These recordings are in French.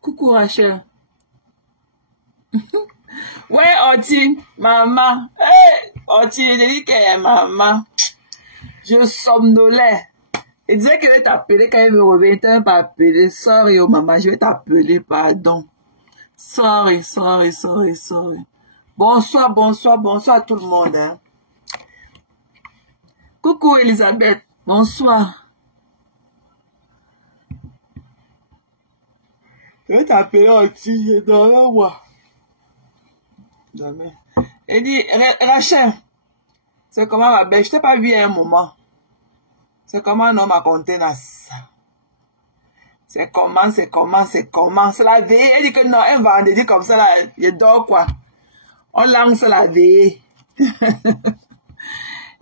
Coucou Rachel. Ouais, Oti, maman. Hey, Oti, j'ai dit que maman. Je somnolais. Il disait qu'il va t'appeler quand il me revient. Il va appeler. Sorry, oh maman, je vais t'appeler, pardon. Sorry. Bonsoir à tout le monde. Hein. Coucou Elisabeth, bonsoir. Je vais t'appeler Oti, je dors moi. Jamais. Elle dit, Rachel, c'est comment ma belle? Je t'ai pas vu à un moment. C'est comment un homme a compté dans ça. C'est comment. C'est la veille. Elle dit que non, un vendredi comme ça, là, je dors quoi. On lance la veille.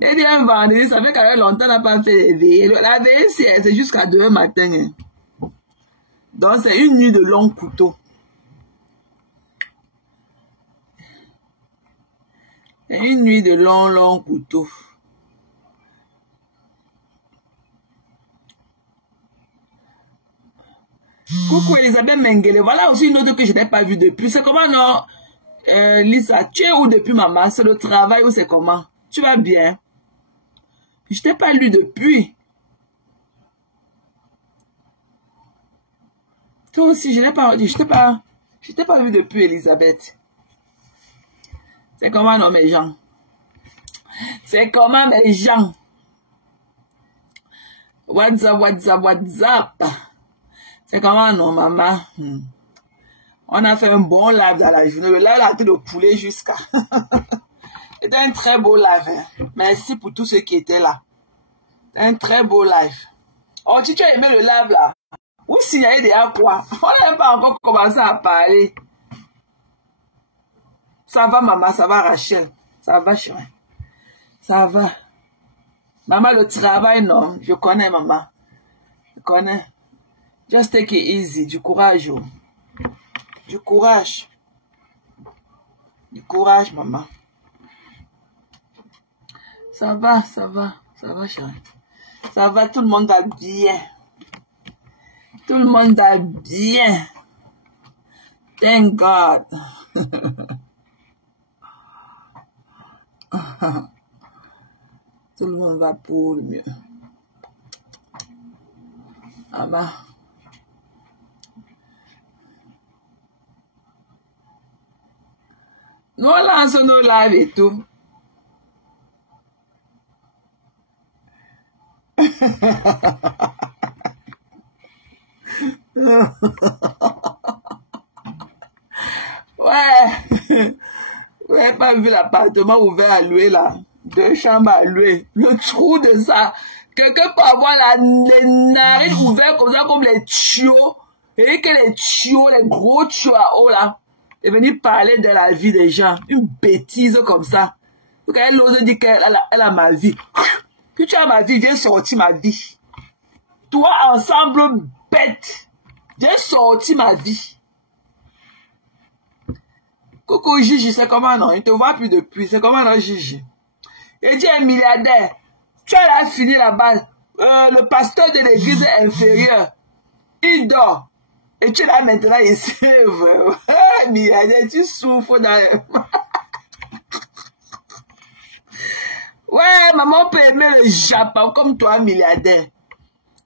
Elle dit un vendredi, ça fait quand même longtemps qu'on n'a pas fait les veillées. La veille, c'est jusqu'à 2h matin. Hein. Donc, c'est une nuit de long couteau. C'est une nuit de long couteau. Coucou Elisabeth Mengele. Voilà aussi une autre que je n'ai pas vue depuis. C'est comment non Lisa, tu es où depuis maman? C'est le travail ou c'est comment? Tu vas bien? Je t'ai pas lu depuis. Toi aussi, je t'ai pas vu depuis Elisabeth. C'est comment non mes gens? C'est comment mes gens? WhatsApp. C'est comment non maman? On a fait un bon live dans la journée. Le live a été de poulet jusqu'à... C'était un très beau live. Hein. Merci pour tous ceux qui étaient là. C'était un très beau live. Oh, tu as aimé le live là? Ou signaler déjà quoi? On n'a pas encore commencé à parler. Ça va maman, ça va Rachel. Ça va chérie. Ça va. Maman, le travail, non. Je connais maman. Je connais. Just take it easy. Du courage. Oh. Du courage. Du courage, maman. Ça va, chérie. Ça va, tout le monde va bien. Tout le monde va bien. Thank God. Tout le monde va pour le mieux. Maman. Nous lançons nos lives et tout. Ouais. Vous n'avez pas vu l'appartement ouvert à louer là. 2 chambres à louer. Le trou de ça. Quelqu'un peut avoir les narines ouvertes comme ça, comme les tuyaux. Et que les tuyaux, les gros tuyaux à eau là. Et venir parler de la vie des gens. Une bêtise comme ça. Donc elle ose dire qu'elle a ma vie. Que tu as ma vie, viens sortir ma vie. Toi, ensemble bête. Viens sortir ma vie. Coucou Gigi, c'est comment non? Il ne te voit plus depuis. C'est comment non Gigi? Et tu es milliardaire. Tu as là fini là-bas. Le pasteur de l'église inférieure. Il dort. Et tu es là maintenant ici. Milliardaire, tu souffres dans les... Ouais, maman peut aimer le Japon comme toi, milliardaire.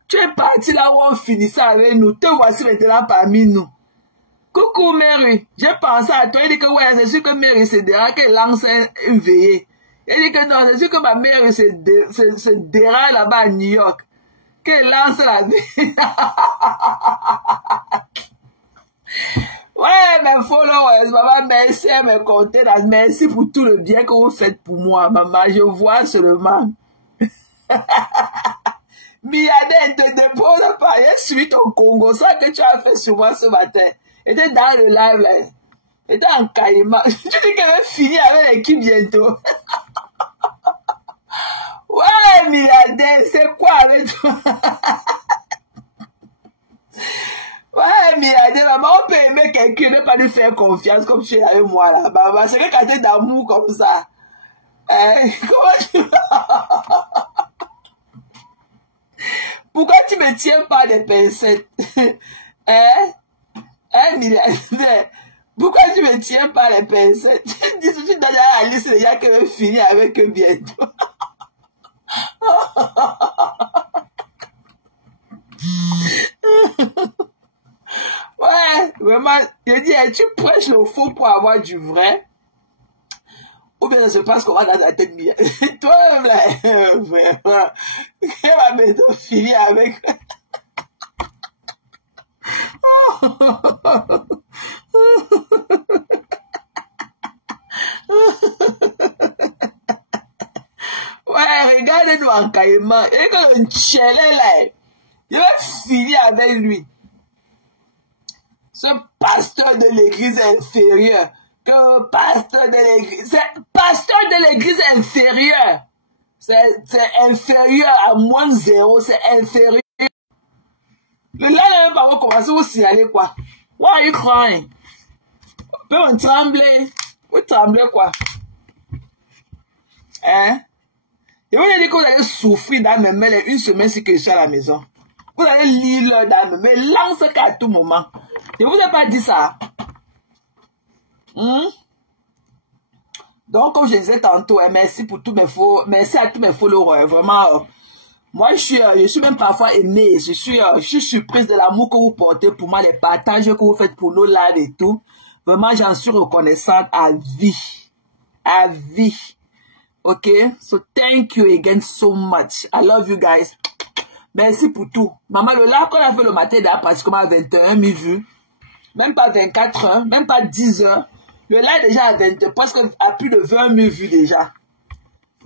Tu es parti là où on finissait avec nous. Te voici maintenant parmi nous. Coucou Mary, j'ai pensé à toi. Il dit que ouais, c'est sûr que Mary se dira qu'elle lance une veillée. Il dit que non, c'est sûr que ma mère se dérange là-bas à New York. Qu'elle lance la veillée. Ouais, mes followers, maman, merci à mes contacts. Merci pour tout le bien que vous faites pour moi, maman. Je vois seulement. Milliardaire, ne te dépose pas. Il y a suite au Congo. Ça que tu as fait sur moi ce matin. Était dans le live là. Était en caïman. Tu dis qu'elle va finir avec l'équipe bientôt. Ouais, milliardaire, c'est quoi avec toi? Ouais, milliardaire, maman, on peut aimer quelqu'un, ne pas lui faire confiance comme tu es avec moi là. Maman, c'est que quand tu es d'amour comme ça. Comment tu... Pourquoi tu me tiens pas des pincettes? Un milliardaire. Pourquoi tu me tiens pas les pincettes? Tu dis dans la liste des gens qui veulent finir avec eux bientôt. Ouais, vraiment, je dis, tu prêches le faux pour avoir du vrai. Ou bien ça se passe comment dans ta tête bien. Toi-même là, vraiment, elle va bientôt finir avec. Ouais, regardez-nous en caïman. Et que le tchelé là, il va finir avec lui. Ce pasteur de l'église inférieure. Que pasteur de l'église. C'est pasteur de l'église inférieure. C'est inférieur à moins de 0. C'est inférieur. Le là, par contre, commencez à vous signaler quoi. Why are you crying? Peut-on trembler? Vous tremblez quoi? Hein? Et vous avez dit que vous allez souffrir dans mes mails une semaine si que je suis à la maison. Vous allez lire dans mes mails, lance qu'à tout moment. Je vous ai pas dit ça. Donc, comme je disais tantôt, merci pour tous mes merci à tous mes followers. Vraiment, moi, je suis même parfois aimée. Je suis surprise de l'amour que vous portez pour moi, les partages que vous faites pour nos lives et tout. Vraiment, j'en suis reconnaissante à vie. À vie. Okay? So, thank you again so much. I love you guys. Merci pour tout. Maman, le live qu'on a fait le matin, il y a pratiquement 21 000 vues. Même pas 24 heures, même pas 10 heures. Le live déjà à 20, presque à plus de 20 000 vues déjà.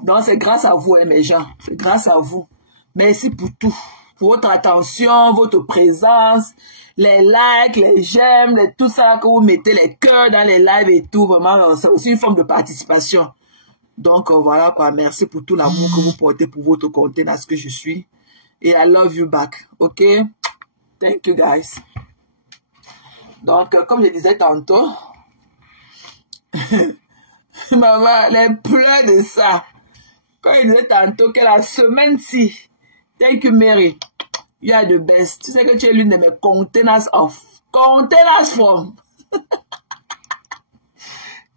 Donc, c'est grâce à vous, hein, mes gens. C'est grâce à vous. Merci pour tout. Pour votre attention, votre présence, les likes, les j'aime, tout ça que vous mettez, les cœurs dans les lives et tout. Vraiment, c'est aussi une forme de participation. Donc, voilà quoi. Merci pour tout l'amour que vous portez pour votre contenu dans ce que je suis. Et I love you back. OK? Thank you, guys. Donc, comme je disais tantôt, maman, les pleurs de ça. Comme je disais tantôt que la semaine-ci, thank you, Mary. You are the best. Tu sais que tu es l'une de mes containers of. Containers from.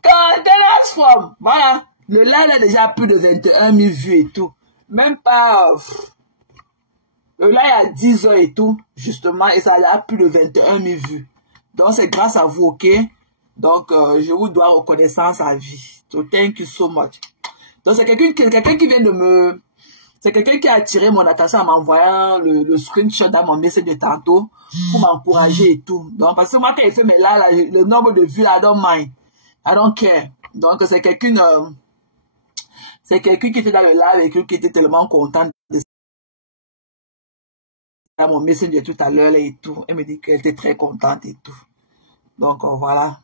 Containers from. Voilà. Le live a déjà plus de 21 000 vues et tout. Même pas... le live a 10 heures et tout, justement, et ça a plus de 21 000 vues. Donc, c'est grâce à vous, OK? Donc, je vous dois reconnaissance à vie. So, thank you so much. Donc, c'est quelqu'un qui vient de me... C'est quelqu'un qui a attiré mon attention en m'envoyant le screenshot dans mon message de tantôt pour m'encourager et tout. Donc, parce que moi, quand il fait mes là, le nombre de vues, I don't mind. I don't care. Donc, c'est quelqu'un qui était dans le live et qui était tellement content de mon message de tout à l'heure et tout. Elle me dit qu'elle était très contente et tout. Donc, voilà.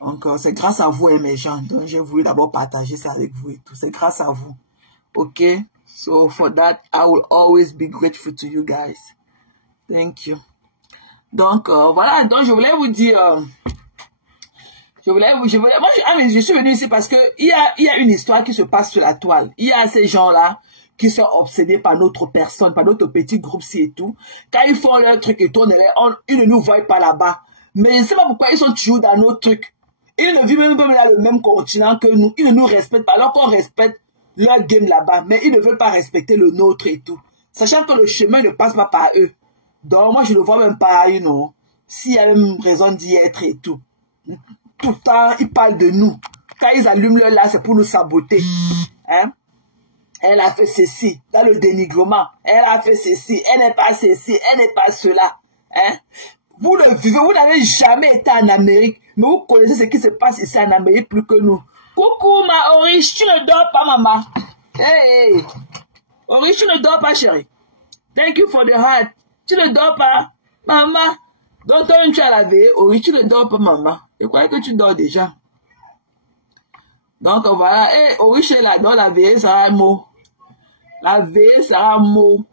Donc, c'est grâce à vous, mes gens. Donc, j'ai voulu d'abord partager ça avec vous et tout. C'est grâce à vous. OK? So, for that, I will always be grateful to you guys. Thank you. Donc, voilà. Donc, je voulais vous dire... je suis venue ici parce que il y a une histoire qui se passe sur la toile. Il y a ces gens-là qui sont obsédés par notre personne, par notre petit groupe-ci et tout. Quand ils font leur truc et tournent, ils ne nous voient pas là-bas. Mais je ne sais pas pourquoi ils sont toujours dans nos trucs. Ils ne vivent même pas dans le même continent que nous. Ils ne nous respectent pas, alors qu'on respecte leur game là-bas. Mais ils ne veulent pas respecter le nôtre et tout. Sachant que le chemin ne passe pas par eux. Donc moi, je ne vois même pas, s'il y a même raison d'y être et tout. Tout le temps, ils parlent de nous. Quand ils allument leur là, c'est pour nous saboter. Hein? Elle a fait ceci, dans le dénigrement. Elle a fait ceci, elle n'est pas ceci, elle n'est pas cela. Hein? Vous n'avez jamais été en Amérique, mais vous connaissez ce qui se passe ici en Amérique plus que nous. Coucou, ma Oriche, tu ne dors pas, maman. Hey, Oriche, tu ne dors pas, chérie. Thank you for the heart. Tu ne dors pas, maman. Donc, toi, tu as lavé. Oriche, tu ne dors pas, maman. Je croyais que tu dors déjà. Donc, voilà. Hey, Oriche est là, donc la veille sera un mot. La veille sera un mot.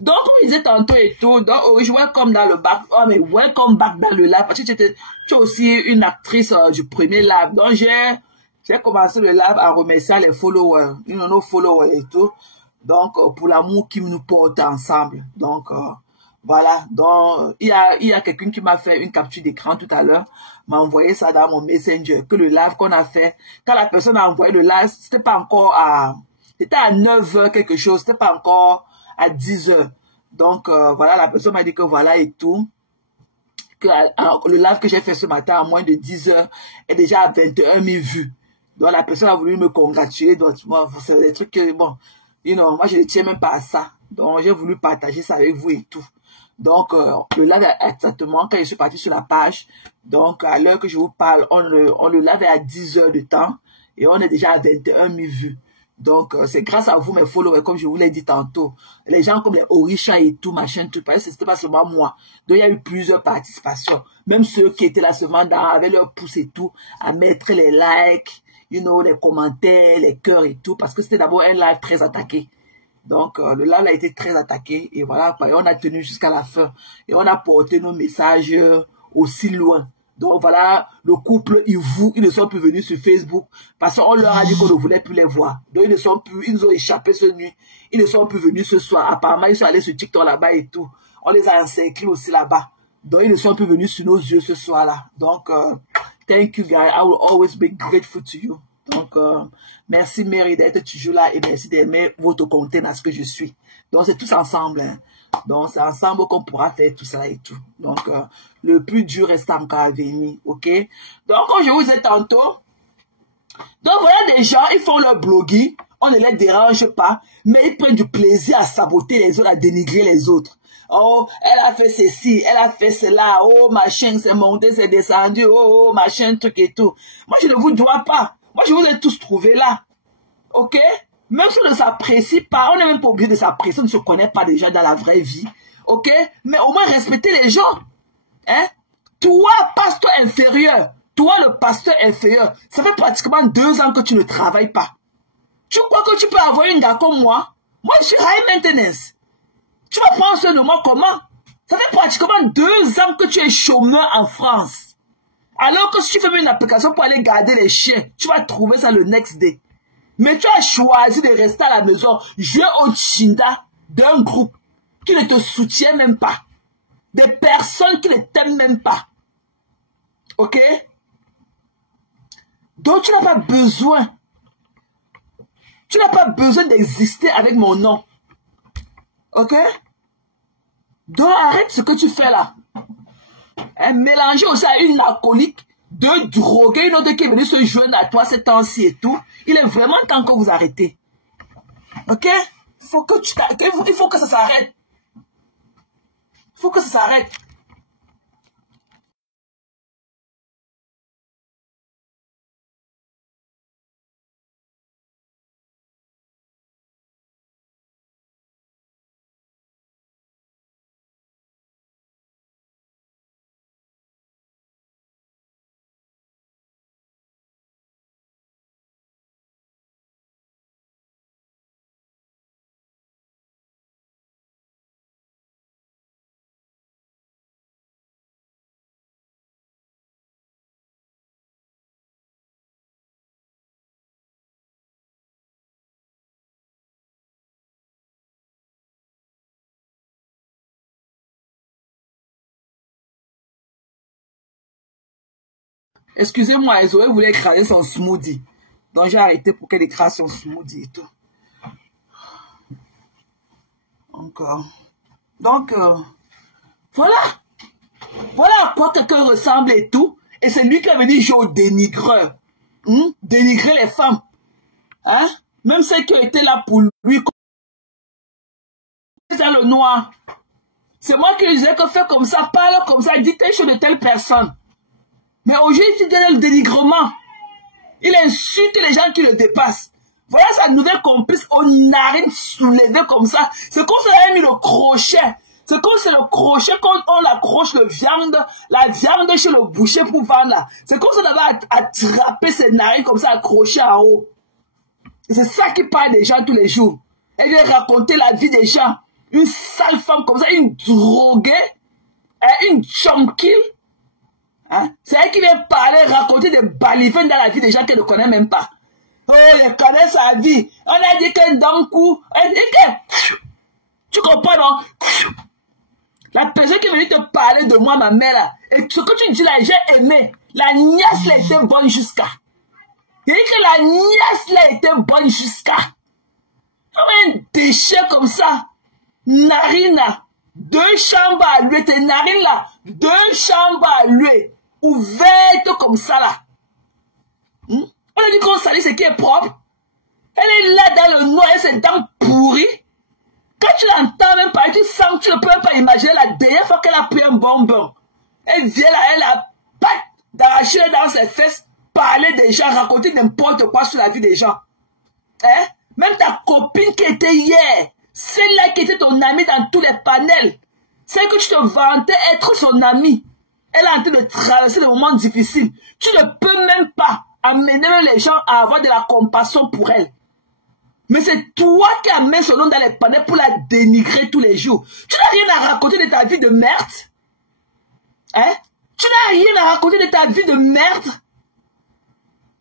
Donc, comme je disais tantôt et tout, donc, Oriche, welcome dans le bac. Oh, mais welcome back dans le live. Parce que tu es aussi une actrice du premier live. Donc, j'ai commencé le live à remercier les followers, nos followers et tout. Donc, pour l'amour qui nous porte ensemble. Donc, Voilà, donc il y a quelqu'un qui m'a fait une capture d'écran tout à l'heure, m'a envoyé ça dans mon Messenger, que le live qu'on a fait, quand la personne a envoyé le live, c'était pas encore c'était à 9h quelque chose, c'était pas encore à 10h. Donc voilà, la personne m'a dit que voilà et tout, que le live que j'ai fait ce matin à moins de 10h est déjà à 21 000 vues. Donc la personne a voulu me congratuler, donc moi, c'est des trucs que, bon, moi je ne tiens même pas à ça. Donc j'ai voulu partager ça avec vous et tout. Donc, le live exactement, quand je suis parti sur la page, donc à l'heure que je vous parle, on le live à 10 heures de temps et on est déjà à 21 000 vues. Donc, c'est grâce à vous, mes followers, comme je vous l'ai dit tantôt. Les gens comme les Orisha et tout, machin, tout, parce que c'était pas seulement moi. Donc, il y a eu plusieurs participations. Même ceux qui étaient là seulement avec leur pouce et tout, à mettre les likes, les commentaires, les cœurs et tout, parce que c'était d'abord un live très attaqué. Donc, le live a été très attaqué et voilà, et on a tenu jusqu'à la fin. Et on a porté nos messages aussi loin. Donc, voilà, le couple, ils ne sont plus venus sur Facebook parce qu'on leur a dit qu'on ne voulait plus les voir. Donc, ils nous ont échappé cette nuit. Ils ne sont plus venus ce soir. Apparemment, ils sont allés sur TikTok là-bas et tout. On les a encerclés aussi là-bas. Donc, ils ne sont plus venus sur nos yeux ce soir-là. Donc, thank you guys. I will always be grateful to you. Donc, merci Mary d'être toujours là et merci d'aimer votre contenu à ce que je suis. Donc, c'est tous ensemble. Hein. Donc, c'est ensemble qu'on pourra faire tout ça et tout. Donc, le plus dur reste encore à venir. OK? Donc, comme je vous ai tantôt, donc voilà des gens, ils font leur blogging, on ne les dérange pas, mais ils prennent du plaisir à saboter les autres, à dénigrer les autres. Oh, elle a fait ceci, elle a fait cela, oh, machin, c'est monté, c'est descendu, oh, machin, truc et tout. Moi, je ne vous dois pas. Moi, je vous ai tous trouvés là. OK? Même si on ne s'apprécie pas, on n'est même pas obligé de s'apprécier, on ne se connaît pas déjà dans la vraie vie. OK? Mais au moins, respecter les gens. Hein? Toi, pasteur inférieur, toi, le pasteur inférieur, ça fait pratiquement 2 ans que tu ne travailles pas. Tu crois que tu peux avoir un gars comme moi? Moi, je suis high maintenance. Tu vas prendre ce de moi comment? Ça fait pratiquement 2 ans que tu es chômeur en France. Alors que si tu fais une application pour aller garder les chiens, tu vas trouver ça le next day. Mais tu as choisi de rester à la maison, jouer au Chinda d'un groupe qui ne te soutient même pas. Des personnes qui ne t'aiment même pas. OK? Donc tu n'as pas besoin. Tu n'as pas besoin d'exister avec mon nom. OK? Donc arrête ce que tu fais là. Mélanger aussi à une alcoolique, de droguer une autre qui est venue se joindre à toi ces temps-ci et tout. Il est vraiment temps que vous arrêtez. OK? Il faut que ça s'arrête. Il faut que ça s'arrête. Excusez-moi, Zoé voulait écraser son smoothie. Donc j'ai arrêté pour qu'elle écrase son smoothie et tout. Encore. Donc, voilà. Voilà à quoi quelqu'un ressemble et tout. Et c'est lui qui avait dit, jouer au dénigreur. Dénigrer les femmes. Hein? Même celles qui étaient là pour lui. Dans le noir. C'est moi qui disais que fais comme ça, parle comme ça, dis telle chose de telle personne. Mais aujourd'hui, il est le dénigrement. Il insulte les gens qui le dépassent. Voilà sa nouvelle complice aux narines soulevées comme ça. C'est comme si on avait mis le crochet. C'est comme si le crochet, quand on accroche la viande chez le boucher pour vendre là. C'est comme si on avait attrapé ses narines comme ça, accroché en haut. C'est ça qui parle des gens tous les jours. Elle vient raconter la vie des gens. Une sale femme comme ça, une droguée, une chumkill. Hein? C'est elle qui vient parler, raconter des balivernes dans la vie des gens qu'elle ne connaît même pas. Oh, elle connaît sa vie. On a dit qu'elle donne coup. Elle dit que... Tu comprends, non? La personne qui est venue te parler de moi, ma mère, là, et ce que tu dis là, j'ai aimé. La niace là était bonne jusqu'à. Il dit que la niace là était bonne jusqu'à. Un déchet comme ça. Narine, 2 chambres à lui. Tes narines là, 2 chambres à lui. Ouvertes comme ça là. On a dit qu'on salit ce qui est propre. Elle est là dans le noir, elle ses dents pourries. Quand tu l'entends même parler, tu sens que tu ne peux même pas imaginer la dernière fois qu'elle a pris un bonbon. Elle vient là, elle a pas d'arracher dans ses fesses, parler des gens, raconter n'importe quoi sur la vie des gens. Hein? Même ta copine qui était hier, celle-là qui était ton amie dans tous les panels, celle que tu te vantais être son amie, elle est en train de traverser des moments difficiles. Tu ne peux même pas amener les gens à avoir de la compassion pour elle. Mais c'est toi qui amènes son nom dans les panels pour la dénigrer tous les jours. Tu n'as rien à raconter de ta vie de merde. Hein? Tu n'as rien à raconter de ta vie de merde.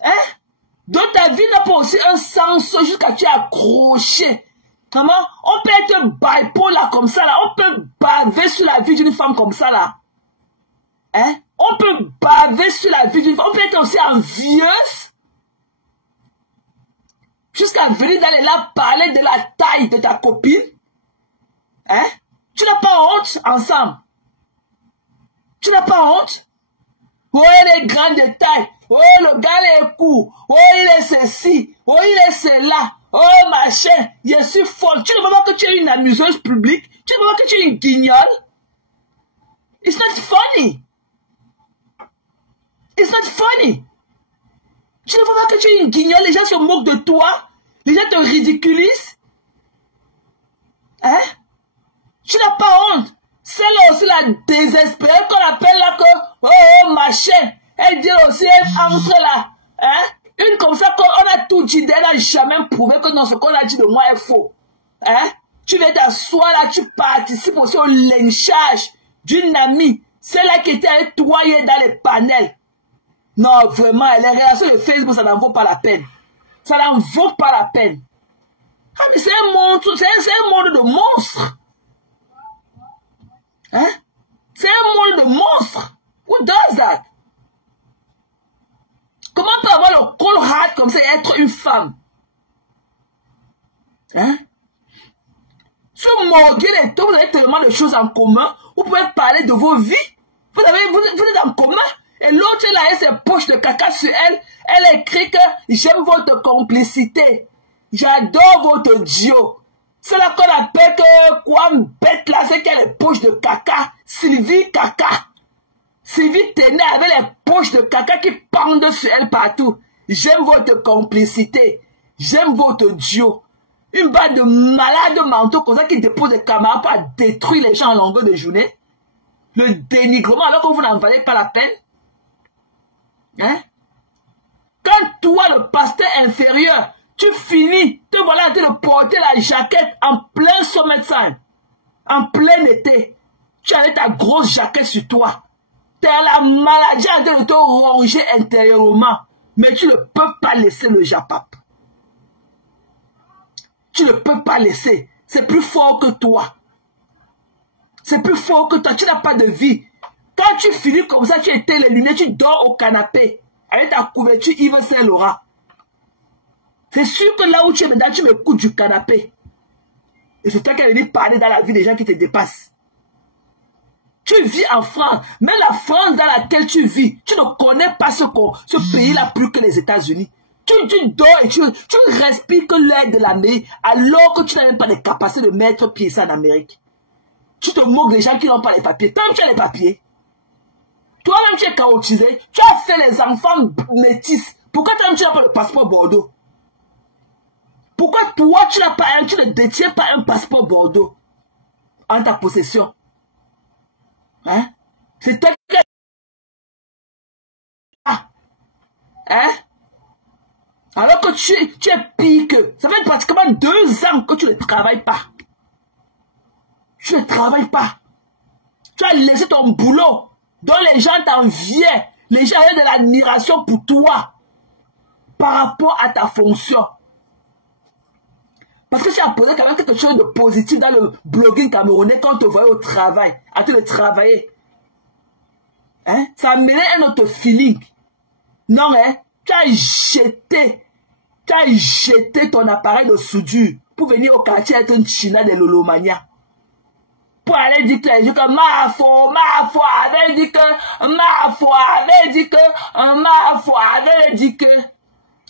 Hein? Donc ta vie n'a pas aussi un sens jusqu'à tu es accroché. Comment? On peut être bipolar comme ça là. On peut baver sur la vie d'une femme comme ça là. Hein? On peut baver sur la vie d'une femme. On peut être aussi envieuse. Jusqu'à venir d'aller là parler de la taille de ta copine. Hein? Tu n'as pas honte ensemble. Tu n'as pas honte? Oh, il est grand de taille. Oh, le gars est court. Oh, il est ceci. Oh, il est cela. Oh, machin. Je suis folle. Tu ne vois pas que tu es une amuseuse publique? Tu ne vois pas que tu es une guignole? It's not funny. It's not funny. Tu ne vois pas que tu es une guignole? Les gens se moquent de toi. Les gens te ridiculisent. Hein? Tu n'as pas honte. Celle aussi la désespérée qu'on appelle là que oh machin. Elle dit aussi elle entre là. Hein? Une comme ça qu'on a tout dit d'elle n'a jamais prouvé que non ce qu'on a dit de moi est faux. Hein? Tu viens t'asseoir là, tu participes aussi au lynchage d'une amie. Celle-là qui était avec toi hier dans les panels. Non, vraiment, les réactions de Facebook, ça n'en vaut pas la peine. Ça n'en vaut pas la peine. Ah, mais c'est un monde, de monstres. Hein? C'est un monde de monstres. Who does that? Comment on peut avoir le cold heart comme ça et être une femme? Hein? Sur Morgan et tout, vous avez tellement de choses en commun. Vous pouvez parler de vos vies. Vous êtes en commun. Et l'autre, elle a ses poches de caca sur elle. Elle écrit que j'aime votre complicité. J'adore votre duo. C'est là qu'on appelle que quoi bête là, c'est qu'elle a les poches de caca. Sylvie caca. Sylvie tenait avec les poches de caca qui pendent sur elle partout. J'aime votre complicité. J'aime votre duo. Une bande de malades mentaux comme ça qui déposent des camarades pour détruire les gens en longueur de journée. Le dénigrement alors que vous n'en valez pas la peine. Hein? Quand toi, le pasteur inférieur, tu finis, te voilà en train de porter la jaquette en plein summertime, en plein été. Tu as ta grosse jaquette sur toi. Tu as la maladie en train de te ronger intérieurement. Mais tu ne peux pas laisser le japap. Tu ne peux pas laisser. C'est plus fort que toi. C'est plus fort que toi. Tu n'as pas de vie. Quand tu finis comme ça, tu éteins les lunettes, tu dors au canapé. Avec ta couverture Yves Saint Laurent. C'est sûr que là où tu es dedans, tu m'écoutes du canapé. Et c'est toi qui es venu parler dans la vie des gens qui te dépassent. Tu vis en France. Mais la France dans laquelle tu vis, tu ne connais pas ce pays-là plus que les États-Unis. Tu dors et tu respires que l'air de l'Amérique, alors que tu n'as même pas de capacité de mettre pied ça en Amérique. Tu te moques des gens qui n'ont pas les papiers. Toi-même, tu as les papiers. Toi-même, tu es chaotisé. Tu as fait les enfants métis. Pourquoi toi-même, tu n'as pas le passeport Bordeaux? Pourquoi toi, tu ne détiens pas un passeport Bordeaux en ta possession? Hein? C'est toi qui... Ah! Hein? Alors que tu es pire que... Ça fait pratiquement 2 ans que tu ne travailles pas. Tu ne travailles pas. Tu as laissé ton boulot dont les gens t'enviaient. Les gens avaient de l'admiration pour toi par rapport à ta fonction. Parce que tu as posé quand même quelque chose de positif dans le blogging camerounais quand on te voyait au travail, en train de travailler. Hein? Ça amenait un autre feeling. Non, hein? Tu as jeté ton appareil de soudure pour venir au quartier être une china de Lolomania. Pour aller dire que les gens que ma foi avait dit que,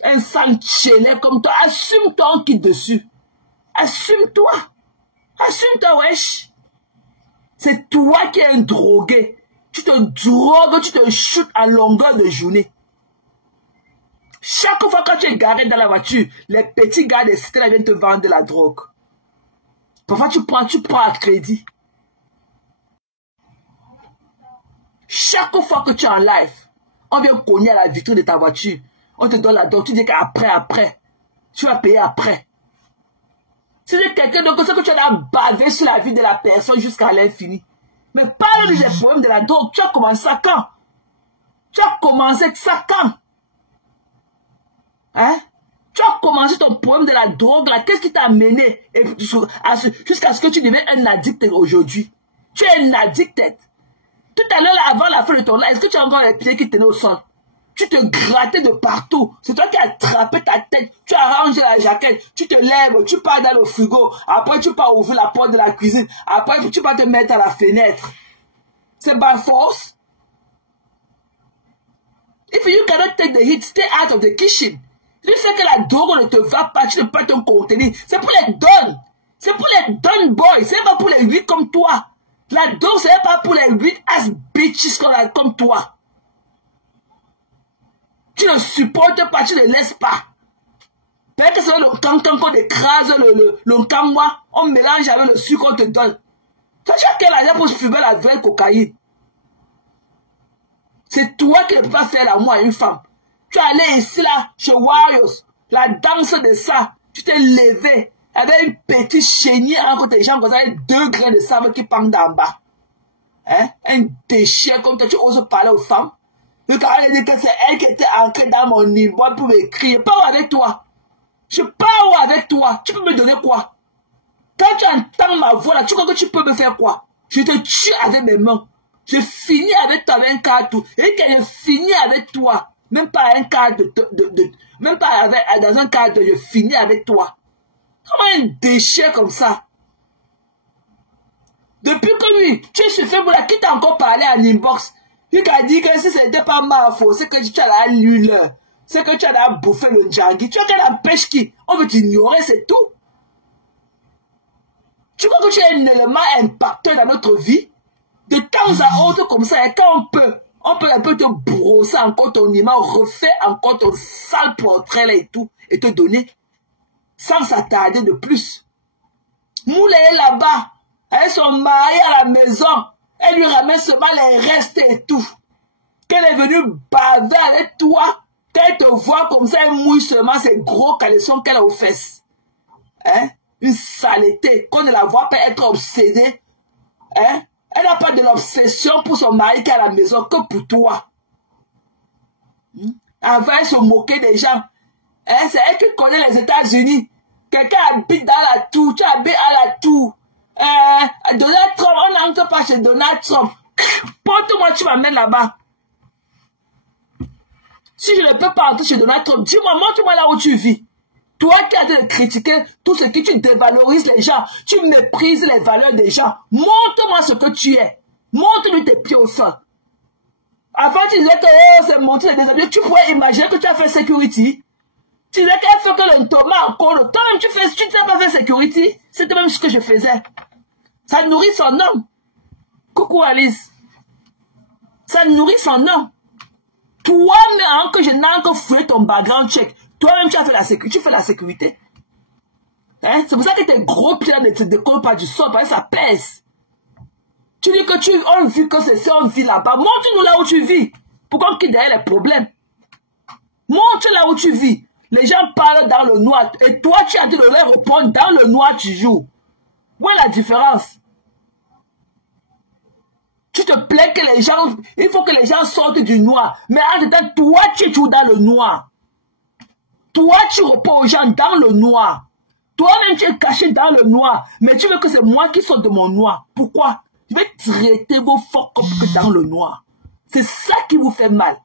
un sale chénet comme toi, assume-toi, on quitte dessus. Assume-toi. Assume-toi, wesh. C'est toi qui es un drogué. Tu te drogues, tu te shootes à longueur de journée. Chaque fois que tu es garé dans la voiture, les petits gars des cités viennent te vendre de la drogue. Parfois, tu prends à crédit. Chaque fois que tu es en live, on vient cogner à la vitrine de ta voiture. On te donne la drogue. Tu dis qu'après, tu vas payer après. C'est quelqu'un de ça que tu as bavé sur la vie de la personne jusqu'à l'infini. Mais parle des problèmes de la drogue. Tu as commencé ça quand? Tu as commencé ça quand? Hein? Tu as commencé ton problème de la drogue là. Qu'est-ce qui t'a amené jusqu'à ce que tu deviennes un addict aujourd'hui? Tu es un addict. Tout à l'heure, avant la fin de ton live, est-ce que tu as encore les pieds qui tenaient au sol? Tu te grattais de partout. C'est toi qui as attrapé ta tête. Tu as rangé la jaquette. Tu te lèves. Tu pars dans le frigo. Après, tu pars ouvrir la porte de la cuisine. Après, tu vas te mettre à la fenêtre. C'est by force. If you cannot take the heat, stay out of the kitchen. Tu sais que la drogue ne te va pas. Tu ne peux pas te contenir. C'est pour les dons. C'est pour les done boys. C'est pas pour les 8 comme toi. La drogue, c'est pas pour les 8 ass bitches comme toi. Tu ne supportes pas, tu ne laisses pas. Peut-être que c'est le cancan qu'on écrase, le camwa, on mélange avec le sucre qu'on te donne. Tu as quel argent pour fumer la vraie cocaïne? C'est toi qui ne peux pas faire l'amour à une femme. Tu es allé ici, là, chez Warriors, la danse de ça. Tu t'es levé avec une petite chénier entre tes jambes, avec 2 grains de sable qui pendent d'en bas. Hein? Un déchet comme toi, tu oses parler aux femmes. Le gars a dit que c'est elle qui était ancrée dans mon niveau pour m'écrire. Pas avec toi. Je parle avec toi. Tu peux me donner quoi? Quand tu entends ma voix là, tu crois que tu peux me faire quoi? Je te tue avec mes mains. Je finis avec toi avec un cadre. Et quand je finis avec toi, même pas un cadre même pas avec, dans un cadre, je finis avec toi. Comment un déchet comme ça? Depuis que lui, tu es suffisant pour la qui t'a encore parlé en inbox. Tu as dit que si c'était pas ma faute, c'est que tu as la lune, c'est que tu as bouffé le djangui. Tu as qu'elle empêche qui? On veut t'ignorer, c'est tout. Tu crois que tu es un élément impacteur dans notre vie? De temps à autre comme ça, et quand on peut un peu te brosser encore ton image, refaire encore ton sale portrait là et tout, et te donner, sans s'attarder de plus. Moula est là-bas, avec son mari à la maison. Elle lui ramène seulement les restes et tout. Qu'elle est venue baver avec toi. Qu'elle te voit comme ça, elle mouille seulement ses gros caleçons qu'elle a aux fesses. Hein? Une saleté. Qu'on ne la voit pas être obsédée. Hein? Elle n'a pas de l'obsession pour son mari qui est à la maison que pour toi. Avant, elle se moquait des gens. Hein? C'est elle qui connaît les États-Unis. Quelqu'un habite dans la tour. Tu habites à la tour. Donald Trump, on n'entre pas chez Donald Trump. Porte-moi, tu m'amènes là-bas. Si je ne peux pas entrer chez Donald Trump, dis-moi, montre-moi là où tu vis. Toi qui as de critiquer tout ce qui tu dévalorises les gens, tu méprises les valeurs des gens. Montre-moi ce que tu es. Montre-lui tes pieds au sol. Avant, tu disais que oh, c'est montrer des habits. Tu pourrais imaginer que tu as fait security. Tu disais qu'elle fait que le Thomas encore. Toi-même, tu n'as pas fait security. C'était même ce que je faisais. Ça nourrit son homme. Coucou Alice. Ça nourrit son homme. Toi-même, que je n'ai encore fouillé ton background check. Toi-même, tu as fait la sécurité. Tu fais la sécurité. Hein? C'est pour ça que tes gros pieds ne te décollent pas du sol. Parce que ça pèse. Tu dis que on vit que c'est ça, on vit là-bas. Montre-nous là où tu vis. Pourquoi on quitte derrière les problèmes? Montre là où tu vis. Les gens parlent dans le noir. Et toi, tu as dit de leur répondre dans le noir, tu joues. Où est la différence? Tu te plains que les gens, il faut que les gens sortent du noir. Mais en même temps, toi, tu es toujours dans le noir. Toi, tu réponds aux gens dans le noir. Toi-même, tu es caché dans le noir. Mais tu veux que c'est moi qui sorte de mon noir. Pourquoi? Je vais traiter vos fuck up que dans le noir. C'est ça qui vous fait mal.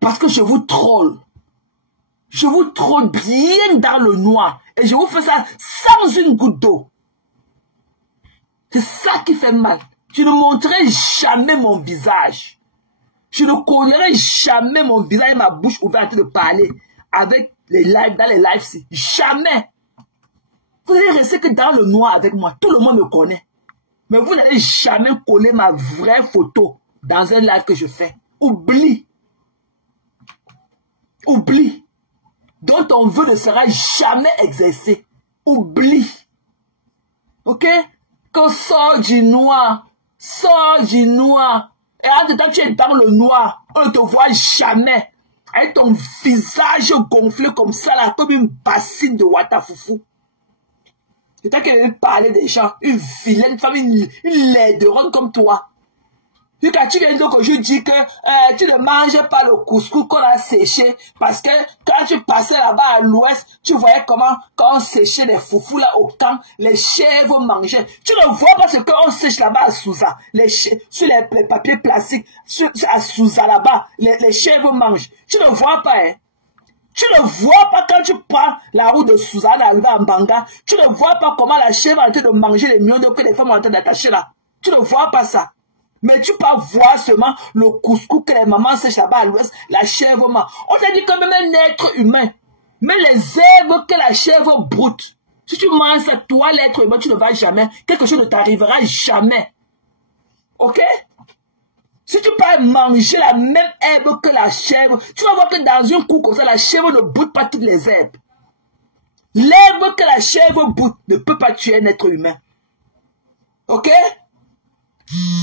Parce que je vous troll. Je vous troll bien dans le noir. Et je vous fais ça sans une goutte d'eau. C'est ça qui fait mal. Je ne montrerai jamais mon visage. Je ne connaîrai jamais mon visage et ma bouche ouverte de parler avec les lives, dans les lives. Jamais. Vous allez rester que dans le noir avec moi. Tout le monde me connaît. Mais vous n'allez jamais coller ma vraie photo dans un live que je fais. Oublie. Oublie. Dont ton vœu ne sera jamais exercé. Oublie. Ok? Quand sort du noir. Sors du noir. Et en même temps, tu es dans le noir. On ne te voit jamais. Avec ton visage gonflé comme ça, là, comme une bassine de Watafoufou. C'est toi qui veux parler des gens. Une vilaine femme, une laideronne comme toi. Puis quand tu viens donc, je dis que tu ne manges pas le couscous qu'on a séché. Parce que quand tu passais là-bas à l'ouest, tu voyais comment, quand on séchait les foufous là au camp, les chèvres mangeaient. Tu ne vois pas ce qu'on sèche là-bas à Souza. Sur les papiers plastiques, à Souza là-bas, les chèvres mangent. Tu ne vois pas, hein. Tu ne vois pas quand tu prends la route de Souza d'arriver à Mbanga. Tu ne vois pas comment la chèvre est en train de manger les mions que les femmes sont en train d'attacher là. Tu ne vois pas ça. Mais tu peux voir seulement le couscous que les mamans sèchent là-bas à l'ouest, la chèvre mange. On t'a dit que même un être humain, mais les herbes que la chèvre broute, si tu manges ça, toi l'être humain, tu ne vas jamais, quelque chose ne t'arrivera jamais. Ok? Si tu peux manger la même herbe que la chèvre, tu vas voir que dans un coup comme ça, la chèvre ne broute pas toutes les herbes. L'herbe que la chèvre broute ne peut pas tuer un être humain. Ok?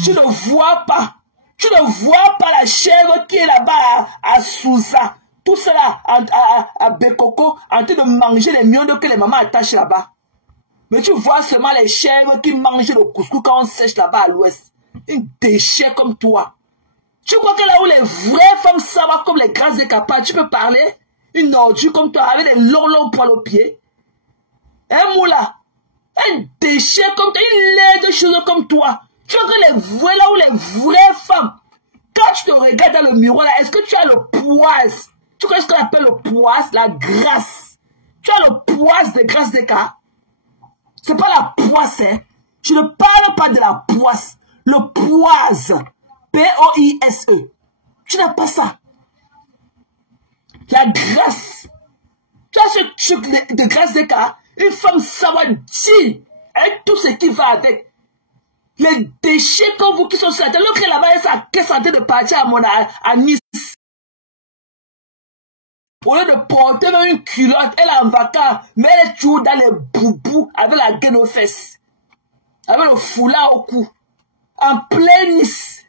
Tu ne vois pas. Tu ne vois pas la chèvre qui est là-bas à Souza. Tout cela à Bekoko en train de manger les mions que les mamans attachent là-bas. Mais tu vois seulement les chèvres qui mangent le couscous quand on sèche là-bas à l'ouest. Un déchet comme toi. Tu crois que là où les vraies femmes savent comme les grâces des capables, tu peux parler? Une ordure comme toi avec des longs poils aux pieds. Un moula. Un déchet comme toi. Une laide chose comme toi. Tu vois que les vrais, là où les vraies femmes, quand tu te regardes dans le miroir, là, est-ce que tu as le poisse? Tu connais ce qu'on appelle le poisse, la grâce. Tu as le poisse de grâce des cas. C'est pas la poisse, hein. Je ne parle pas de la poisse. Le poise. P-O-I-S-E. Tu n'as pas ça. La grâce. Tu as ce truc de grâce des cas. Une femme savoir dire avec tout ce qui va avec. Les déchets comme vous qui sont sur la tête. L'autre là-bas, elle sa caisse en train de partir à Nice. Au lieu de porter même une culotte, elle est en vacances, mais elle est toujours dans les boubous avec la gaine aux fesses. Avec le foulard au cou. En plein Nice.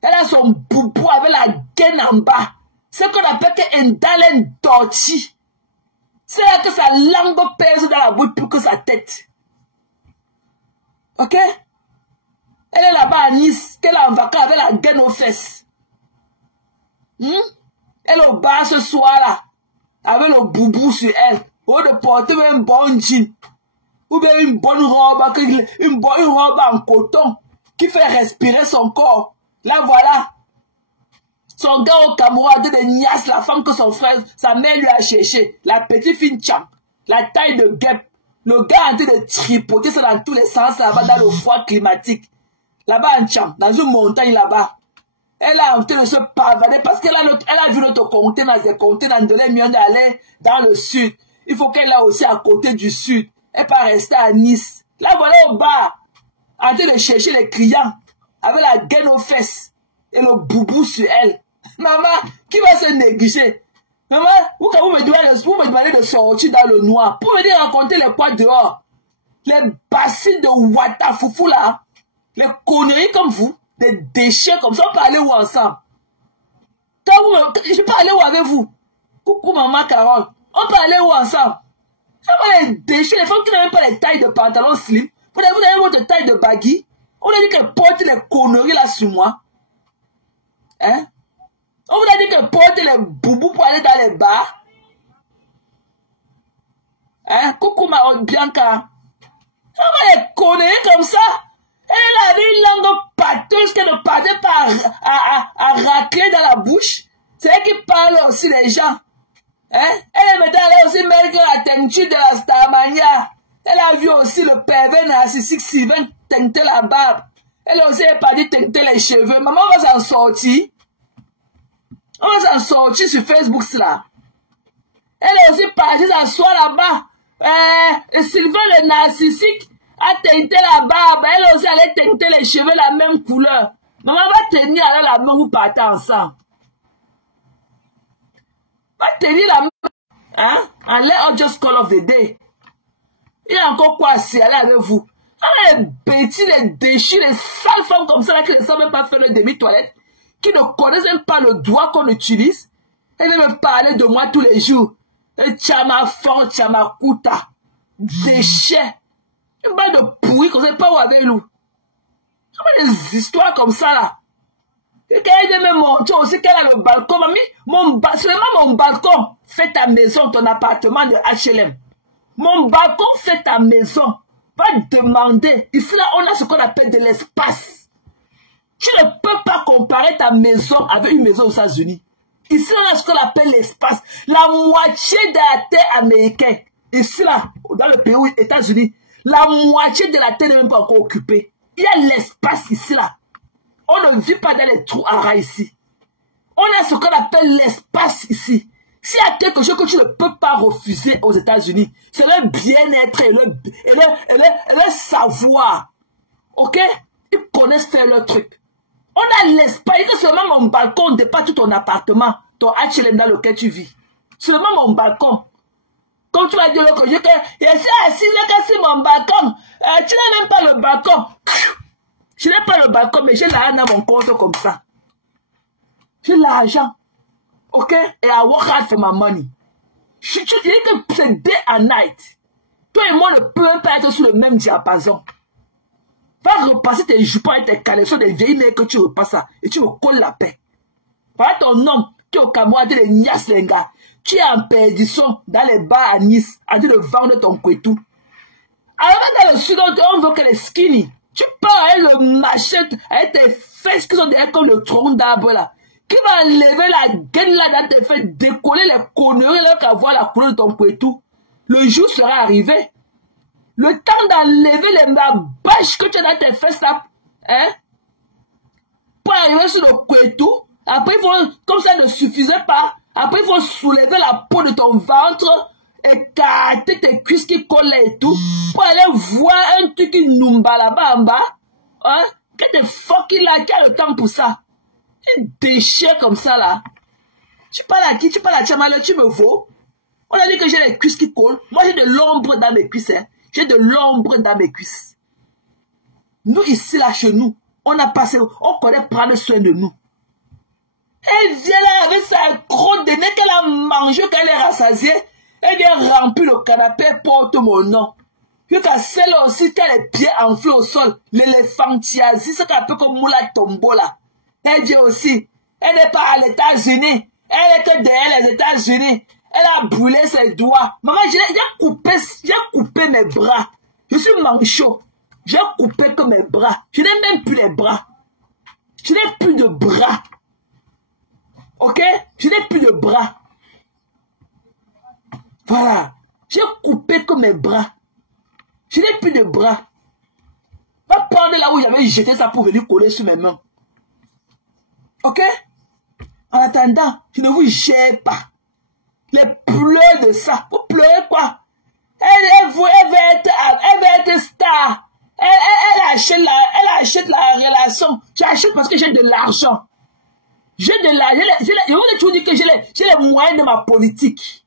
Elle a son boubou avec la gaine en bas. C'est ce qu'on appelle un dalen torti. C'est là que sa langue pèse dans la bouche plus que sa tête. Ok? Elle est là-bas à Nice, qu'elle est en vacances avec la gaine aux fesses. Elle est au bar ce soir-là, avec le boubou sur elle. Au lieu de porter un bon jean, ou bien une bonne robe, une robe en coton, qui fait respirer son corps. Là, voilà. Son gars au Cameroun, de niasse la femme que son frère, sa mère lui a cherché. La petite fille champ, la taille de guêpe. Le gars a en train de tripoter ça dans tous les sens, là-bas, dans le froid climatique. Là-bas en champ, dans une montagne là-bas. Elle a en train de se pavaner parce qu'elle a vu notre contenant, des contenants de mieux d'aller dans le sud. Il faut qu'elle aille aussi à côté du sud. Elle peut rester à Nice. Là, voilà au bar, en train de chercher les clients, avec la gaine aux fesses et le boubou sur elle. Maman, qui va se négliger? Maman, vous me demandez de sortir dans le noir pour venir raconter les poids dehors. Les bassines de Watafoufou là, les conneries comme vous, des déchets comme ça, on peut aller où ensemble? Je peux aller où avec vous? Coucou maman Carole, on peut aller où ensemble? C'est pas les déchets, les femmes qui n'ont même pas les tailles de pantalon slim. Vous avez votre taille de baggy. On a dit qu'elle porte les conneries là sur moi. Hein? On vous a dit qu'elle porte les boubous pour aller dans les bars. Hein? Coucou ma Bianca. On va les connaître comme ça. Elle avait une langue pâteuse qu'elle ne parlait pas à racler dans la bouche. C'est elle qui parle aussi les gens. Hein? Elle me dit aussi mettre la teinture de la Starmania. Elle a vu aussi le pervers narcissique Sylvain teinter la barbe. Elle a aussi pas dit teinter les cheveux. Maman va s'en sortir. On va s'en sortir sur Facebook là. Elle a aussi parti s'asseoir là-bas. Sylvain le narcissique a teinté la barbe. Elle aussi allait teinter les cheveux la même couleur. Maman va tenir alors la main, vous partez ensemble. Va tenir la main. Hein? And let us just call off the day. Il y a encore quoi à aller avec vous? Les bêtises, les déchus, les sales femmes comme ça là, qui ne savent même pas faire le demi-toilette, qui ne connaissent même pas le doigt qu'on utilise. Elle vient me parler de moi tous les jours. Tchama fort, tchama kuta. Déchets. Une balle de pourri qu'on ne sait pas où avec nous. Des histoires comme ça là. Et quand elle vient me montrer aussi qu'elle a le balcon, mamie, seulement mon balcon fait ta maison, ton appartement de HLM. Mon balcon fait ta maison. Va demander. Ici là, on a ce qu'on appelle de l'espace. Tu ne peux pas comparer ta maison avec une maison aux États-Unis. Ici, on a ce qu'on appelle l'espace. La moitié de la terre américaine. Ici là, dans le pays, États-Unis, la moitié de la terre n'est même pas encore occupée. Il y a l'espace ici là. On ne vit pas dans les trous à rats ici. On a ce qu'on appelle l'espace ici. S'il y a quelque chose que tu ne peux pas refuser aux États-Unis, c'est le bien-être et le savoir. Ok? Ils connaissent faire leur truc. On a l'espace. C'est seulement mon balcon dépasse tout ton appartement, ton HLM dans lequel tu vis. Seulement mon balcon. Comme tu vas dire que je suis assis sur mon balcon. Tu n'as même pas le balcon. Je n'ai pas le balcon, mais j'ai l'argent dans mon compte comme ça. J'ai l'argent. Ok? Et I work hard for my money. Je dis que c'est day and night. Toi et moi ne pouvons pas être sur le même diapason. Va repasser tes jupons et tes caleçons des vieilles mères que tu repasses ça. Et tu me colles la paix. Voilà ton homme qui est au Cameroun de Nias Lenga. Tu es en perdition dans les bars à Nice. En train de vendre ton couetou. Alors dans le sud, on veut qu'elle est skinny. Tu pars avec le machette, avec tes fesses qui sont derrière comme le tronc d'arbre là. Qui va lever la gaine là dans tes fesses, décoller les conneries là qu'à voir la couleur de ton couetou. Le jour sera arrivé. Le temps d'enlever les bâches que tu as dans tes fesses là, hein, pour arriver sur le couetou. Après, il faut, comme ça ne suffisait pas, après il faut soulever la peau de ton ventre, écarter tes cuisses qui collent et tout, pour aller voir un truc qui numba là-bas en bas, hein, que t'es fucking là, qui a le temps pour ça. Un déchet comme ça là. Tu parles à qui? Tu parles à Tchamale, tu me vaux. On a dit que j'ai les cuisses qui collent. Moi j'ai de l'ombre dans mes cuisses, hein. J'ai de l'ombre dans mes cuisses. Nous ici là chez nous, on a passé, on connaît prendre soin de nous. Elle vient là avec sa crotte de nez qu'elle a mangé, qu'elle est rassasiée. Elle vient remplir le canapé, porte mon nom. Jusqu'à celle aussi qui a les pieds enflés au sol, l'éléphantiasis, c'est un peu comme Moula Tombo là. Elle vient aussi. Elle n'est pas à l'États-Unis. Elle était derrière les États-Unis. Elle a brûlé ses doigts. Maman, j'ai coupé mes bras. Je suis manchot. J'ai coupé que mes bras. Je n'ai même plus les bras. Je n'ai plus de bras. Ok? Je n'ai plus de bras. Voilà. J'ai coupé que mes bras. Je n'ai plus de bras. Va prendre là où j'avais jeté ça pour venir coller sur mes mains. Ok? En attendant, je ne vous gère pas. Les pleurs de ça. Vous pleurez quoi? Elle veut être star. Elle achète la relation. J'achète parce que j'ai de l'argent. J'ai de l'argent. Je vous ai toujours dit que j'ai les moyens de ma politique.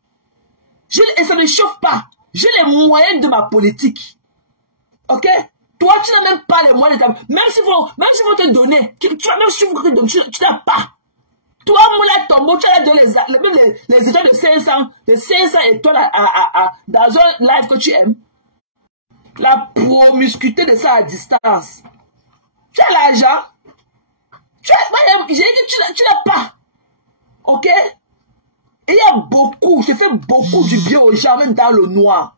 Et ça ne chauffe pas. J'ai les moyens de ma politique. Ok? Toi, tu n'as même pas les moyens de ta... Même si vous te donner, tu n'as pas. Toi, Moula Tombo, tu as donné les étoiles de 500 étoiles dans un live que tu aimes. La promiscuité de ça à distance. Tu as l'argent. J'ai dit tu n'as pas. Ok? Et il y a beaucoup, je fais beaucoup du bien aux gens, même dans le noir.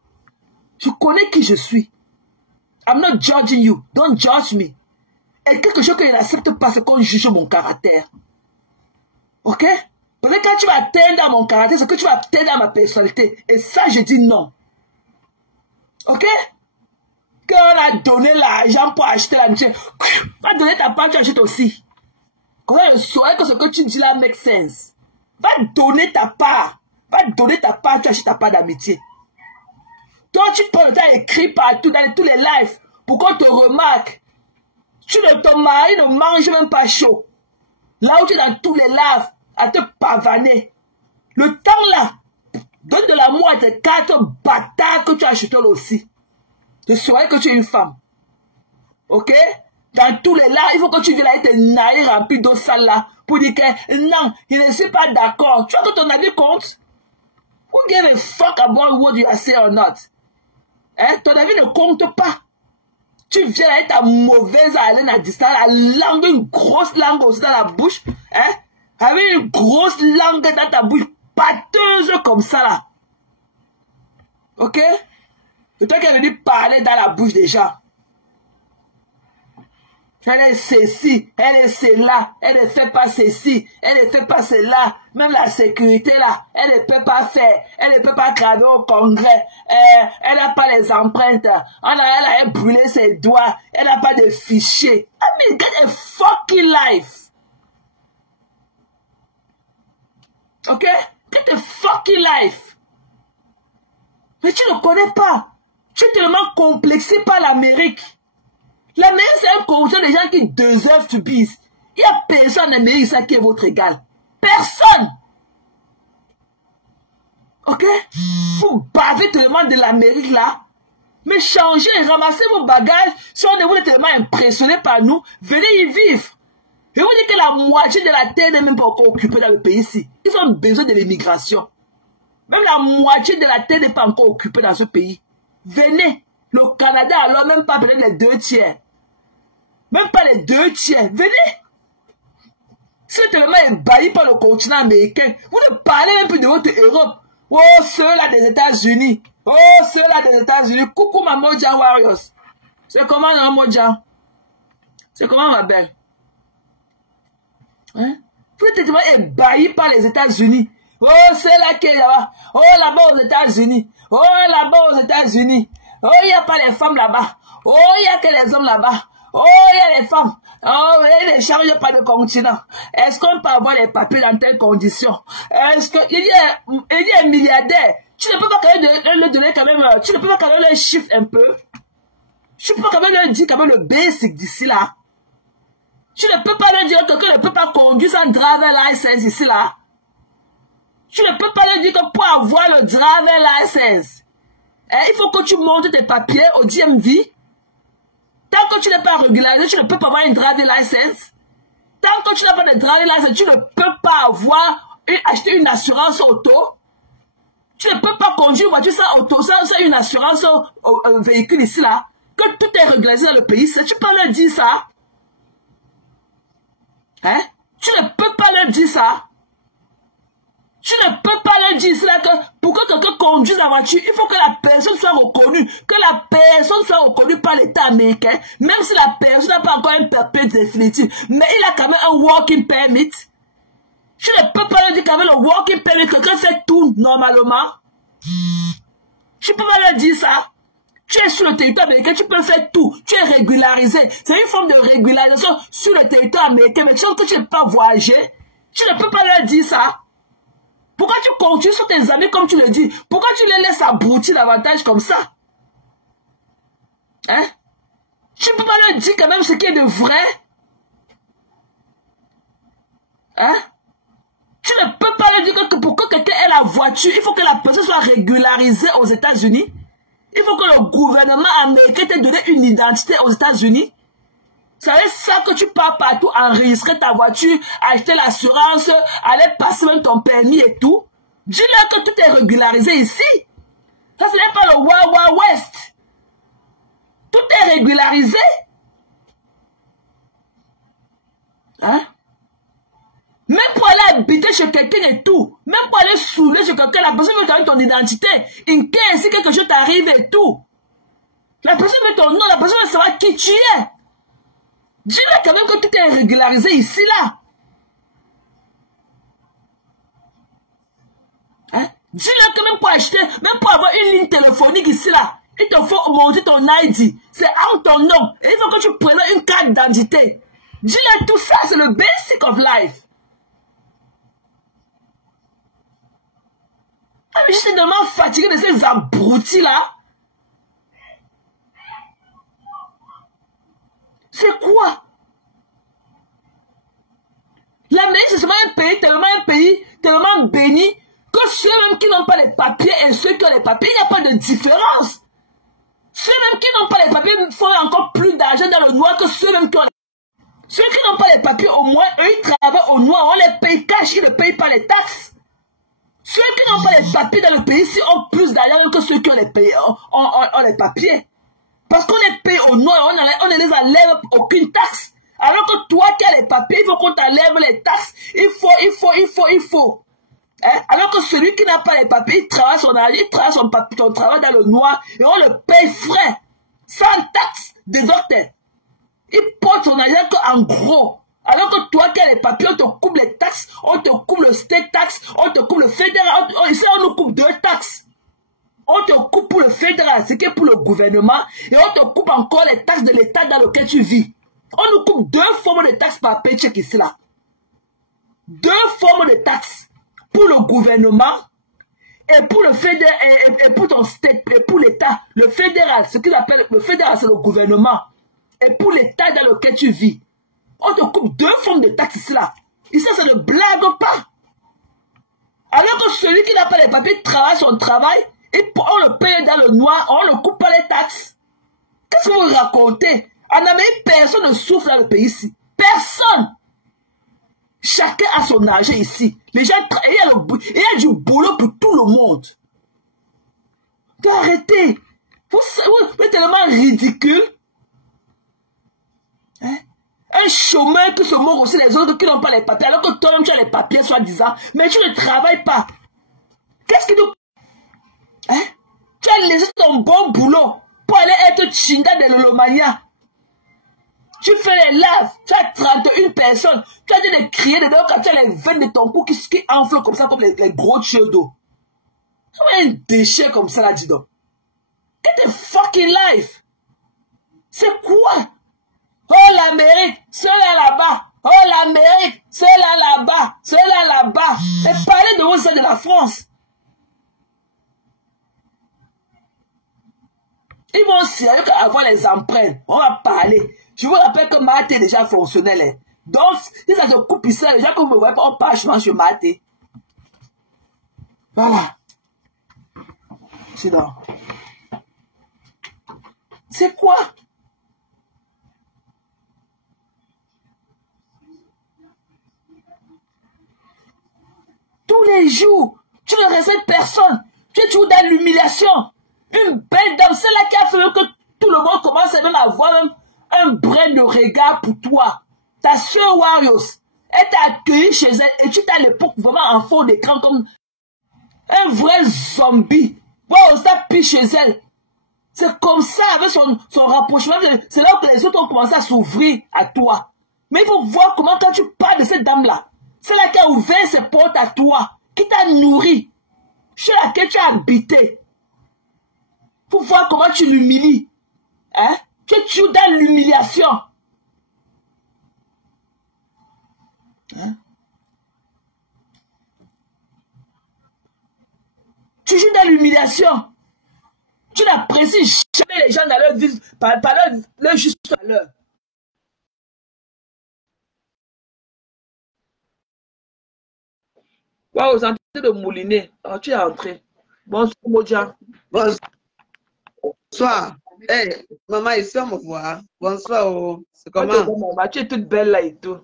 Je connais qui je suis. I'm not judging you. Don't judge me. Et quelque chose que je n'accepte pas, c'est qu'on juge mon caractère. Ok? Parce que quand tu vas atteindre mon caractère, c'est que tu vas atteindre ma personnalité. Et ça, je dis non. Ok? Quand on a donné l'argent pour acheter l'amitié, va donner ta part, tu achètes aussi. Comme ça, je saurais que ce que tu dis là make sense. Va donner ta part. Va donner ta part, tu achètes ta part d'amitié. Toi, tu prends le temps d'écrire partout, dans tous les lives, pour qu'on te remarque. Ton mari ne mange même pas chaud. Là où tu es dans tous les lives, à te pavaner. Le temps là, donne de l'amour à tes 4 bâtards que tu as achetés aussi. Je saurais que tu es une femme. Ok? Dans tous les lives, il faut que tu viennes avec tes naïs remplis d'eau sale là, pour dire que non, je ne suis pas d'accord. Tu vois que ton avis compte? Who give a fuck about what you are saying or not? Hein? Ton avis ne compte pas. Tu viens avec ta mauvaise haleine à distance, la langue, une grosse langue aussi dans la bouche, hein? Avec une grosse langue dans ta bouche, pâteuse comme ça là. Ok? C'est toi qui es venu parler dans la bouche des gens. Elle est ceci, elle est cela, elle ne fait pas ceci, elle ne fait pas cela. Même la sécurité là, elle ne peut pas faire, elle ne peut pas graver au congrès. Elle n'a pas les empreintes. Elle a brûlé ses doigts, elle n'a pas de fichiers. I mean, get a fucking life. Ok? Get a fucking life. Mais tu ne connais pas. Tu es tellement complexé par l'Amérique. L'Amérique, c'est un continent de gens qui deserve to be. Il n'y a personne en Amérique qui est votre égal. Personne. Ok? Vous bavez tellement de l'Amérique là. Mais changez, ramassez vos bagages. Si on est tellement impressionné par nous, venez y vivre. Je vous dis que la moitié de la terre n'est même pas encore occupée dans le pays ici. Ils ont besoin de l'immigration. Même la moitié de la terre n'est pas encore occupée dans ce pays. Venez. Le Canada, alors même pas peut-être les 2 tiers. Même pas les 2 tiers. Venez. Si vous êtes tellement ébahi par le continent américain, vous ne parlez même plus de votre Europe. Oh, ceux-là des États-Unis. Oh, ceux-là des États-Unis. Coucou ma Moja Warriors. C'est comment, non, Moja? C'est comment, ma belle? Hein? Vous êtes tellement ébahi par les États-Unis. Oh, c'est là qui est là-bas. Oh, là-bas aux États-Unis. Oh, là-bas aux États-Unis. Oh, il n'y a pas les femmes là-bas. Oh, il n'y a que les hommes là-bas. Oh, il y a les femmes. Oh, il ne change pas de continent. Est-ce qu'on peut avoir les papiers dans telles conditions? Est-ce que il y a un milliardaire? Tu ne peux pas quand même leur donner quand même, tu ne peux pas quand même leur chiffre un peu? Tu peux quand même leur dire quand même le basic d'ici là. Tu ne peux pas leur dire que quelqu'un ne peut pas conduire sans driver license ici là. Tu ne peux pas leur dire que pour avoir le driver license, il faut que tu montes tes papiers au DMV. Tant que tu n'es pas régularisé, tu ne peux pas avoir une driver license. Tant que tu n'as pas de driver license, tu ne peux pas acheter une assurance auto. Tu ne peux pas conduire une voiture sans auto, sans une assurance véhicule ici là. Que tout est régularisé dans le pays, tu peux leur dire ça. Hein? Tu ne peux pas leur dire ça. Tu ne peux pas leur dire cela que pour que quelqu'un conduise la voiture, il faut que la personne soit reconnue, que la personne soit reconnue par l'État américain, même si la personne n'a pas encore un permis définitif, mais il a quand même un working permit. Tu ne peux pas leur dire qu'avec le working permit, quelqu'un fait tout normalement. Tu ne peux pas leur dire ça. Tu es sur le territoire américain, tu peux faire tout. Tu es régularisé. C'est une forme de régularisation sur le territoire américain, mais sauf que tu ne peux pas voyager. Tu ne peux pas leur dire ça. Pourquoi tu continues sur tes amis comme tu le dis? Pourquoi tu les laisses abrutir davantage comme ça? Hein? Tu ne peux pas leur dire quand même ce qui est de vrai? Hein? Tu ne peux pas leur dire que pour que quelqu'un ait la voiture, il faut que la personne soit régularisée aux États-Unis. Il faut que le gouvernement américain t'ait donné une identité aux États-Unis. C'est avec ça que tu pars partout, enregistrer ta voiture, acheter l'assurance, aller passer même ton permis et tout. Dis-leur que tout est régularisé ici. Ça, ce n'est pas le Wild Wild West. Tout est régularisé. Hein? Même pour aller habiter chez quelqu'un et même pour aller saouler chez quelqu'un, la personne veut quand même ton identité. In case si quelque chose t'arrive et tout. La personne met ton nom, la personne ne saura qui tu es. Dis-le quand même que tout est régularisé ici, là. Hein? Dis-le quand même pour acheter, même pour avoir une ligne téléphonique ici, là. Il te faut monter ton ID. C'est en ton nom. Et il faut que tu prennes une carte d'identité. Dis-le tout ça, c'est le basic of life. Je suis tellement fatigué de ces abrutis-là. C'est quoi? L'Amérique, c'est seulement un pays tellement béni que ceux-mêmes qui n'ont pas les papiers et ceux qui ont les papiers, il n'y a pas de différence. Ceux-mêmes qui n'ont pas les papiers font encore plus d'argent dans le noir que ceux-mêmes qui ont les papiers. Ceux qui n'ont pas les papiers, au moins, eux, ils travaillent au noir, on les paye cash, ils ne payent pas les taxes. Ceux qui n'ont pas les papiers dans le pays ici ont plus d'argent que ceux qui ont les papiers. Parce qu'on les paye au noir, on ne les enlève aucune taxe. Alors que toi qui as les papiers, il faut qu'on t'enlève les taxes. Il faut. Hein? Alors que celui qui n'a pas les papiers, il travaille son argent, il travaille son travail dans le noir et on le paye frais. Sans taxe des autres. Il porte son argent qu'en gros. Alors que toi qui as les papiers, on te coupe les taxes, on te coupe le state tax, on te coupe le fédéral, ici on nous coupe 2 taxes. On te coupe pour le fédéral, ce qui est pour le gouvernement, et on te coupe encore les taxes de l'État dans lequel tu vis. On nous coupe 2 formes de taxes par paycheck ici là. 2 formes de taxes pour le gouvernement et pour le fédéral et pour ton state et pour l'État. Le fédéral, ce qu'ils appellent le fédéral, c'est le gouvernement, et pour l'État dans lequel tu vis. On te coupe 2 formes de taxes ici là. Ici, ça ne blague pas. Alors que celui qui n'a pas les papiers travaille son travail, et on le paye dans le noir, on ne coupe pas les taxes. Qu'est-ce que vous racontez? En Amérique, personne ne souffre dans le pays ici. Personne. Chacun a son argent ici. Les gens, il y a du boulot pour tout le monde. Arrêtez. Vous êtes tellement ridicule. Hein? Un chômeur qui se moque aussi les autres qui n'ont pas les papiers, alors que toi-même tu as les papiers soi-disant, mais tu ne travailles pas. Qu'est-ce que tu... Hein? Tu as laissé ton bon boulot pour aller être chinda de l'Olomania. Tu fais les laves, tu as 31 personnes, tu as dit de crier dedans quand tu as les veines de ton cou qui enflent comme ça, comme les gros tuyaux d'eau. Un déchet comme ça là, dis donc. Get a fucking life. C'est quoi? Oh l'Amérique, ceux-là là-bas. Oh l'Amérique, ceux-là là-bas, ceux-là là-bas. Et parlez de vous, c'est de la France. Ils vont sérieux qu'avant les empreintes, on va parler. Je vous rappelle que Maté est déjà fonctionnel. Hein. Donc, si ça se coupe ici, les gens que vous ne voyez pas, on part sur Maté. Voilà. Sinon. C'est quoi? Tous les jours, tu ne respectes personne. Tu es toujours dans l'humiliation. Une belle dame, c'est là qui a fait que tout le monde commence même à avoir même un brin de regard pour toi. Ta soeur Warriors, elle t'a accueilli chez elle et tu t'es à l'époque vraiment en fond d'écran comme un vrai zombie. Bon, ça pis chez elle. C'est comme ça, avec son rapprochement, c'est là que les autres ont commencé à s'ouvrir à toi. Mais il faut voir comment quand tu parles de cette dame-là, c'est là qui a ouvert ses portes à toi, qui t'a nourri, chez laquelle tu as habité. Pour voir comment tu l'humilies. Hein? Tu es toujours dans l'humiliation. Hein? Tu joues dans l'humiliation. Tu n'apprécies jamais les gens dans leur vie, par leur juste valeur. Wow, vous entendez de mouliner. Oh, tu es entré. Bonsoir, Moja. Bonsoir. Hey, maman, ici, on me voit. Bonsoir. Oh. C'est comment? Maman, tu es toute belle là et tout.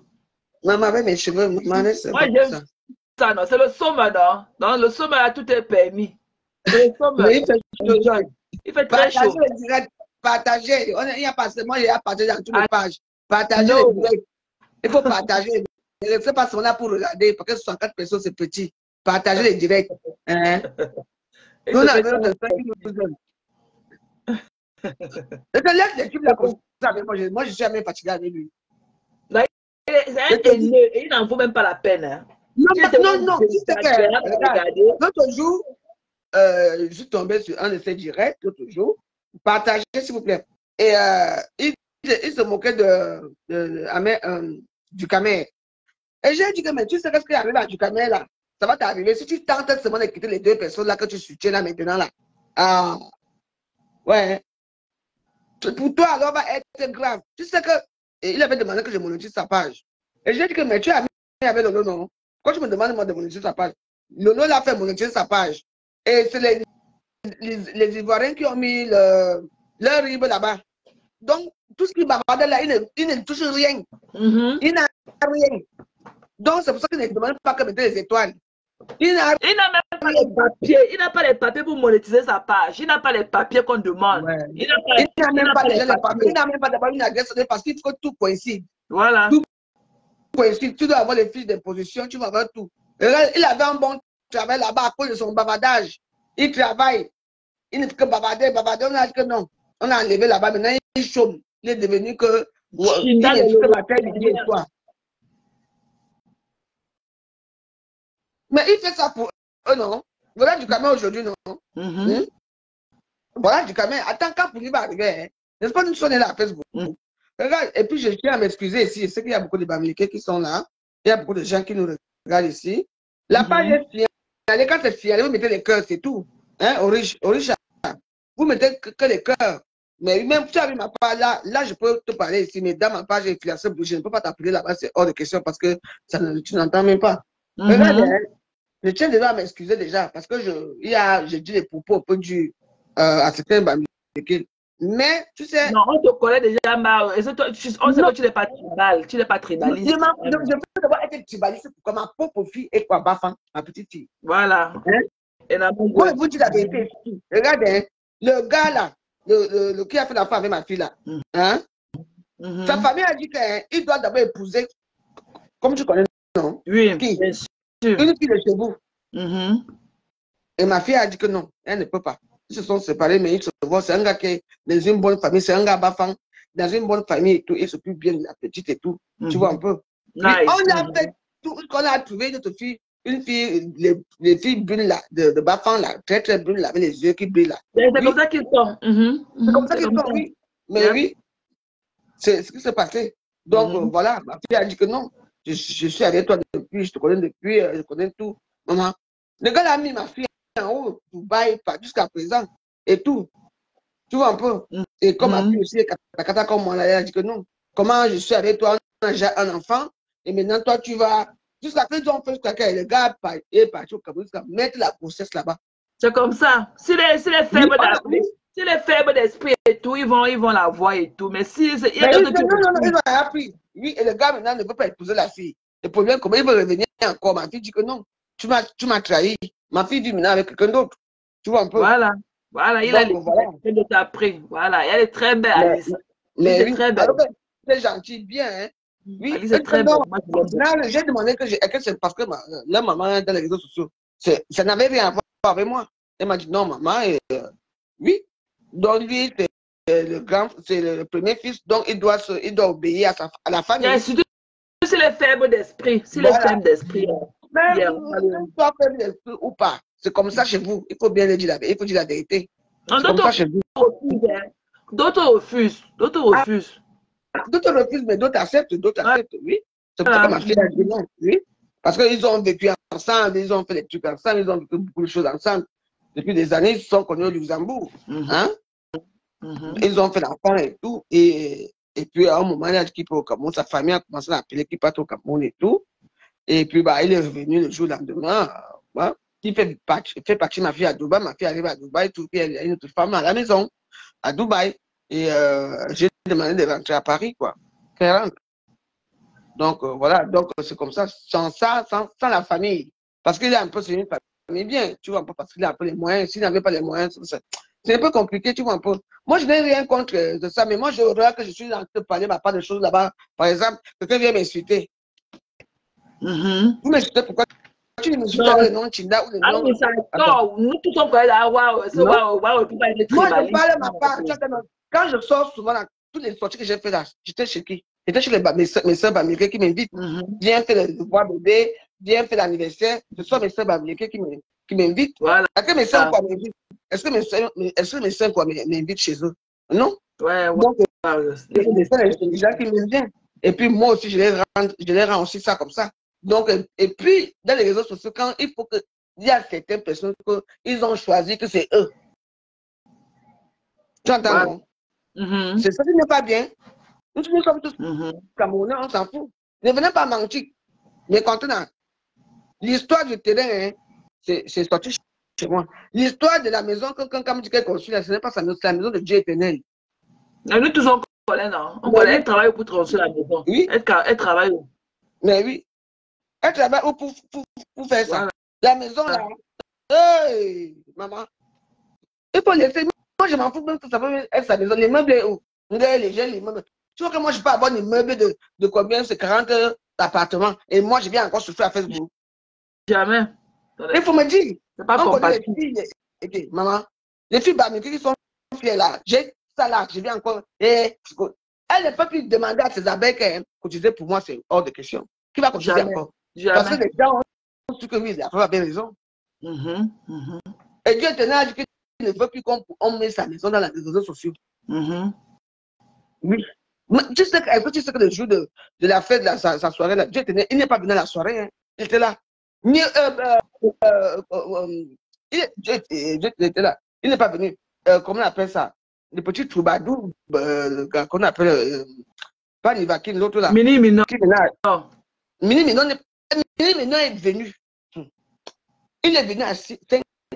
Maman, avec mes cheveux, maman, c'est moi, j'aime ça, non? C'est le somme, non? Non, le somme, là, tout est permis. Le somme, il fait chaud. Il fait très chaud. Partager. Il y a pas seulement, il y a partagé dans toutes les pages. Partager les directs. Il faut partager. Ne restez pas seulement là pour regarder, parce que 64 personnes, c'est petit. Partager les directs. Hein? Nous, on a besoin de 5 000. Et que laisse les types là comme ça avec moi. Moi, je suis jamais fatigué avec lui. Là, c'est un haineux et il n'en vaut même pas la peine. Hein. Non, tu sais que l'autre jour, je suis tombé sur un de ses directs, l'autre jour, partagez s'il vous plaît. Et il se moquait du Camer. Et j'ai dit que, mais tu sais qu'est-ce qui arrive à du Camer là? Ça va t'arriver si tu tentes seulement de quitter les deux personnes là que tu soutiens là maintenant là. Ah, ouais. Pour toi, alors, va être grave. Tu sais que, il avait demandé que je monétise sa page. Et j'ai dit que, mais tu as mis avec Lolo, non? Quand tu me demandes moi de monétiser sa page, Lolo l'a fait monétiser sa page. Et c'est les Ivoiriens qui ont mis leur RIB là-bas. Donc, tout ce qui bavardait là, il ne touche rien. Il n'a rien. Donc, c'est pour ça qu'il ne demande pas que mettre les étoiles. Il n'a même pas les papiers. Il n'a pas les papiers pour monétiser sa page. Il n'a pas les papiers qu'on demande. Ouais. Il n'a même pas les papiers. Il n'a même pas d'abord une adresse parce qu'il faut que tout coïncide. Voilà. Tout coïncide. Tu dois avoir les fiches d'imposition, tu vas avoir tout. Et là, il avait un bon travail là-bas à cause de son bavardage. Il travaille. Il ne fait que bavarder. On a dit que non. On a enlevé là-bas. Maintenant, il chôme. Il est devenu que. Il ne fait que la tête et toi. Mais il fait ça pour eux, non? Voilà du Camer aujourd'hui, non? Voilà du Camer. Attends, quand pour lui va arriver, hein? N'est-ce pas, nous sommes là à Facebook? Regarde, et puis je tiens à m'excuser ici. Je sais qu'il y a beaucoup de Bamileke qui sont là. Il y a beaucoup de gens qui nous regardent ici. La page est signalée. Quand c'est signalé, vous mettez les cœurs, c'est tout. Hein, au riche. Vous mettez que les cœurs. Mais même si tu as vu ma page là, je peux te parler ici. Mais dans ma page influenceuse, je ne peux pas t'appeler là-bas. C'est hors de question parce que tu n'entends même pas. Regarde, je tiens déjà à m'excuser déjà parce que j'ai dit des propos un peu durs à certains Bamileke. Mais tu sais. Non, on te connaît déjà, Mao. On sait que tu n'es pas tribal. Tu n'es pas tribaliste. Je peux d'abord être tribaliste pour que ma propre fille est quoi, Bafan, ma petite fille. Voilà. Hein? Moi, je vous dis la vérité. Regardez, le gars là, qui a fait l'affaire avec ma fille là, hein? Sa famille a dit qu'il doit d'abord épouser, comme tu connais, non? Oui, qui? Bien sûr. Une fille de chez vous. Et ma fille a dit que non, elle ne peut pas. Ils se sont séparés, mais ils se voient. C'est un gars qui est dans une bonne famille, c'est un gars Bafan, dans une bonne famille et tout. Il s'occupe bien de la petite et tout. Tu vois un peu. Nice. Mais on a fait tout ce qu'on a trouvé une autre fille, une fille, les filles brunes là, de Bafan là, très très brunes là, avec les yeux qui brillent là. C'est comme ça qu'ils sont. C'est comme ça qu'ils sont, oui. Mais oui, c'est ce qui s'est passé. Donc voilà, ma fille a dit que non. Je suis avec toi depuis, je te connais depuis, je connais tout. Maman. Le gars a mis ma fille en haut, Dubaï, jusqu'à présent, et tout. Tu vois un peu. Et comme ma fille aussi, comme moi, elle a dit que non. Comment je suis avec toi, j'ai un enfant, et maintenant toi tu vas. Jusqu'à ce qu'ils ont fait jusqu'à que le gars est parti au Cameroun, jusqu'à mettre la grossesse là-bas. C'est comme ça. Si les faibles d'esprit, si les faibles d'esprit et tout, ils vont la voir et tout. Mais si. Il y a non, ils ont appris. Oui, et le gars maintenant ne veut pas épouser la fille. Le problème, comment il veut revenir encore? Ma fille dit que non. Tu m'as trahi. Ma fille vit maintenant avec quelqu'un d'autre. Tu vois un peu. Voilà, il a de t'après. Voilà, elle est très belle, Alice. Mais oui, très belle. C'est gentil, bien, hein. Oui, Alice est très belle. J'ai demandé que c'est parce que la maman dans les réseaux sociaux, ça n'avait rien à voir avec moi. Elle m'a dit non, maman, oui. Donc lui, c'est le premier fils, donc il doit obéir à la famille. Yeah, surtout si les faibles d'esprit, les faibles d'esprit. Mais soit faible d'esprit ou pas, c'est comme ça chez vous. Il faut bien le dire, il faut dire la vérité. C'est comme ça chez vous. D'autres refusent. D'autres refusent, mais d'autres acceptent, oui. C'est pour ça que ma fille a dit non, oui. Parce qu'ils ont vécu ensemble, ils ont fait des trucs ensemble, ils ont vécu beaucoup de choses ensemble. Depuis des années, ils se sont connus au Luxembourg. Hein? Ils ont fait l'enfant et tout. Et puis, à un moment, il a dit qu'il peut au Cameroun. Sa famille a commencé à appeler qu'il parte au Cameroun et tout. Et puis, il est revenu le jour lendemain. Il fait partir ma fille à Dubaï. Ma fille arrive à Dubaï. Tout, puis il y a une autre femme à la maison, à Dubaï. Et j'ai demandé de rentrer à Paris, quoi. Qu'elle rentre. Donc, voilà. Donc, c'est comme ça. Sans la famille. Parce qu'il a un peu, c'est une famille bien. Tu vois, un peu, parce qu'il a un peu les moyens. S'il n'avait pas les moyens, c'est un peu compliqué, tu vois un peu. Moi, je n'ai rien contre de ça, mais moi, je regarde que je suis en train de parler pas de choses là-bas. Par exemple, quelqu'un vient m'insulter. Vous m'insultez, pourquoi tu me suis avec le nom Chinda ou le Ah nom. oui, ça, Attends. non, nous tous on connaît la waouh, c'est Non. waouh, waouh, tout être Moi, je tribaliste. parle à ma part. Quand je sors souvent, là, toutes les sorties que j'ai fait là, j'étais chez qui? J'étais chez mes soeurs américaines qui m'invitent. Viens faire le devoir bébé, viens faire l'anniversaire. Ce sont mes soeurs américaines qui m'invitent. Voilà. Est-ce que mes soeurs m'invitent? Est-ce que mes soeurs m'invitent chez eux? Non. Ouais, ouais. Donc, les gens qui me viennent. Et puis moi aussi, je les rends aussi ça comme ça. Donc, et puis, dans les réseaux sociaux, quand il faut que il y a certaines personnes qu'ils ont choisi que c'est eux. Tu entends, non? C'est ça qui n'est pas bien. Nous sommes tous Camerounais, on s'en fout. Ne venez pas mentir. Mais maintenant, l'histoire du terrain, hein, c'est sorti chez moi. L'histoire de la maison, quand quelqu'un me dit qu'elle est construite, ce n'est pas sa maison, c'est la maison de Dieu éternel. Et nous tous on connaît, non? On connaît, elle travaille pour construire la maison. Oui. Elle travaille où? Mais oui. Elle travaille pour faire ça. Voilà. La maison, là. Hey, maman. Il faut laisser. Moi, je m'en fous même que ça peut être sa maison. Les meubles est où? Les gens, les meubles. Tu vois que moi, je peux avoir des meubles de combien? C'est 40 appartements. Et moi, je viens encore souffrir à Facebook. Jamais. Il faut me dire. C'est pas compatible. Okay, maman. Les filles bamikées qui sont fières là. J'ai ça là. Je viens encore. Et elle ne peut plus demander à ses abeilles qu'elle cotisait pour moi. C'est hors de question. Qui va cotiser encore? Jamais. Parce que les gens ont su que oui, il a bien raison. Et Dieu tenait à dire qu'il ne veut plus qu'on mette sa maison dans les réseaux sociaux. Oui. Tu sais que le jour de la fête, sa soirée, là, Dieu tenait, il n'est pas venu à la soirée. Hein. Il était là. Dieu était là. Il n'est pas venu. Comment on appelle ça? Le petit troubadour, qu'on appelle, pas Nivakin, l'autre là. Mini Minon. Mini Minon est venu. Il est venu à 5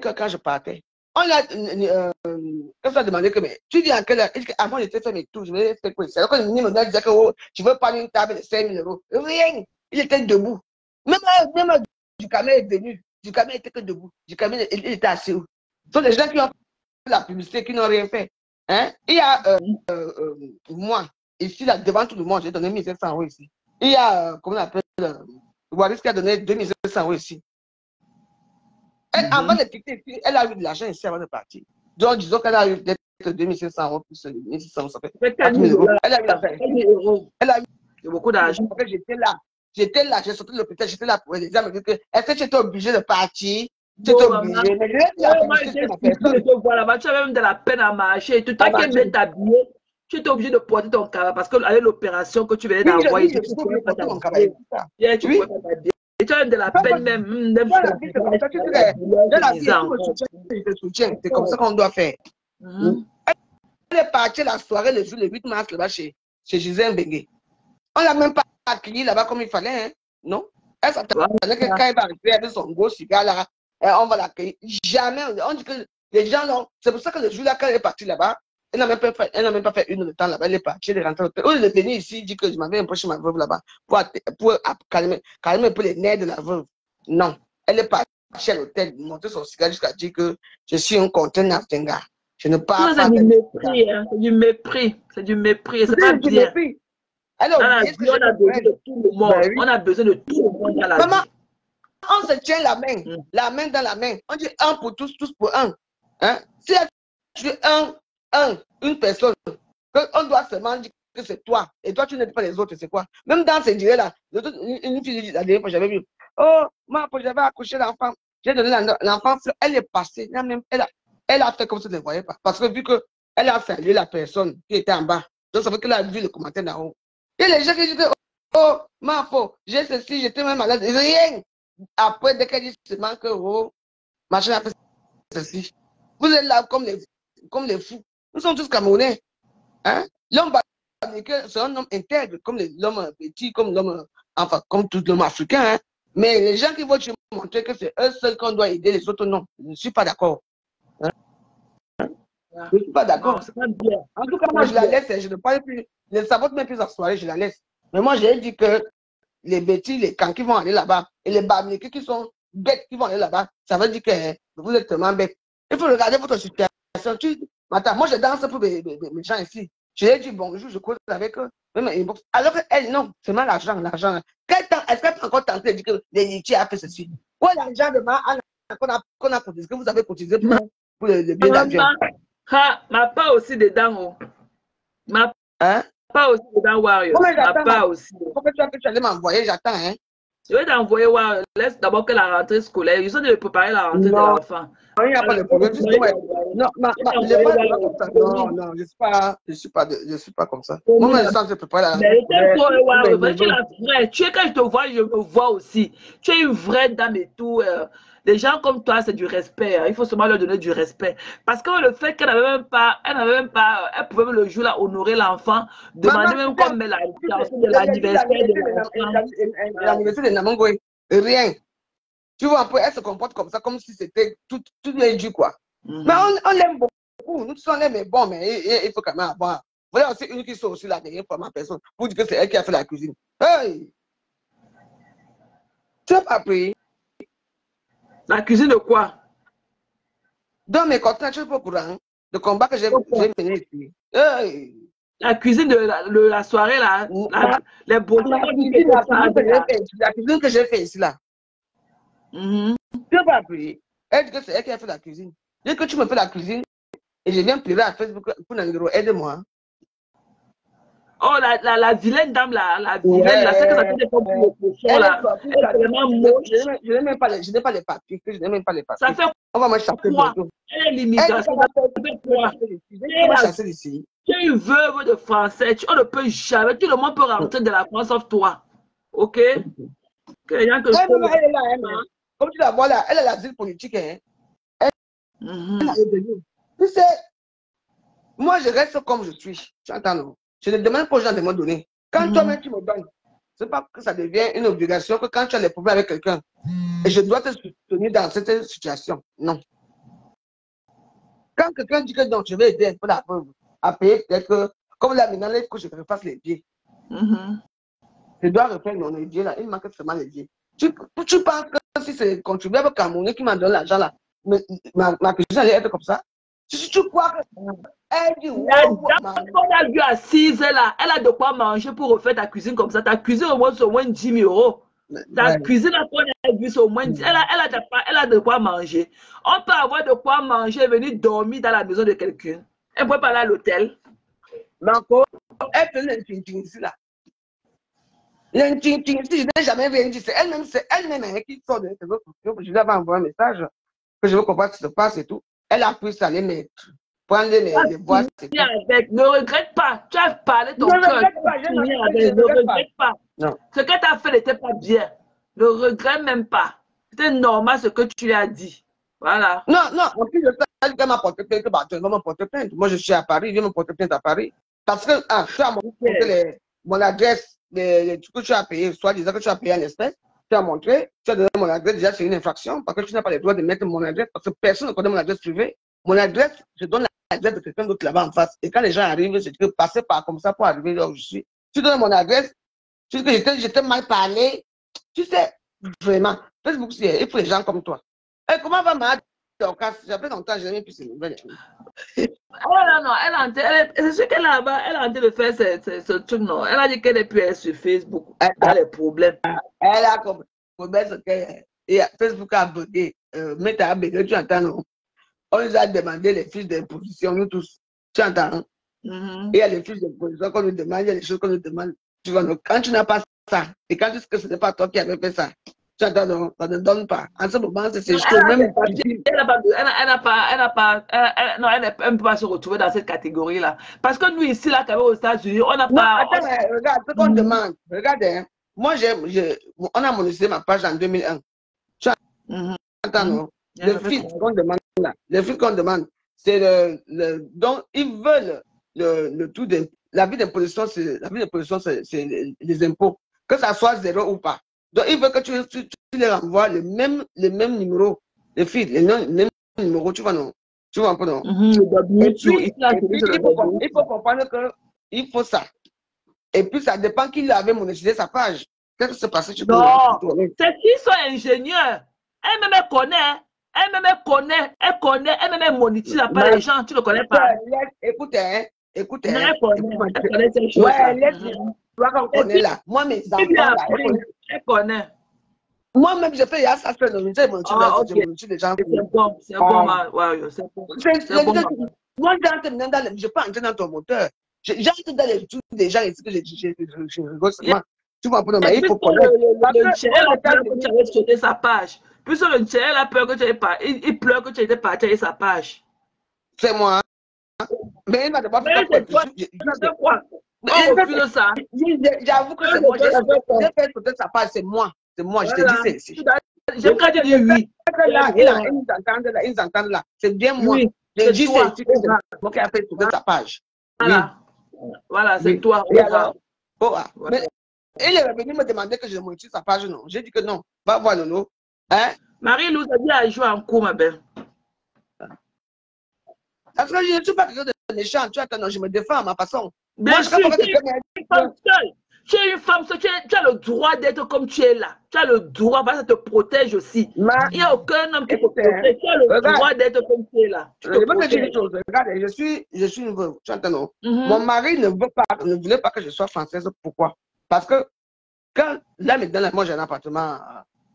heures quand je partais. On a demandé que, mais tu dis à quelle heure? Avant, j'étais fait mes tours, je me fait quoi? C'est alors que le ministre disait que oh, tu veux prendre une table de 5 000 euros. Rien. Il était debout. Même du camion est venu. Du camion était que debout. Du camion, il était assis où? Ce sont des gens qui ont fait la publicité, qui n'ont rien fait. Hein? Il y a moi, ici, là, devant tout le monde, j'ai donné 1 700 euros ici. Il y a, comment on appelle, Waris qui a donné 2 700 euros ici. Avant de quitter ici, elle a eu de l'argent ici avant de partir. Donc, disons qu'elle a eu peut-être 2500 euros plus 1600 euros, ça fait 4 000 euros. Elle a eu l'argent. Elle a eu beaucoup d'argent. J'étais là, j'ai sorti de l'hôpital, j'étais là pour elle. Les gens me disent que, est-ce que tu étais obligé de partir? Tu étais obligé. Mais tu as même de la peine à marcher. Tout le temps qu'elle met t'habiller, tu étais obligé de porter ton cabas parce qu'avec l'opération que tu venais d'avoir, tu ne pouvais pas t'habiller. Tu ne pouvais pas t'habiller. Et tu as de la peine même. C'est comme ça qu'on doit faire. Elle est partie la soirée, le jour, le 8 mars, là-bas, chez Gisèle Bengué. On ne l'a même pas accueilli là-bas comme il fallait. Hein? Non. Elle s'attendait que quand elle va arriver avec son gros cigare là, on va l'accueillir. Jamais. On dit que les gens, non. C'est pour ça que le jour là, quand elle est partie là-bas, elle n'a même pas fait 1 heure de temps là-bas. Elle est partie, elle est rentrée. Elle est venue ici, dit que je m'avais empoché ma veuve là-bas pour calmer un peu les nerfs de la veuve. Non. Elle est partie à l'hôtel, monter son cigare jusqu'à dire que je suis un conteneur Tenga. Je ne parle pas. C'est du mépris. Hein. C'est du mépris. C'est du mépris. C'est pas bien. Alors, on a besoin de tout le monde. On a besoin de tout le monde dans la vie. On se tient la main dans la main. On dit un pour tous, tous pour un. Hein? Si tu es une personne, on doit seulement dire que c'est toi. Et toi, tu n'es pas les autres, c'est quoi? Même dans ces durées-là, une fille, la dernière fois, j'avais vu, oh, moi, j'avais accouché l'enfant. J'ai donné l'enfant, elle est passée. Elle a fait comme si elle ne voyait pas. Parce que vu qu'elle a salué la personne qui était en bas, donc ça veut qu'elle a vu le commentaire d'en haut. Et les gens qui disent, oh, ma faute, j'ai ceci, j'étais même malade. Rien. Après, dès qu'elle dit seulement que, oh, machin a fait ceci. Vous êtes là comme les fous. Nous sommes tous Camerounais. Hein? L'homme c'est un homme intègre, comme l'homme petit, comme l'homme, enfin, comme tout l'homme africain. Hein? Mais les gens qui vont te montrer que c'est eux seuls qu'on doit aider, les autres, non. Je ne suis pas d'accord. Hein? Je ne suis pas d'accord. En tout cas, moi, je la laisse. Je ne parle plus. Je ne sabote même plus en soirée, je la laisse. Mais moi, j'ai dit que les bêtis, les camps qui vont aller là-bas, et les bamikés qui sont bêtes qui vont aller là-bas, ça veut dire que vous êtes tellement bêtes. Il faut regarder votre situation. Attends, moi, je danse pour mes gens ici. Je lui ai dit bonjour, je cause avec eux. Alors qu'elle, non, c'est mal l'argent. Est-ce qu'elle peut encore tenter de dire que les litiers a fait ceci? Ouais, l'argent de qu'on a cotisé, que vous avez cotisé pour le billet d'avion. Ma part aussi dedans. Ma part aussi dedans, Warrior. Ma part aussi. Pourquoi tu allais m'envoyer? J'attends, hein. Je vais t'envoyer Warrior. Laisse d'abord que la rentrée scolaire. Ils sont de préparer la rentrée de l'enfant. Non, il n'y a pas de problème. Non, je suis pas comme ça. Moi, je sens que je prépare la rentrée. Tu es quand je te vois, je me vois aussi. Tu es une vraie dame et tout. Des gens comme toi, c'est du respect. Hein. Il faut seulement leur donner du respect. Parce que le fait qu'elle n'avait même pas, elle pouvait le jour là honorer l'enfant, demander même comme de l'anniversaire de l'anniversaire de Namangoué. Rien. Tu vois, après, elle se comporte comme ça, comme si c'était tout les dû, quoi. Mais on l'aime beaucoup. Nous tous, on l'aime, mais bon, mais il faut quand même avoir. Voilà aussi une qui sort aussi là derrière pour ma personne, pour dire que c'est elle qui a fait la cuisine. Hey! Tu n'as pas pris? La cuisine de quoi? Dans mes contrats, tu n'es pas au courant de combat que j'ai mené ici. Hey! La cuisine de la soirée, là. Les beaux. La cuisine que j'ai fait ici, là. Tu n'as pas appris. Elle dit que c'est elle qui a fait la cuisine. Dès que tu me fais la cuisine et je viens pleurer à Facebook pour Nangiro, aide-moi. Oh, la vilaine dame, la vilaine, la celle que ça fait des pommes pour le cochon, là. Elle est vraiment moche. Je n'ai même pas les papiers. Je n'ai même pas les papiers. Ça fait on va me chasser bientôt. Elle est l'immigration. Ça fait quoi? Tu es une veuve de français. On ne peut jamais. Tout le monde peut rentrer de la France sauf toi. Ok? Que les gens que elle est là, comme tu la vois là, elle a l'asile politique. Hein. Elle est venue. Tu sais, moi je reste comme je suis. Tu entends, non? Je ne demande pas aux gens de me donner. Quand toi-même tu me donnes, ce n'est pas que ça devient une obligation que quand tu as des problèmes avec quelqu'un, et je dois te soutenir dans cette situation. Non. Quand quelqu'un dit que non, je vais aider un peu la preuve à payer, peut-être que, comme là maintenant, il faut que je refasse les pieds. Je dois refaire les pieds là, il manque seulement les pieds. Tu penses que si c'est le contribuable camerounais qui m'a donné l'argent là, ma cuisine allait être comme ça? Tu crois que elle dit on a vu assise là, elle a de quoi manger pour refaire ta cuisine comme ça. Ta cuisine au moins 10 000 €. Ta cuisine à quoi on a vu c'est au moins 10 000 €. Elle a de quoi manger. On peut avoir de quoi manger et venir dormir dans la maison de quelqu'un. Elle peut pas aller à l'hôtel. Donc, elle fait l'intintin ici là. L'intintin ici, je n'ai jamais rien dit. C'est elle-même qui sort de ses autres questions. Je lui avais envoyé un message que je veux comprendre ce qui se passe et tout. Elle a pu s'aller mettre. Prendre les voix. Ne regrette pas. Tu as parlé ton cœur. Ne regrette pas. Non. Ce que tu as fait n'était pas bien. Ne regrette même pas. C'était normal ce que tu as dit. Voilà. Non. En plus, elle m'a porté plainte. Elle va me porter plainte. Moi, je suis à Paris. Je vais me porter plainte à Paris. Parce que tu as montré mon adresse, les trucs que tu as payé, soit disant que tu as payé en espèces. Tu as montré, tu as donné mon adresse. Déjà, c'est une infraction. Parce que tu n'as pas le droit de mettre mon adresse. Parce que personne ne connaît mon adresse privée. Mon adresse, je donne l'adresse de quelqu'un d'autre là-bas en face. Et quand les gens arrivent, c'est que passer par comme ça pour arriver là où je suis. Tu donnes mon adresse, tu dis que j'étais mal parlé. Tu sais, vraiment, Facebook, il faut les gens comme toi. Et comment va ma ça fait longtemps, je n'ai même plus ces nouvelles. Non, c'est sûr qu'elle a en train de faire ce truc, non. Elle a dit qu'elle est plus sur Facebook. Elle a les problèmes. Elle a comme problème que Facebook a bugué. Mais tu as bugué, tu entends, non? On nous a demandé les fiches d'imposition, nous tous. Tu entends? Et il y a les fiches d'imposition qu'on nous demande, il y a les choses qu'on nous demande. Tu vois, donc, quand tu n'as pas ça, et quand tu sais que ce n'est pas toi qui avais fait ça, tu entends, non, ça ne donne pas. En ce moment, c'est juste même. Elle ne peut pas se retrouver dans cette catégorie-là. Parce que nous, ici, là, quand même aux États-Unis, on n'a pas. Attends, regarde, ce qu'on demande. Regarde, hein. Moi, on a monétisé ma page en 2001. Tu entends, non? Le filtre qu'on demande là, le filtre qu'on demande, c'est donc ils veulent le tout de la vie d'imposition, c'est les impôts, que ça soit 0 ou pas. Donc ils veulent que tu les renvoies le même numéro, le filtre, le même numéro, tu vois non? Tu vois un peu non? Et puis, il faut comprendre que il faut ça. Et puis ça dépend qui avait monétisé sa page. Qu'est-ce qui s'est passé? Non, c'est qu'ils sont ingénieurs. Elle-même connaît. Elle connaît, elle monétise pas les gens, tu ne le connais pas. Écoute, elle connaît ces choses. Ouais, tu vois qu'on connaît là. Moi, mes enfants, là, elle connaît. Moi-même, j'ai fait, il y a ça, fait le ministère, Ah, ok. des gens. C'est bon, c'est bon, ouais, c'est bon. C'est bon. Moi, je peux entrer dans ton moteur. J'entre dans les trucs des gens ici que je rigole seulement. Tu vois, pour il faut connaître. Le Tchèque a peur que tu avais sauté sa page. Puisque le Tchèque a peur que tu n'avais pas. Il pleure que tu étais parti avec sa page. C'est moi. Mais il m'a d'abord fait quoi? On refuse ça. J'avoue que c'est moi. J'ai fait sauter sa page, c'est moi. C'est moi, je te dis, c'est. J'aime quand tu dis oui. Ils entendent là. C'est bien moi. Je dis, c'est moi qui a fait sauter sa page. Voilà. Voilà, c'est toi. Et alors, mais il est venu me demander que je monétise sa page, non. J'ai dit que non. Va voir Nono. Hein? Marie-Lou a dit à jouer en cours, ma belle. Parce que je ne suis pas quelqu'un de méchant. Tu attends, non, je me défends à ma façon. Bien sûr, tu es une femme seule. Tu as le droit d'être comme tu es là. Tu as le droit, parce que ça te protège aussi. Il n'y a aucun homme qui te protège. Tu as le droit d'être comme tu es là. Je vais te dire une chose. Regarde, je suis une veuve. Tu entends, non? Mon mari ne voulait pas que je sois française. Pourquoi? Parce que quand, là, maintenant, moi, j'ai un appartement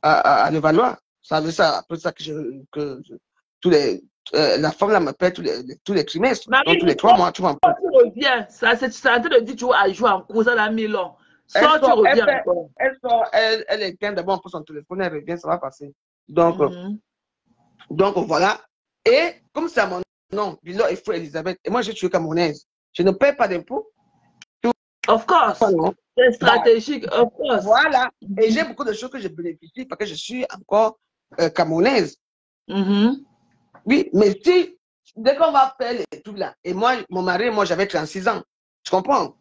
à Levallois. Ça veut ça, après ça tous les, la femme là me paie tous les trimestres. Donc, tous les 3 mois, tu vois. Tu reviens. Ça, c'est en train de dire tu vas jouer en cours, ça l'a mis long. Sors, tu reviens encore. Elle sort, elle éteint d'abord pour son téléphone, elle revient, ça va passer. Donc, voilà. Et comme c'est à mon nom, Bilo et Fou Elisabeth, et moi je suis camerounaise, je ne paie pas d'impôts. Of course. C'est stratégique, of course. Voilà. Et j'ai beaucoup de choses que je bénéficie parce que je suis encore camerounaise. Oui, mais si, dès qu'on va faire les trucs là, et moi, mon mari, moi j'avais 36 ans, tu comprends?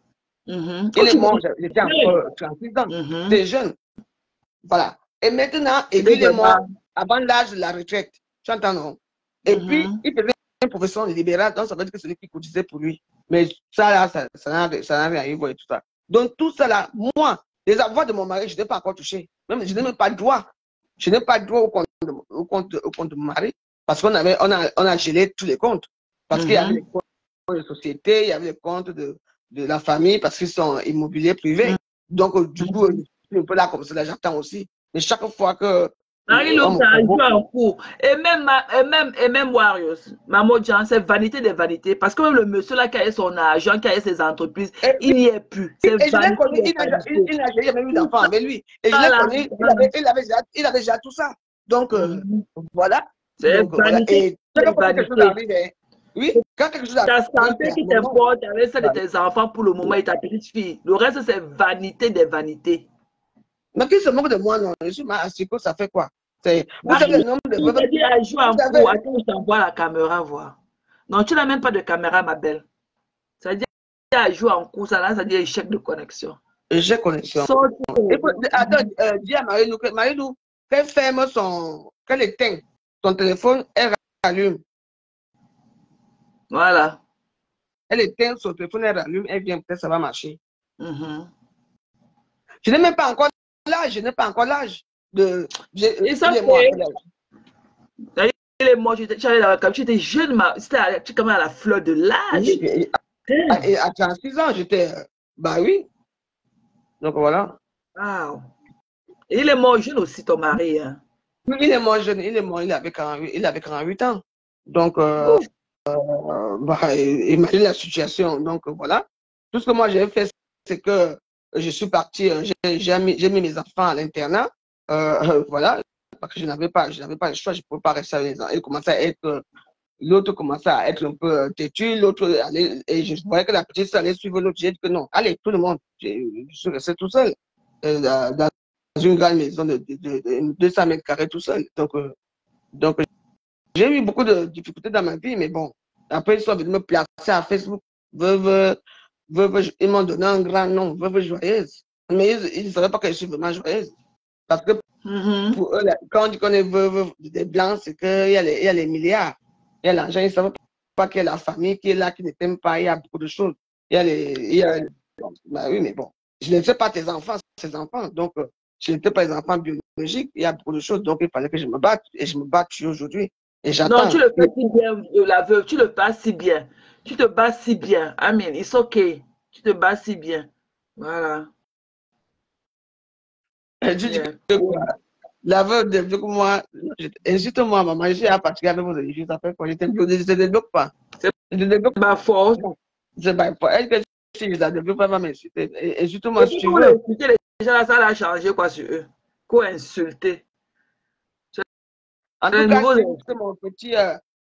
Il est mort, j'étais encore 36 ans, t'es jeune. Voilà. Et maintenant, et lui, il est mort avant l'âge de la retraite. Tu entends, non? Et puis, il faisait une profession libérale, donc ça veut dire que c'est lui qui cotisait pour lui. Mais ça, là, ça n'a rien et tout ça. Donc, tout ça, là, moi, les avoirs de mon mari, je n'ai pas encore touché. Même, je n'ai même pas de droit. Je n'ai pas de droit au compte de mon mari. Parce qu'on a gelé tous les comptes. Parce qu'il y avait les comptes de société, il y avait les comptes de la famille, parce qu'ils sont immobiliers privés. Donc, du coup, je suis un peu là comme ça, j'attends aussi. Mais chaque fois que... Marie-Lou, ça a joué en cours. Et même Warriors, Maman Jean, c'est vanité des vanités. Parce que même le monsieur là qui a son argent, qui a ses entreprises, il n'y est plus. Et je l'ai connu, il n'a jamais eu d'enfant avec lui. Et je l'ai connu, il avait déjà tout ça. Donc, voilà. C'est vanité. Et quand quelque chose arrive, oui, quand quelque chose arrive. Ta santé qui t'importe avec ça de tes enfants pour le moment et ta petite fille. Le reste, c'est vanité des vanités. Mais qui se moque de moi, non? Je suis ma Asiko, ça fait quoi? Vous savez le nombre de... Tu t'as dit à jouer en cours, attends, je t'envoie la caméra voir. Non, tu n'as même pas de caméra, ma belle. Ça veut dire à jouer en cours, ça là, ça veut dire échec de connexion. Échec de connexion. Attends, dis à Marie-Lou, qu'elle ferme qu'elle éteint son téléphone, elle rallume. Voilà. Elle éteint son téléphone, elle rallume, elle vient, peut-être ça va marcher. Je n'ai même pas encore l'âge, je n'ai pas encore l'âge de... Il est mort, tu étais jeune, tu étais quand même à la fleur de l'âge. Et à 36 ans, j'étais... Bah oui. Donc voilà. Wow. Et il est mort jeune aussi, ton mari. Hein? Oui, il est mort jeune, il avait 48 ans. Donc, imagine la situation. Donc voilà. Tout ce que moi j'ai fait, c'est que je suis parti, j'ai mis mes enfants à l'internat. Voilà, parce que je n'avais pas le choix, je ne pouvais pas rester avec les enfants. L'autre commençait à être un peu têtu, l'autre allait, et je voyais que la petite soeur allait suivre l'autre. J'ai dit que non, allez, tout le monde. Je suis resté tout seul dans une grande maison de 200 mètres carrés tout seul. Donc j'ai eu beaucoup de difficultés dans ma vie, mais bon, après ils sont venus me placer à Facebook. Ils m'ont donné un grand nom, Veuve Joyeuse. Mais ils ne savaient pas que je suis vraiment joyeuse. Parce que pour eux, quand on dit qu'on est veuve des Blancs, c'est qu'il y a les milliards. Il y a l'argent, ils ne savent pas qu'il y a la famille qui est là, qui ne t'aime pas, il y a beaucoup de choses. Bah oui, mais bon, je ne sais pas tes enfants, ces enfants. Donc, je n'étais pas les enfants biologiques, il y a beaucoup de choses. Donc, il fallait que je me batte. Et je me bats aujourd'hui. Et j'attends. Non, tu le fais si bien, la veuve, tu le bats si bien. Tu te bats si bien. Amen, it's okay. Tu te bats si bien. Voilà. Tu dis que quoi? La veuve débloque moi. Insulte-moi, maman. Je suis à partir avec vos éditions. Ça fait quoi? Je ne débloque pas. Je ne débloque Ma force. pas. C'est pas pour elle que si je la débloque pas, elle va m'insulter. Insulte-moi si tu Pour veux. insulter les gens, là, ça a changé quoi sur eux. Quoi insulter? En tout cas, c'est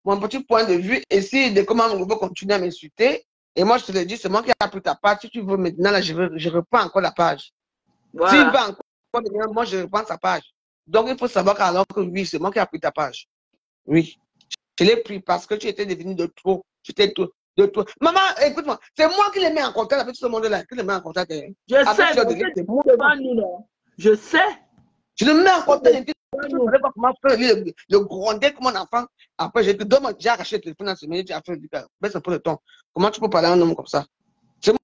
mon petit point de vue. Et si de comment on veut continuer à m'insulter, et moi je te le dis, c'est moi qui ai pris ta page. Si tu veux maintenant, là, je reprends encore la page. Voilà. S'il va encore, moi je reprends sa page. Donc il faut savoir qu'alors que oui, c'est moi qui ai pris ta page. Oui. Je l'ai pris parce que tu étais devenu de trop. Tu étais de trop. Maman, écoute-moi, c'est moi qui les mets en contact avec ce monde-là, qui les mets en contact. Je sais, c'est moi. devant nous, non. Je sais. Je le mets en contact. Je ne sais pas comment faire le gronder comme mon enfant. Après, je te donne, j'ai arraché le téléphone dans ce minute, tu as fait du cas. Baisse un peu le ton. Comment tu peux parler à un homme comme ça? C'est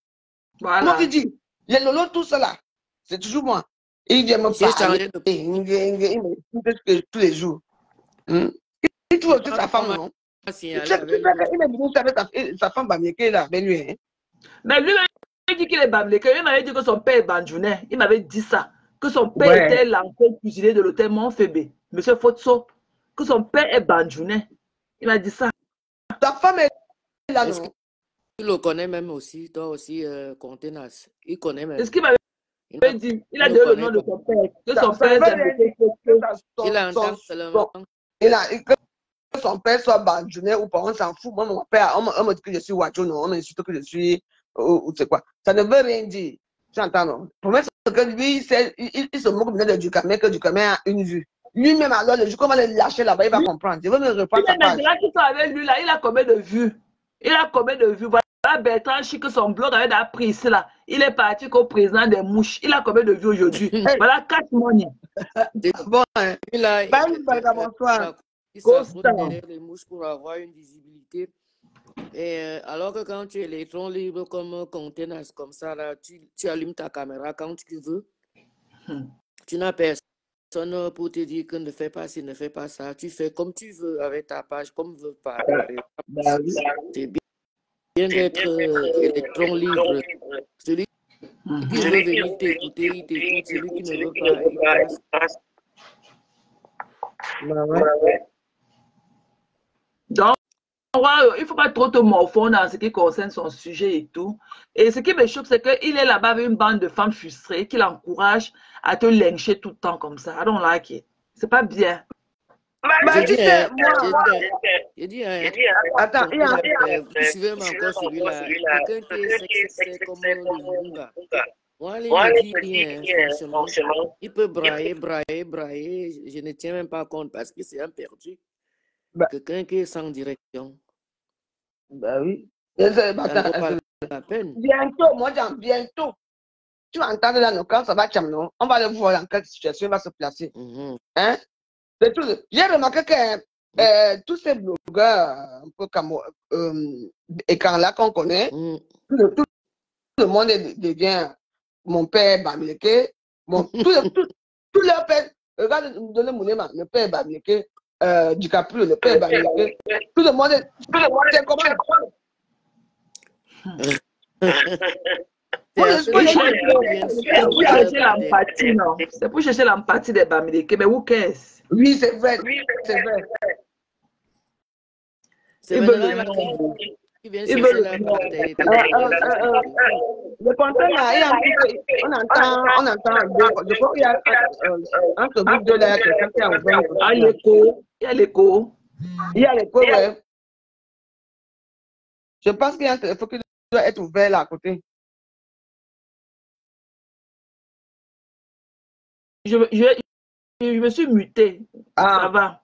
moi qui dis. Les lolos, tout cela, c'est toujours moi. Il vient me parler. Il me tous les jours. Il trouve aussi sa femme, non? Il est venu avec sa femme Bamieké là, avec lui. Hein? Mais lui, il dit qu'il est Bamieké. Il m'avait dit que son père est Bandjounais. Il m'avait dit ça. Que son père était l'ancien cuisinier de l'hôtel Montfébé, Monsieur Fotso. Que son père est Bandjounais. Il m'a dit ça. Ta femme est là, non? Tu le connais même aussi, toi aussi, Contenas. Il connaît même. C'est ce qu'il m'avait dit. Il a donné le nom de son père. Que son père est il entend seulement. Que son père soit Bandjounais ou pas, on s'en fout. Moi, mon père, on me dit que je suis Wadjo, non? On m'insulte que je suis. Ou c'est quoi? Ça ne veut rien dire. Tu entends, non? Pour moi, c'est que lui, il se moque de Ducamé, que Ducamé a une vue. Lui-même, alors, le jour qu'on va le lâcher là-bas, il va comprendre. Je veux me reprendre sa page. Maintenant qu'il soit avec lui, là, il a combien de vues? Il a combien de vues? Voilà Bertrand Chic, son blog avait appris ici, là. Il est parti comme président des mouches. Il a combien de vues aujourd'hui? Voilà 4 money. Bon, hein. Bonsoir. Il s'affronte derrière les mouches pour avoir une visibilité. Et alors que quand tu es électron libre comme Contenas, comme ça, là, tu allumes ta caméra quand tu veux. Tu n'as personne pour te dire que ne fais pas ci, ne fais pas ça. Tu fais comme tu veux avec ta page, comme tu veux parler. C'est bien d'être électron libre. Celui qui veut venir t'écouter, il t'écoute. Celui qui ne veut pas, il passe. Donc, il ne faut pas trop te morfondre dans ce qui concerne son sujet et tout. Et ce qui me choque, c'est qu'il est là-bas avec une bande de femmes frustrées qui l'encouragent à te lyncher tout le temps comme ça. I don't like it. C'est pas bien. J'ai dit, attends, tu suivais encore celui-là. Quelqu'un qui est sexy comme le Lunga. Moi, il me dit rien, franchement. Il peut brailler. Je ne tiens même pas compte parce que c'est un perdu. Quelqu'un qui est sans direction. Bah oui. La peine. Bientôt, moi, bientôt. Tu vas entendre là, quand ça va, on va le voir dans quelle situation il va se placer. Hein? J'ai remarqué que tous ces blogueurs, un peu comme écran-là qu'on connaît, tout le monde devient mon père Bamileke, tout leur père, regarde, le père Bamileke, DiCaprio, le père Bamileke, tout le monde c'est comment? C'est pour chercher l'empathie des Bamileke, mais who cares? Oui, c'est vrai. C'est vrai. Il vient chercher la bataille. Le content là, on entend, je crois qu'il y a un groupe de là, quelqu'un qui a ouvert. Il y a l'écho. Ouais. Je pense qu'il y a un téléphone qui doit être ouvert là à côté. Je me suis mutée. Ça va.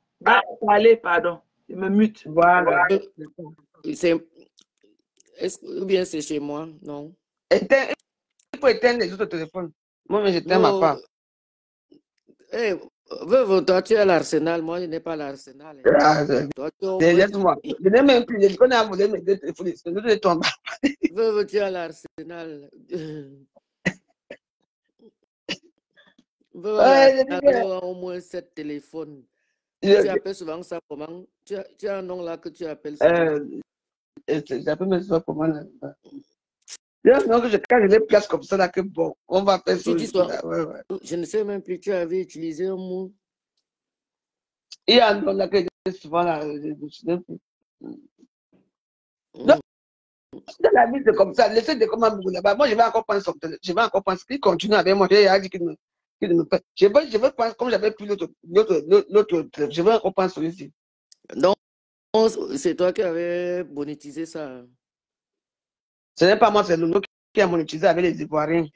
Allez, pardon. Je me mute. Voilà. Ou bien c'est chez moi? Non. Il faut éteindre les autres téléphones. Moi, mais j'éteins ma part. Veuve, toi, tu es à l'Arsenal. Moi, je n'ai pas l'Arsenal. Laisse-moi. Je n'ai même plus. Je connais à voler mes deux téléphones. Veuve, tu es à l'Arsenal. Veuve, a au moins 7 téléphones. Tu appelles souvent ça comment? Tu as un nom là que tu appelles ça? J'appelle même ça comment? Non, quand je les place comme ça, là, que bon, on va faire ça. Je ne sais même plus, tu avais utilisé un mot. Il y a un don que souvent là. Donc, dans la vie, c'est comme ça. Laissez des commandes là-bas. Moi, je vais encore prendre son téléphone. Je vais encore prendre. Il continue avec moi. Il a dit qu'il me fait. Je veux prendre, comme j'avais pris l'autre, je vais encore prendre celui-ci. Donc, c'est toi qui avais monétisé ça. Ce n'est pas moi, c'est Lolo qui a monétisé avec les Ivoiriens.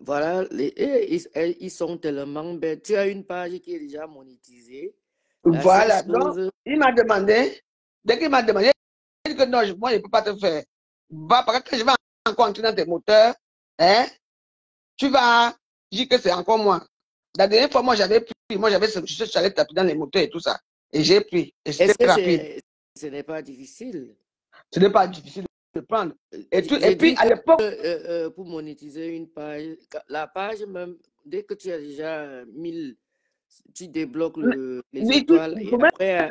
Voilà, ils sont tellement bêtes. Tu as une page qui est déjà monétisée. Voilà, donc, il m'a demandé, dès qu'il m'a demandé, il dit que non, moi, je ne peux pas te faire. Parce que je vais encore entrer dans tes moteurs, hein, tu vas dire que c'est encore moi. La dernière fois, moi, j'avais pris, j'allais taper dans les moteurs et tout ça. Et j'ai pris. Et c'était rapide. Ce n'est pas difficile. Ce n'est pas difficile de prendre. Et puis, à l'époque. Pour monétiser une page, la page, même, dès que tu as déjà 1000, tu débloques les étoiles. Et après,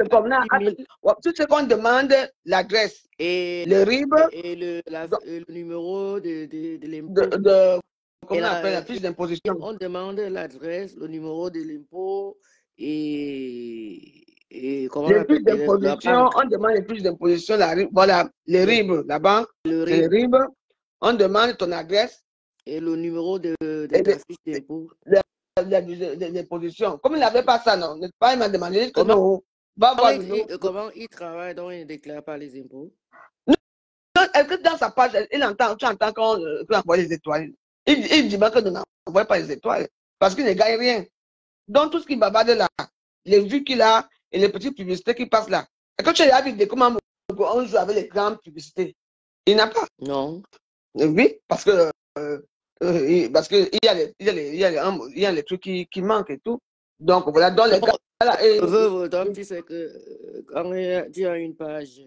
tout ce qu'on demande, l'adresse, le RIB et le numéro de l'impôt. Comment on appelle la fiche d'imposition? On demande l'adresse, le numéro de l'impôt et comment les fiches d'imposition, on demande les fiches d'imposition, voilà, les RIB, la banque, c'est le RIB, on demande ton adresse. Et le numéro de ta fiche d'impôt. L'imposition. Comme il n'avait pas ça, non, n'est-ce pas, il m'a demandé que non. Comment il travaille, donc il ne déclare pas les impôts? Non, est-ce que dans sa page, tu entends qu'on envoie les étoiles? Il dit que nous n'envoyons pas les étoiles parce qu'il ne gagne rien. Donc, tout ce qu'il bavarde là, les vues qu'il a et les petites publicités qui passent là. Et quand tu as vu comment on joue avec les grandes publicités, il n'a pas. Non. Oui, parce que il y a les trucs qui manquent et tout. Donc, voilà, dans les cas là. Donc, tu sais que quand tu as une page,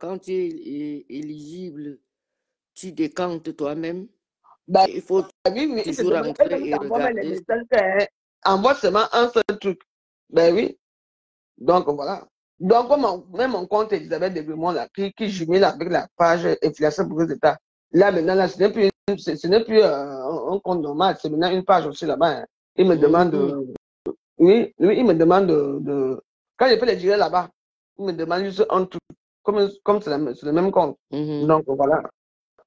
quand tu es éligible, tu décantes toi-même. Bah, il faut toujours rentrer et regarder. Envoie seulement un seul truc. Ben oui. Donc voilà. Donc même mon compte Elisabeth de Grimont là, qui jumelle avec la page influenceur pour les États. Là maintenant, là, ce n'est plus un compte normal, c'est maintenant une page aussi là-bas. Hein. Il me demande oui, il me demande quand je fais les gérer là-bas, il me demande juste un truc, comme c'est le même compte. Donc voilà.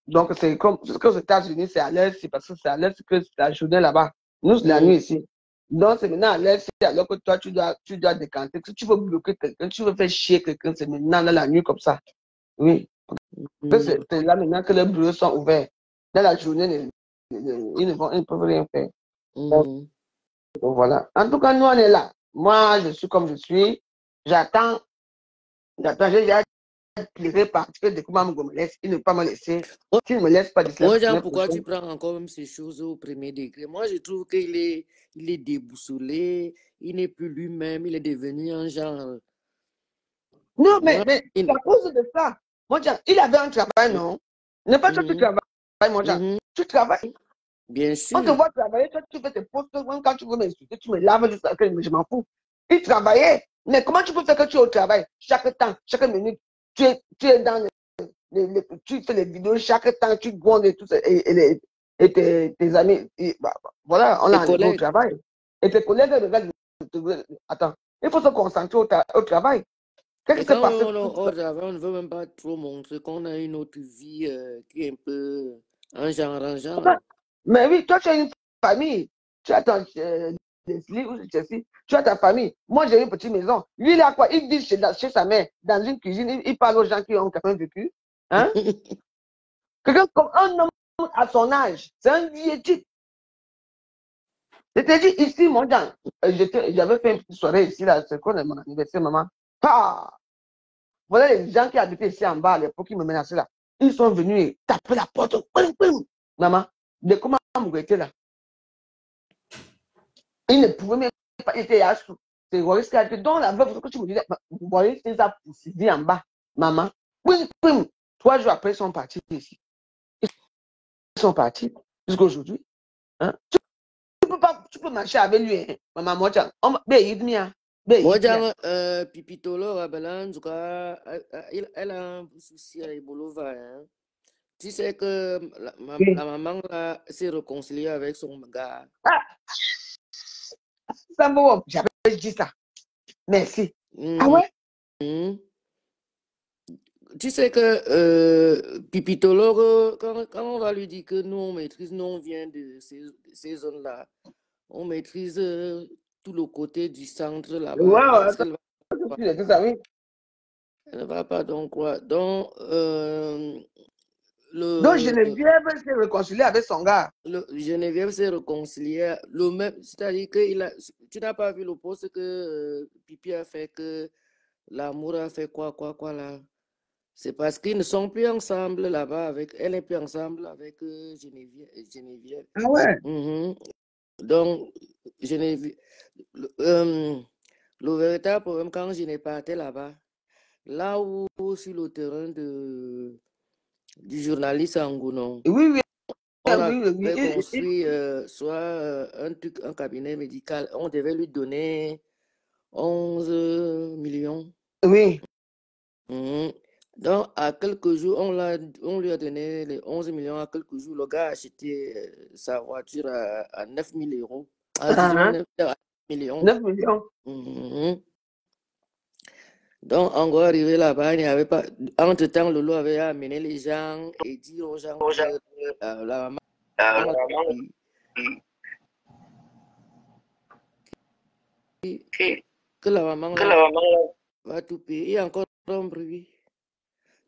Donc, c'est comme ce que aux États-Unis, c'est à l'est, c'est parce que c'est à l'est que c'est la journée là-bas. Nous, c'est la nuit ici. Donc, c'est maintenant à l'est, alors que toi, tu dois décanter. Si tu veux bloquer quelqu'un, tu veux faire chier quelqu'un, c'est maintenant dans la nuit comme ça. Oui. C'est là maintenant que les bureaux sont ouverts. Dans la journée, ils ne peuvent rien faire. Donc, voilà. En tout cas, nous, on est là. Moi, je suis comme je suis. J'attends. J'ai plairait parce que dès que maman me laisse, il ne peut pas me laisser. S'il ne me laisse pas de cela. Pourquoi tu prends encore même ces choses au premier degré? Moi, je trouve qu'il est déboussolé, il n'est plus lui-même, il est devenu un genre. Non, mais c'est à cause de ça. Moi, il avait un travail, non? Ne pas que tu travailles, moi, tu travailles. Bien sûr. On te voit travailler, toi, tu fais tes postes, quand tu veux m'insulter, tu me laves jusqu'à que je m'en fous. Il travaillait. Mais comment tu peux faire que tu es au travail chaque temps, chaque minute? Tu es dans tu fais les vidéos chaque temps, tu grondes et tout ça. Et tes amis, voilà, on a un au travail. Et tes collègues regardent. Attends, il faut se concentrer au travail. Qu'est-ce qui s'est passé? On ne veut même pas trop montrer qu'on a une autre vie qui est un peu en genre. Mais oui, toi, tu as une famille. Tu as ton tu as ta famille. Moi, j'ai une petite maison. Lui, il a quoi? Il dit chez sa mère, dans une cuisine, il parle aux gens qui ont quand même vécu. Hein? Quelqu'un comme un homme à son âge, c'est un diétique. Je t'ai dit, ici, mon gars, j'avais fait une petite soirée ici, là, c'est quoi mon anniversaire, maman? Ah! Voilà les gens qui habitaient ici en bas à l'époque qui me menaçaient là. Ils sont venus taper la porte. Maman, de comment vous étiez là? Ils ne pouvaient même pas être à sous. C'est Royce qui a été dans la veuve, ce que tu me disais, vous voyez, c'est ça poussé en bas. Maman, 3 jours après, ils sont partis ici. Ils sont partis jusqu'à aujourd'hui. Hein? Tu peux marcher avec lui. Hein? Maman, moi, Pipitolo, en tout cas, elle a un souci à Ebolova. Hein? Tu sais que la maman s'est réconciliée avec son gars. Sambo, j'avais dit ça. Merci. Ah ouais? Tu sais que Pipitologue, quand on va lui dire que nous, on maîtrise, nous, on vient de ces zones-là, on maîtrise tout le côté du centre là-bas. Ouais, Est-ce qu'elle va c'est ça, oui. Elle ne va pas donc quoi? Donc, Donc, Geneviève s'est réconciliée avec son gars. Geneviève s'est réconciliée. C'est-à-dire que tu n'as pas vu le post que Pipi a fait, que l'amour a fait quoi là. C'est parce qu'ils ne sont plus ensemble là-bas elle n'est plus ensemble avec Geneviève. Ah ouais? Donc, Geneviève, le véritable problème quand je n'ai pas été là-bas, là où sur le terrain du journaliste Angounon, Oui. on avait construit soit un cabinet médical, on devait lui donner 11 millions. Oui. Donc, à quelques jours, on lui a donné les 11 millions. À quelques jours, le gars a acheté sa voiture à 9 000 euros. Disons 9 millions. 9 millions. Donc, en gros, arrivé là-bas, il n'y avait pas. Entre-temps, Lolo avait amené les gens et dit aux gens que la maman que la maman va tout payer. Il y a encore un bruit.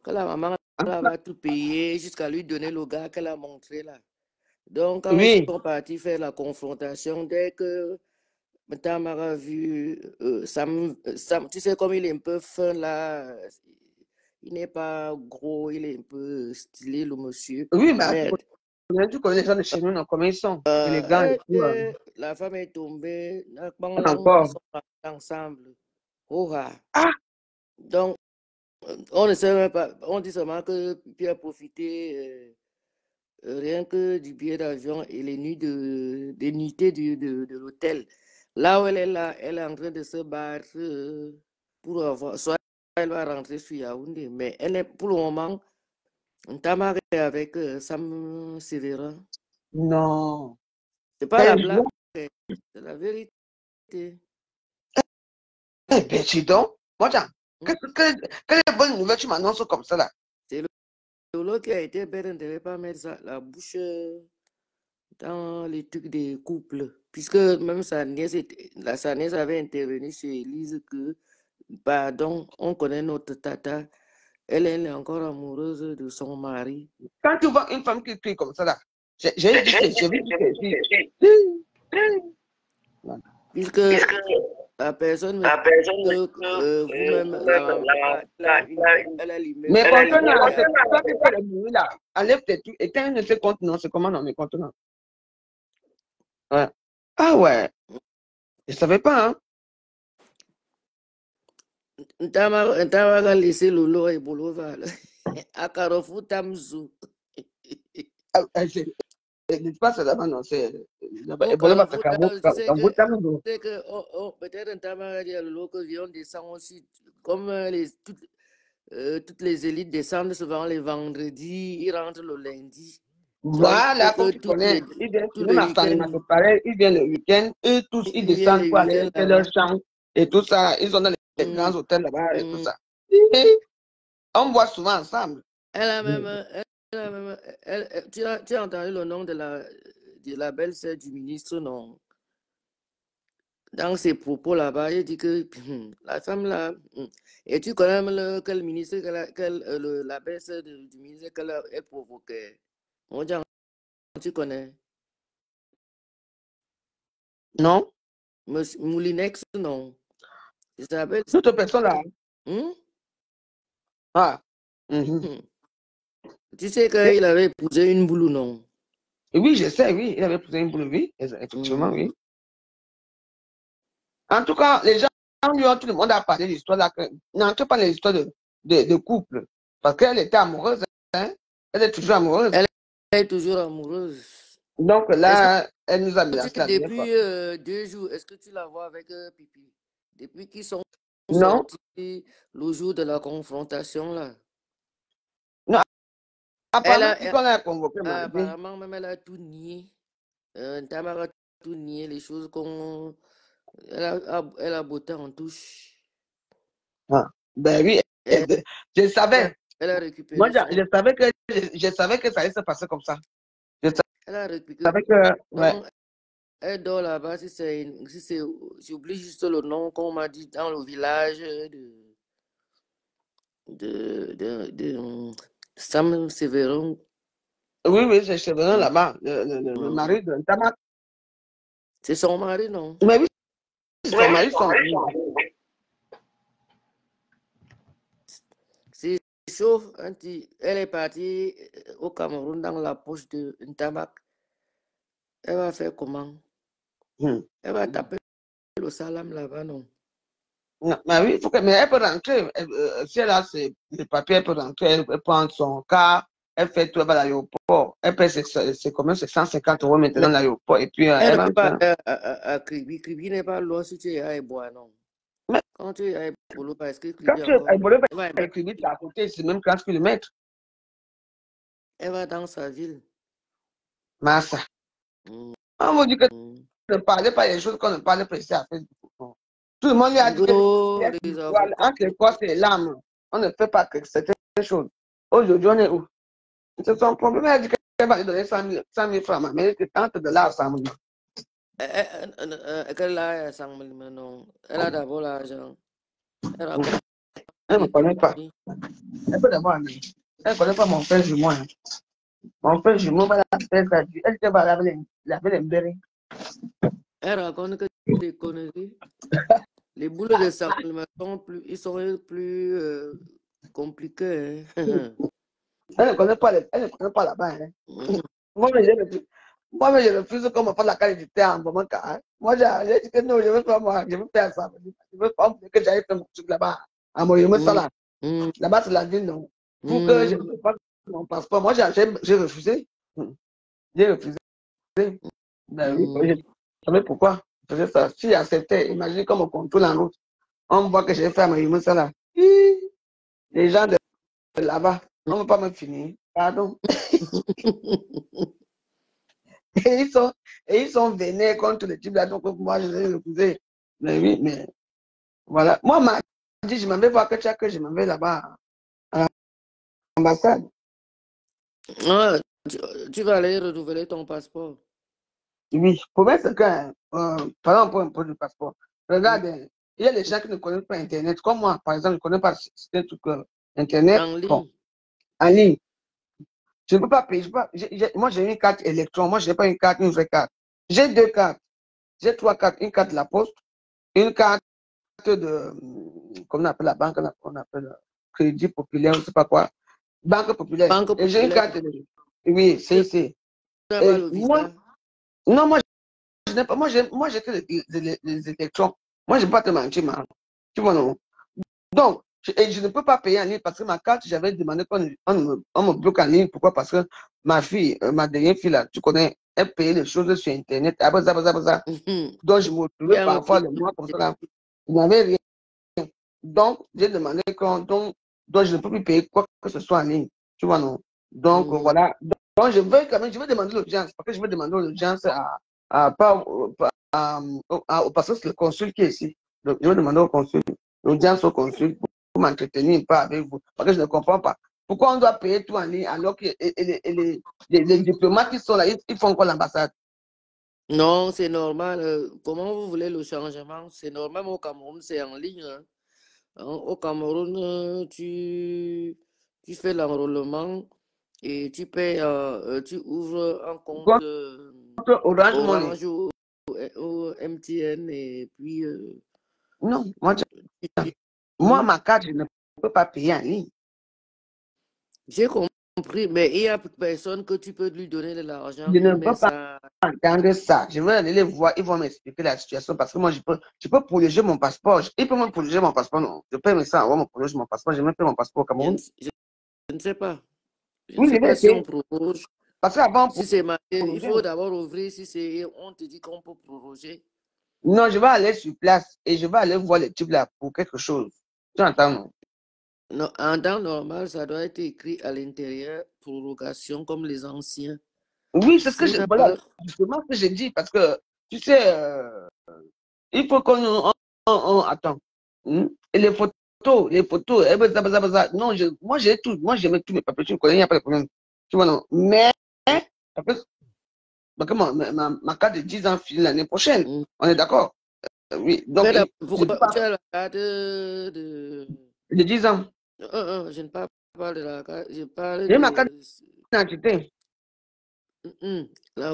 Que la maman va tout payer jusqu'à lui donner le gars qu'elle a montré là. Donc, quand ils sont partis faire la confrontation, dès que Tamara a vu Sam, tu sais, comme il est un peu fin là, il n'est pas gros, il est un peu stylé, le monsieur. Oui, mais tu connais les gens de chez nous, comment ils sont? Les gars et tout. La femme est tombée, Encore. ils sont ensemble. Donc, on ne sait même pas, on dit seulement que Pierre a profité rien que du billet d'avion et les nuits des nuitées de l'hôtel. Là où elle est là, elle est en train de se battre pour avoir, soit elle va rentrer sur Yaoundé, mais elle est pour le moment, on t'a marié avec Sam Sévérin. Non. C'est pas la blague, c'est la vérité. Eh bien, dis donc, moi, quelle bonne nouvelle tu m'annonces comme ça là? C'est l'autre qui a été bête, on ne devait pas mettre la bouche dans les trucs des couples, puisque même sa nièce avait intervenu chez Élise que, pardon, on connaît notre tata, elle est encore amoureuse de son mari. Quand tu vois une femme qui crie comme ça là, j'ai vu puisque la personne vous-même, elle a l'immeuble. Mais contenant, c'est toi qui fais le bruit là. Enlève tes trucs. Éteins ne fait contenant. C'est comment non, mais contenant. Ouais. Ah ouais. Je savais pas, hein. T'as laissé Lolo et Bolova à Carrefour Tamzou. N'est-ce pas, c'est là-bas, non, c'est. Peut-être un Tamara dit à Lolo que viens descendre aussi, comme toutes les élites descendent souvent les vendredis, ils rentrent le lundi. Voilà, comme tu connais, ils viennent le week-end, eux tous, ils descendent pour aller faire leur chant et tout ça. Ils sont dans les grands hôtels là-bas et tout ça. On boit souvent ensemble. Tu as entendu le nom de la belle-sœur du ministre, non? Dans ses propos là-bas, il dit que la femme là, et tu connais même quel ministre, la belle-sœur du ministre qu'elle provoquait. Tu connais? Non? Moulinex, non? C'est sa belle-sœur. Toute personne là. Ah. Tu sais qu'il avait épousé une boulou, non? Oui, je sais, oui. Il avait épousé une boulou, oui. Effectivement, oui. En tout cas, les gens, tout le monde a parlé de l'histoire là. N'entre pas dans l'histoire de couple. Parce qu'elle était amoureuse, hein. Elle est toujours amoureuse. Elle est toujours amoureuse. Donc là, elle nous a mis la dernière fois. Depuis 2 jours, est-ce que tu la vois avec Pipi? Depuis qu'ils sont sortis le jour de la confrontation là. Non, apparemment, même elle a tout nié. Tamara a tout nié, les choses qu'on Elle a beauté en touche. Ah, ben oui, Elle, je savais. elle a Moi, récupéré son. je savais que ça allait se passer comme ça. Je Elle a récupéré. savais que, ouais. Non, elle dort là-bas. J'oublie juste le nom qu'on m'a dit dans le village de Sam Sévéron. Oui, oui, c'est Séverin là-bas, le mari de Tamak. C'est son mari, non? Mais oui, c'est son mari, son mari. C'est chaud. Elle est partie au Cameroun dans la poche de Ntamak. Elle va faire comment? Elle va taper le salam là-bas, non? Non, mais oui, mais elle peut rentrer. Si elle a ses papiers, elle peut rentrer. Elle peut prendre son car. Elle fait tout à l'aéroport. Elle paie c'est combien? C'est 150 € maintenant à l'aéroport. Et puis, Elle elle ne peut pas rentre. à Kribi. Kribi n'est pas loin si tu es à Ebois, non? Mais quand tu es à Ebola, parce que quand Kribi tu es encore. avec Kribi, tu es à côté, c'est même 30 km. Elle va dans sa ville. Massa. On vous dit que ne parlez pas des choses qu'on ne parle pas ici à Facebook. Tout le monde lui a dit que entre les corps et l'âme, on ne fait pas que certaines choses. Aujourd'hui, on est où? C'est son problème. Elle a dit qu'elle va lui donner 100 000 francs. Mais elle tente de là à 100 000. Elle a 100 000, non. Elle a d'abord l'argent. Elle ne connaît pas. Elle peut d'abord aller. Elle ne connaît pas mon frère jumeau. Mon frère jumeau va la faire ça. Elle te va laver les berries. Elle raconte que des conneries. Les boulots de Samuel ils sont plus compliqués. Hein. Elle ne connaît pas là-bas. Hein. Moi, je refuse qu'on me fasse la qualité en moment car. Moi, j'ai dit que non, je ne veux pas moi, je veux faire ça. Je veux pas que j'aille faire mon truc là-bas. À Moyoma Sala. Là-bas, c'est la ville, non. Pour que je ne fasse pas mon passeport. Moi, j'ai refusé. J'ai refusé. Ben oui, je savais pourquoi. Je faisais ça. Si j'acceptais, imagine comme on contrôle en route. On voit que j'ai fait à Moyoma Sala. Les gens de là-bas, on ne va pas me finir. Pardon. Et ils sont vénères contre le type là, donc moi je l'ai refusé. Mais oui, mais voilà. Moi, on m'a dit, je m'en vais voir que je m'en vais là-bas à l'ambassade. Ah, tu vas aller renouveler ton passeport. Oui, pour moi, c'est que, par exemple, pour un peu du passeport, regarde, il y a des gens qui ne connaissent pas Internet. Comme moi, par exemple, je ne connais pas ce truc Internet. En ligne. Bon, en ligne. Je ne peux pas payer. Moi, j'ai une carte électron. Moi, je n'ai pas une carte, une vraie carte. J'ai deux cartes. J'ai trois cartes. Une carte de la poste, une carte de, comment on appelle la banque, on appelle Crédit Populaire, je ne sais pas quoi. Banque Populaire. Banque Et j'ai une populaire. carte de, oui, c'est. Moi, non, moi, je n'ai pas, moi, j'ai que les électrons. Moi, je ne vais pas te mentir, man. Tu vois, non? Donc, je ne peux pas payer en ligne parce que ma carte, j'avais demandé qu'on me bloque en ligne. Pourquoi? Parce que ma fille, ma dernière fille, là, tu connais, elle payait les choses sur Internet. Après ça. Donc, je me retrouvais parfois le mois comme ça. Il n'y avait rien. Donc, j'ai demandé donc, je ne peux plus payer quoi que ce soit en ligne. Tu vois, non? Donc, voilà. Donc, je veux quand même, je vais demander l'audience. Parce que je vais demander l'audience parce que c'est le consul qui est ici. Donc, je vais demander au consul, l'audience au consul pour m'entretenir pas avec vous. Parce que je ne comprends pas. Pourquoi on doit payer tout en ligne alors que les diplomates qui sont là, ils font quoi l'ambassade? Non, c'est normal. Comment vous voulez le changement? C'est normal, au Cameroun, c'est en ligne. Hein. Au Cameroun, tu fais l'enrôlement et tu payes, tu ouvres un compte Orange Money ou MTN et puis... non, moi, ma carte, je ne peux pas payer en ligne. J'ai compris, mais il n'y a personne que tu peux lui donner de l'argent. Je ne peux pas entendre ça. Je vais aller les voir, ils vont m'expliquer la situation parce que moi, je peux prolonger mon passeport. Ils peuvent me prolonger mon passeport, non. Je peux me ça, on va me prolonger mon passeport. Je me fais mon passeport au Cameroun. Je ne sais pas. Je Oui, ne sais pas si on proroge. Parce qu'avant, si c'est marqué, il faut d'abord ouvrir si on te dit qu'on peut proroger. Non, je vais aller sur place et je vais aller voir les types là pour quelque chose. Tu entends, non? Non, en temps normal, ça doit être écrit à l'intérieur, prorogation comme les anciens. Oui, c'est ce que voilà, justement ce que j'ai dit parce que, tu sais, Il faut qu'on... Attends. Et les photos, non, moi j'ai tout. Moi j'ai tous mes papiers, tu me connais, il n'y a pas de problème. Tu vois, non. Mais, après, ma carte de 10 ans finit l'année prochaine. On est d'accord? Oui. Donc, pourquoi tu as la carte de 10 ans? Je ne parle pas de la carte, je parle J'ai ma carte d'identité.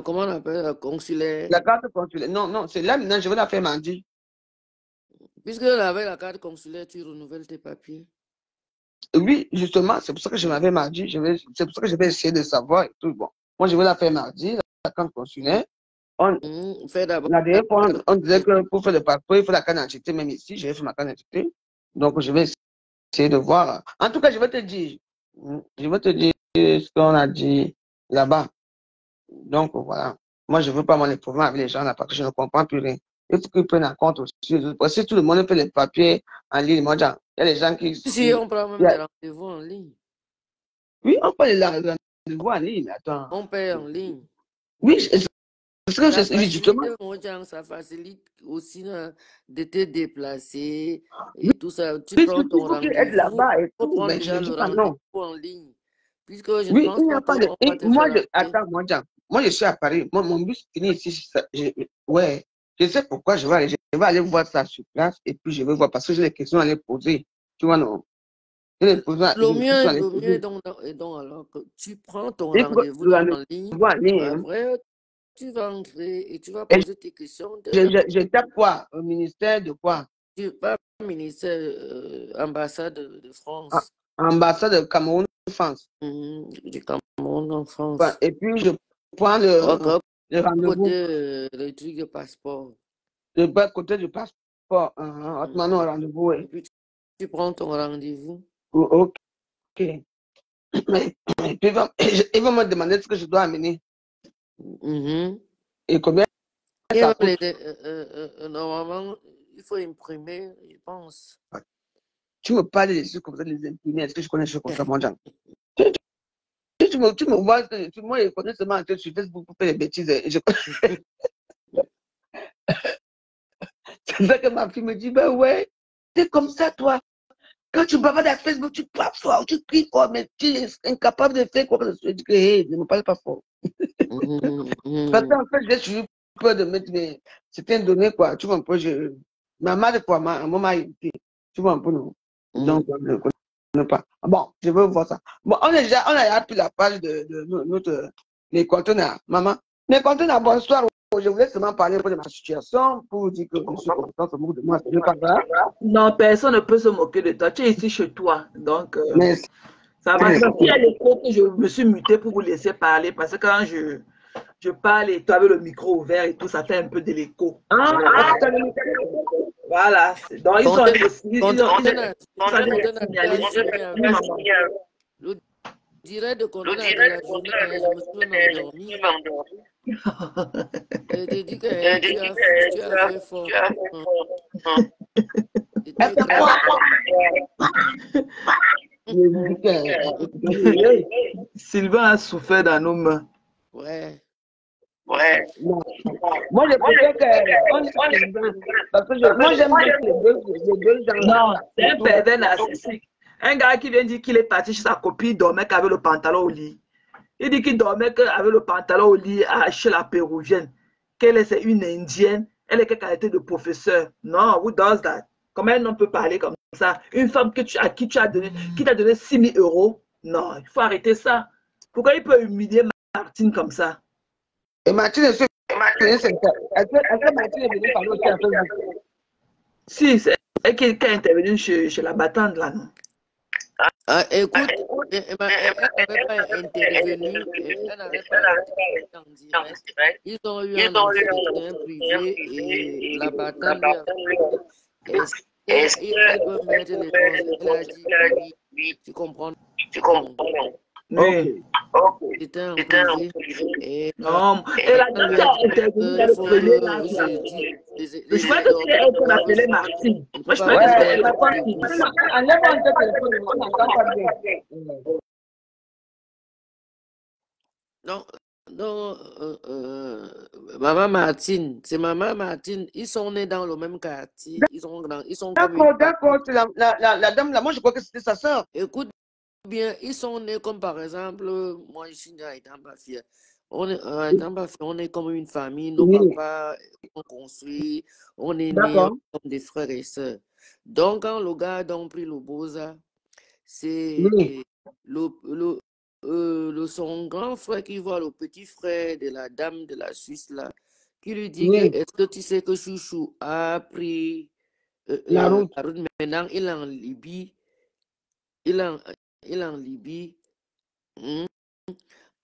Comment on appelle la consulaire? La carte consulaire. Non, c'est là maintenant, je vais la faire mardi. Puisque avec la carte consulaire, tu renouvelles tes papiers. Oui, justement, c'est pour ça que je m'avais mardi. C'est pour ça que je vais essayer de savoir et tout. Bon, moi, je vais la faire mardi, la carte consulaire. La dernière fois, on disait que pour faire le passeport, il faut la carte d'identité, même ici, je vais faire ma carte d'identité. Donc, je vais essayer de voir. En tout cas, je vais te dire ce qu'on a dit là-bas. Donc, voilà. Moi, je ne veux pas mon problèmes avec les gens là parce que je ne comprends plus rien. Il faut qu'ils prennent en compte aussi. Parce que tout le monde fait les papiers en ligne. Moi, il y a les gens qui... Si, on prend même des rendez-vous en ligne. Oui, on prend les rendez-vous en ligne. Attends. On paye en ligne. Oui, parce que justement... Ça facilite aussi de te déplacer et tout ça. Tu prends ton rendez-vous. Là-bas et tout, prends déjà le rendez-vous en ligne. Puisque je ne oui, pense pas que moi, je suis à Paris. Mon bus finit ici. Ouais, je sais pourquoi je vais aller voir ça sur place et puis je vais voir parce que j'ai des questions à les poser. Tu vois, non? Le mieux est donc alors que tu prends ton rendez-vous en ligne. Après, tu vas entrer et tu vas poser tes questions. Je tape quoi? Au ministère de quoi? Pas ministère, ambassade de France. Ambassade de Cameroun, France. Du Cameroun en France. Et puis, je prends le rendez-vous. Côté le truc de passeport. De bas côté du passeport. Autrement, rendez-vous. Et puis, tu prends ton rendez-vous. Ok. Mais il va me demander ce que je dois amener. Et combien ça coûte? Normalement, il faut imprimer, je pense. Tu me parles des choses comme ça, les imprimer. Est-ce que je connais des choses comme ça, mon Jean? Tu me vois, moi, je connais seulement sur Facebook pour faire des bêtises. C'est ça que ma fille me dit, ben ouais, t'es comme ça, toi. Quand tu bavardes à Facebook, tu parles fort, tu cries fort, mais tu es incapable de faire quoi que ce soit. Je dis que, hey, ne me parle pas fort. Parce qu'en fait, j'ai eu peur de mettre certaines données, quoi. Tu vois un peu, ma mère, quoi, maman m'a invité. Tu vois un peu, non? Donc, je ne connais pas. Bon, je veux voir ça. Bon, on a déjà pris la page de notre, les conteneurs. Maman, les conteneurs, bonsoir. Je voulais seulement parler de ma situation pour vous dire que je suis content, se moque de moi, c'est pas grave. Non, personne ne peut se moquer de toi. Tu es ici chez toi. Donc, ça va. Il y a les cours que je me suis muté pour vous laisser parler parce que quand je parle et toi avec le micro ouvert et tout, ça fait un peu de l'écho. Voilà. Donc, ils sont je dirais de contenir de la journée, je me suis endormi. Et te dis que tu as fait fort. Sylvain a souffert dans nos mains. Ouais. Moi, je préfère que... Parce que moi, j'aime les deux gens. Non, c'est un pervers narcissique. Un gars qui vient dire qu'il est parti chez sa copine, il dormait qu'avec le pantalon au lit. Il dit qu'il dormait avec le pantalon au lit chez la péruvienne. C'est une indienne. Elle est quelle qualité de professeur? Non, who does that? Comment un homme peut parler comme ça? Une femme à qui tu as donné, qui t'a donné 6 000 euros? Non, il faut arrêter ça. Pourquoi il peut humilier Martine comme ça? Et Martine, est-ce que Martine est venue parler aussi à Facebook? Si, c'est elle qui est intervenue chez la battante là, non? Écoute, elle n'avait pas intervenu, elle n'avait pas intervenu en direct. Ils ont eu un entretien privé et la battante lui a dit elle veut mettre les choses. Elle a dit oui, tu comprends. Oui. C'était en privé. Non, elle a dit je vois que c'est elle qu'on appelait Martine. Moi, je pense que c'est non, non, Maman Martine, c'est Maman Martine. Ils sont nés dans le même quartier. Ils sont comme une D'accord, famille. d'accord. C'est la dame là. Moi, je crois que c'était sa sœur. Écoute bien, ils sont nés comme par exemple, moi je suis né à Itambafia. On est comme une famille. Nos Oui, papas ont construit. On est nés d'accord. comme des frères et sœurs. Donc, quand le gars a pris le Boza, c'est Oui, son grand frère qui voit le petit frère de la dame de la Suisse là, qui lui dit que oui. est-ce que tu sais que Chouchou a pris La route. la route maintenant, il est en Libye, il est en, il est en Libye. Hmm.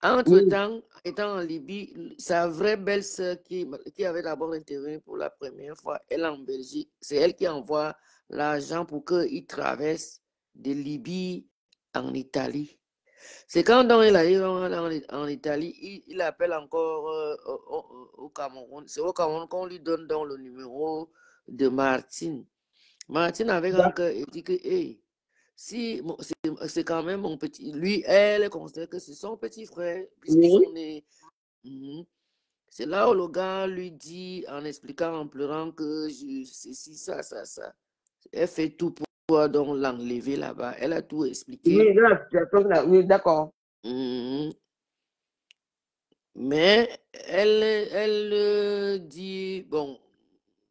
Oui, Entre-temps, étant en Libye, sa vraie belle-sœur qui avait d'abord intervenu pour la première fois, elle est en Belgique. C'est elle qui envoie l'argent pour qu'il traverse de Libye en Italie. C'est quand donc il arrive en Italie, il appelle encore au Cameroun. C'est au Cameroun qu'on lui donne donc le numéro de Martine. Martine avec un cœur, il dit que hey, si c'est quand même mon petit. Lui, elle considère que c'est son petit frère, puisqu'ils oui. sont nés. Mhm. C'est là où le gars lui dit, en expliquant, en pleurant, que c'est si, ça. Elle fait tout pour donc l'enlever là-bas. Elle a tout expliqué. Oui, la situation là. Oui, d'accord. Mhm. Mais elle dit, bon,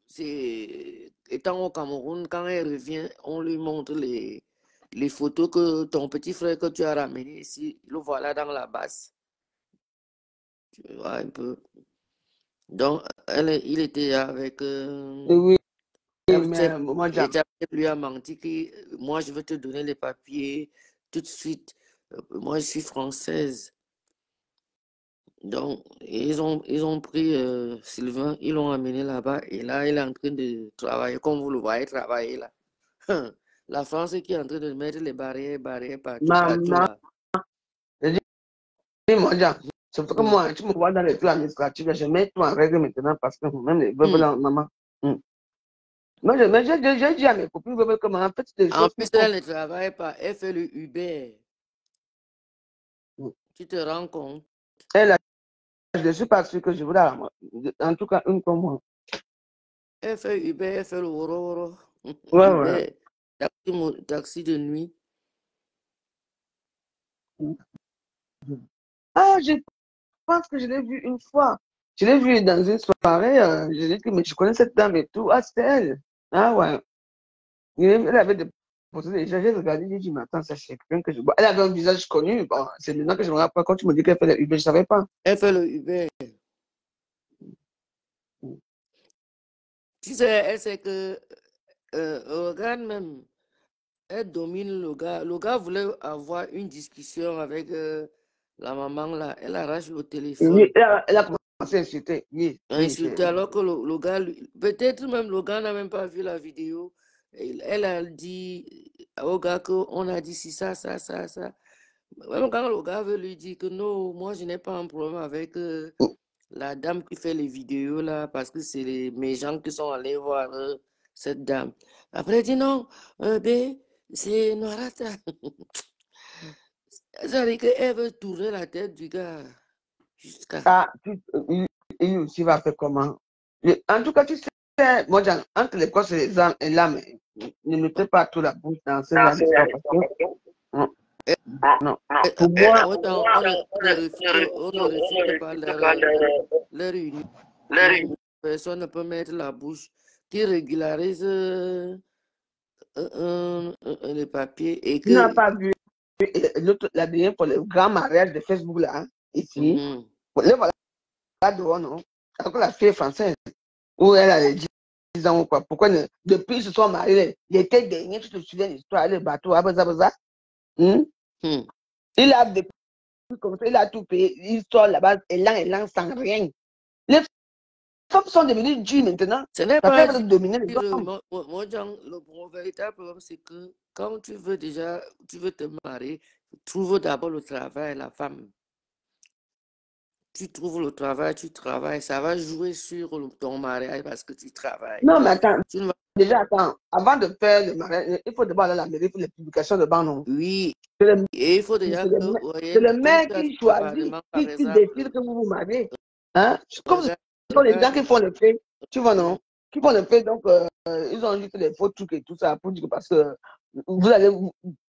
c'est étant au Cameroun, quand elle revient, on lui montre les photos que ton petit frère que tu as ramené ici, le voilà dans la base. Tu vois un peu. Donc, il était avec. Oui, mais moi, Et Jacob lui a menti que moi, je vais te donner les papiers tout de suite. Moi, je suis française. Donc, ils ont pris Sylvain, ils l'ont amené là-bas et là, il est en train de travailler, comme vous le voyez travailler là. La France qui est en train de mettre les barrières partout maman, là. je dis, moi, c'est pour que moi, tu me vois dans les trucs administratifs, je mets tout en règle maintenant parce que même les bébés là, maman. Moi, j'ai dit à mes copines que maman, en fait, c'est des En choses qu'il plus, faut. elle ne travaille pas, elle fait le Uber. Tu te rends compte? Elle a, je ne suis pas sûr que je voudrais, en tout cas, une comme moi. Elle fait Uber, elle fait le Woro. Ouais, ouais. Uber, taxi de nuit. Ah, je pense que je l'ai vu une fois. Je l'ai vu dans une soirée. Je lui ai dit, mais tu connais cette dame et tout. Ah, c'était elle. Ah, ouais. Elle avait déposé des gens. J'ai regardé, j'ai dit, mais attends, ça, c'est quelqu'un que je vois. Elle avait un visage connu. Bon, c'est maintenant que je me rappelle. Quand tu me dis qu'elle fait les Uber, je ne savais pas. Elle fait le Uber. Tu sais, elle sait que, regarde même, elle domine le gars. Le gars voulait avoir une discussion avec la maman là. Elle arrache le téléphone. Oui, elle a commencé à insulter. Oui, oui, Insulté alors que le gars, peut-être même le gars n'a même pas vu la vidéo. Elle a dit au gars qu'on a dit si ça. Même quand le gars veut lui dire que non, moi je n'ai pas un problème avec la dame qui fait les vidéos là, parce que c'est mes gens qui sont allés voir cette dame. Après, il dit non, ben, c'est Noirata. Ça veut dire qu'elle veut tourner la tête du gars jusqu'à. Ah, il aussi va faire comment? En tout cas, tu sais, moi, entre les causes et les âmes et l'âme, ne mettez pas tout la bouche dans ce genre d'histoire parce que, non, non. Pour moi, On ne refuse pas leur union. Personne ne peut mettre la bouche qui régularise les papiers et tu n'as que. pas vu la dernière pour le grand mariage de Facebook là, hein, ici. Le voilà dehors, non? Alors que la fille est française, où elle a les 10 ans ou quoi. Pourquoi depuis qu'ils se sont mariés, l'été dernier, tu te souviens de l'histoire, le bateau, Abaza, il a depuis comme ça, il a tout payé, il sort là-bas, élan, sans rien. Les femmes sont devenues dures maintenant, Ce n'est parce pas qu'elles veulent dominer les hommes. le véritable problème, c'est que quand tu veux te marier, trouve d'abord le travail, la femme. tu trouves le travail, tu travailles, ça va jouer sur ton mariage parce que tu travailles. Non, mais attends, Tu ne vas... déjà, attends, avant de faire le mariage, il faut d'abord aller à la mairie pour les publications de banc, non? Oui, C'est le, et il faut déjà c'est que, le, voyez, c'est le comme maire tu as qui ton choisit, appartement, par qui exemple, décide que vous vous mariez. Hein? Comme ce regarde, sont les gens regarde, qui font le fait, tu vois, non? Qui font le fait, donc ils ont juste les faux trucs et tout ça pour dire que parce que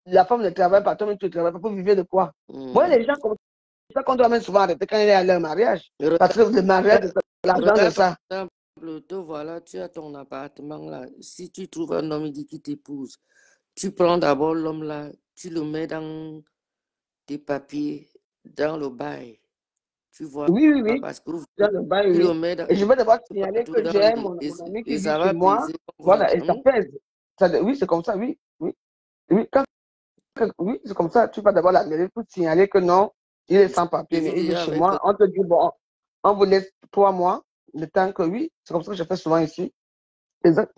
la femme ne travaille pas, toi-même tu ne travailles pas pour vivre de quoi? Moi, les gens comme ça qu'on doit même souvent arrêter quand il est à leur mariage. Parce que le mariage, c'est l'argent de ça. Regarde, te voilà, tu as ton appartement là. Si tu trouves un homme qui t'épouse, tu prends d'abord l'homme là, tu le mets dans tes papiers, dans le bail. Tu vois, Oui, oui, oui. parce que Dans le bail, tu le oui. mets Et je veux d'abord signaler partout que dans j'ai mon ami qui et vit ça chez va moi. peser comme Voilà, et ça vous. pèse. Oui, c'est comme ça, oui. Oui, oui, oui c'est comme ça. Tu vas d'abord la mairie pour signaler que non, il est sans papier, mais il vit chez moi. On te dit, bon, on vous laisse 3 mois, le temps que oui. C'est comme ça que je fais souvent ici. Exact.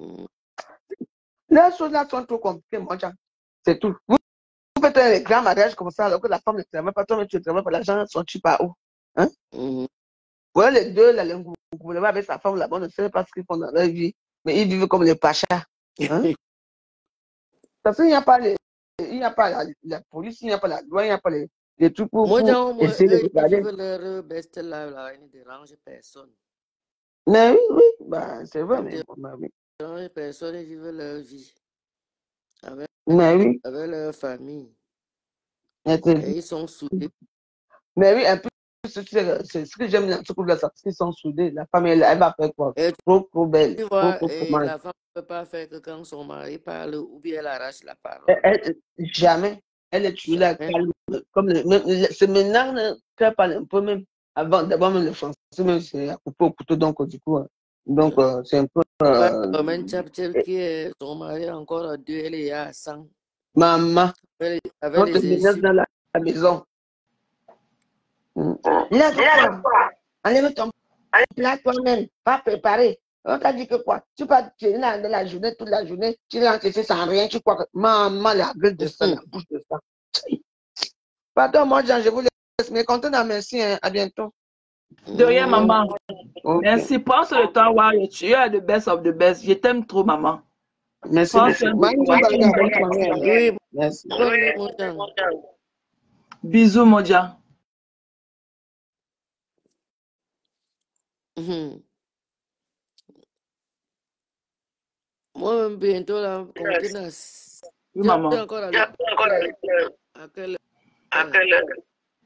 Les choses là sont trop compliquées, mon Dieu. C'est tout. Vous faites un grand mariage comme ça, alors que la femme ne travaille pas, toi, mais tu ne travailles pas, l'argent sont-tu par où? Hein? Voilà les deux, là, le gouvernement avec sa femme là-bas, on ne sait pas ce qu'ils font dans leur vie, mais ils vivent comme les pachas. Hein? Parce qu'il n'y a pas, il n'y a pas la police, il n'y a pas la loi, il n'y a pas les trucs pour essayer de regarder. Ils vivent leur best life là, ils ne dérangent personne. Mais oui, oui, bah, c'est vrai, mais bon, bah, oui. Personne, ils vivent leur vie avec, Oui. avec leur famille. Et ils sont soudés. Mais oui, un peu, c'est ce que j'aime dans ce couple-là, c'est qu'ils sont soudés. La femme, elle va faire quoi? Trop belle. Tu vois, la femme ne peut pas faire que quand son mari parle ou bien elle arrache la parole. Jamais. Elle est toujours là, calme. C'est maintenant qu'elle parle un peu même. D'abord, même le français, même c'est à couper au couteau, donc du coup. Donc, c'est un peu. Comme un chapchel qui est son mari encore à 2, elle est à 100. Maman, avec on te menace dans la maison. Lève-toi. Enlève ton plat toi-même, pas préparé. On t'a dit que quoi? Tu vas tenir là de la journée, toute la journée, tu rentres ici sans rien, tu crois que maman, la gueule de ça, la bouche de ça. Pardon, moi, Jean, je vous laisse. Mais content, merci, hein. À bientôt. De rien, maman. Okay. Merci. Prends le temps, ouais. Tu es the best of the best. Je t'aime trop, maman. Merci beaucoup. Oui, merci. Bisous, mon Dieu. Moi, bientôt, là, oui, maman.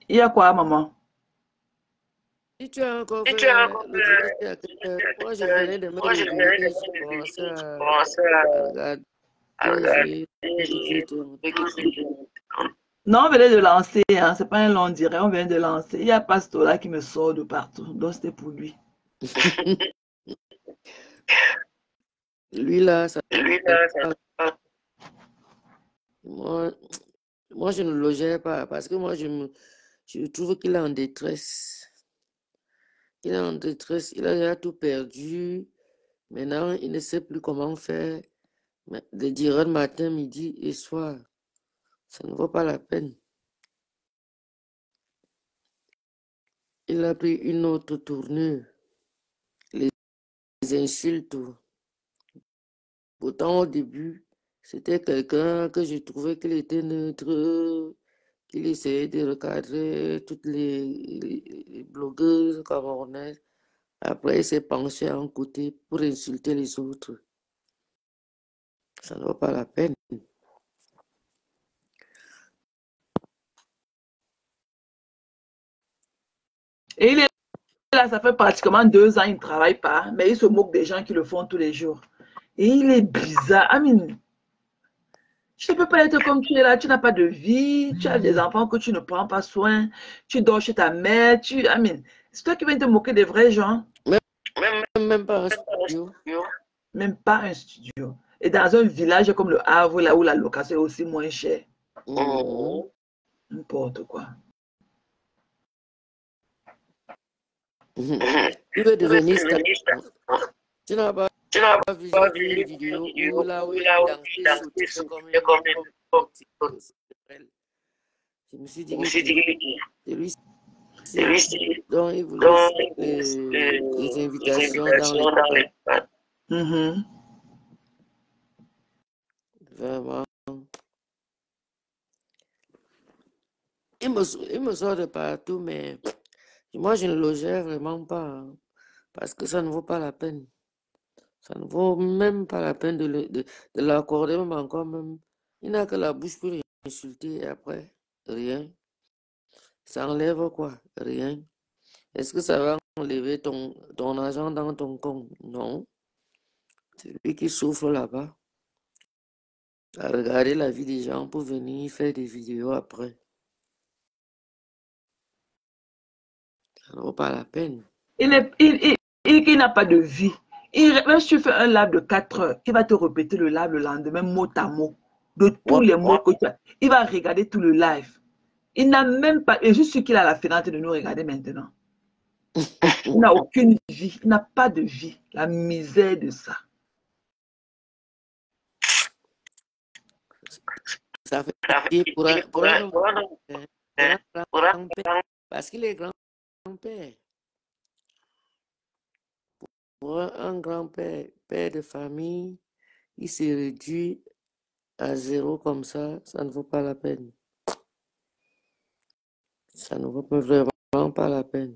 Il y a quoi, maman? Si tu as encore fait le moi, je venais de me réveiller, je commençais à regarder. Non, on venait de lancer, hein. C'est pas un long direct, on vient de lancer. Il y a Pasto là qui me sort de partout, donc c'était pour lui. Lui là, ça... Moi, je ne le gère pas parce que moi, je trouve qu'il est en détresse. Il est en détresse, il a déjà tout perdu. Maintenant, il ne sait plus comment faire. De dire matin, midi et soir, ça ne vaut pas la peine. Il a pris une autre tournure. Les insultes. Pourtant, au début, c'était quelqu'un que je trouvais qu'il était neutre, qu'il essayait de recadrer toutes les blogueuses camerounaises. Après, il s'est penché à un côté pour insulter les autres. Ça ne vaut pas la peine. Et il est là, ça fait pratiquement 2 ans, il ne travaille pas, mais il se moque des gens qui le font tous les jours. Et il est bizarre. Amine, tu ne peux pas être comme tu es là, tu n'as pas de vie, tu as des enfants que tu ne prends pas soin, tu dors chez ta mère, Amine, c'est toi qui viens te moquer des vrais gens. Même pas un studio. Même pas un studio. Et dans un village comme le Havre, là où la location est aussi moins chère. N'importe quoi. Tu veux devenir star. Tu n'as pas vu une vidéo où là où il dansait comme je me suis dit que c'est lui. Donc, il voulait faire les invitations dans les pubs. Vraiment. Il me sort de partout, mais moi, je ne le gère vraiment pas. Hein, parce que ça ne vaut pas la peine. Ça ne vaut même pas la peine de l'accorder, même encore même. Il n'a que la bouche pour insulter et après, rien. Ça enlève quoi? Rien. Est-ce que ça va enlever ton argent dans ton compte? Non. C'est lui qui souffre là-bas. À regarder la vie des gens pour venir faire des vidéos après. Ça ne vaut pas la peine. Il n'a pas de vie. Même si tu fais un live de 4 heures, il va te répéter le live le lendemain mot à mot. De tous les mots que tu as. Il va regarder tout le live. Il n'a même pas... Et je suis sûr qu'il a la fenêtre de nous regarder maintenant. Il n'a aucune vie. Il n'a pas de vie. La misère de ça. Ça fait pitié pour un grand-père. Parce qu'il est grand-père. Pour un grand-père, père de famille, il s'est réduit à 0 comme ça ne vaut pas la peine. Ça ne vaut vraiment pas la peine.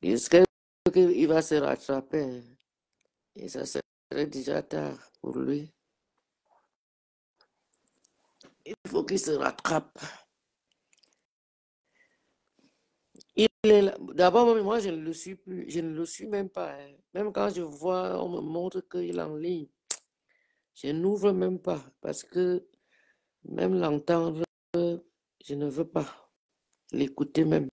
Est-ce qu'il va se rattraper? Et ça serait déjà tard pour lui. Il faut qu'il se rattrape. D'abord, moi, je ne le suis plus. Je ne le suis même pas. Hein. Même quand je vois, on me montre qu'il est en ligne. Je n'ouvre même pas. Parce que même l'entendre, je ne veux pas l'écouter même.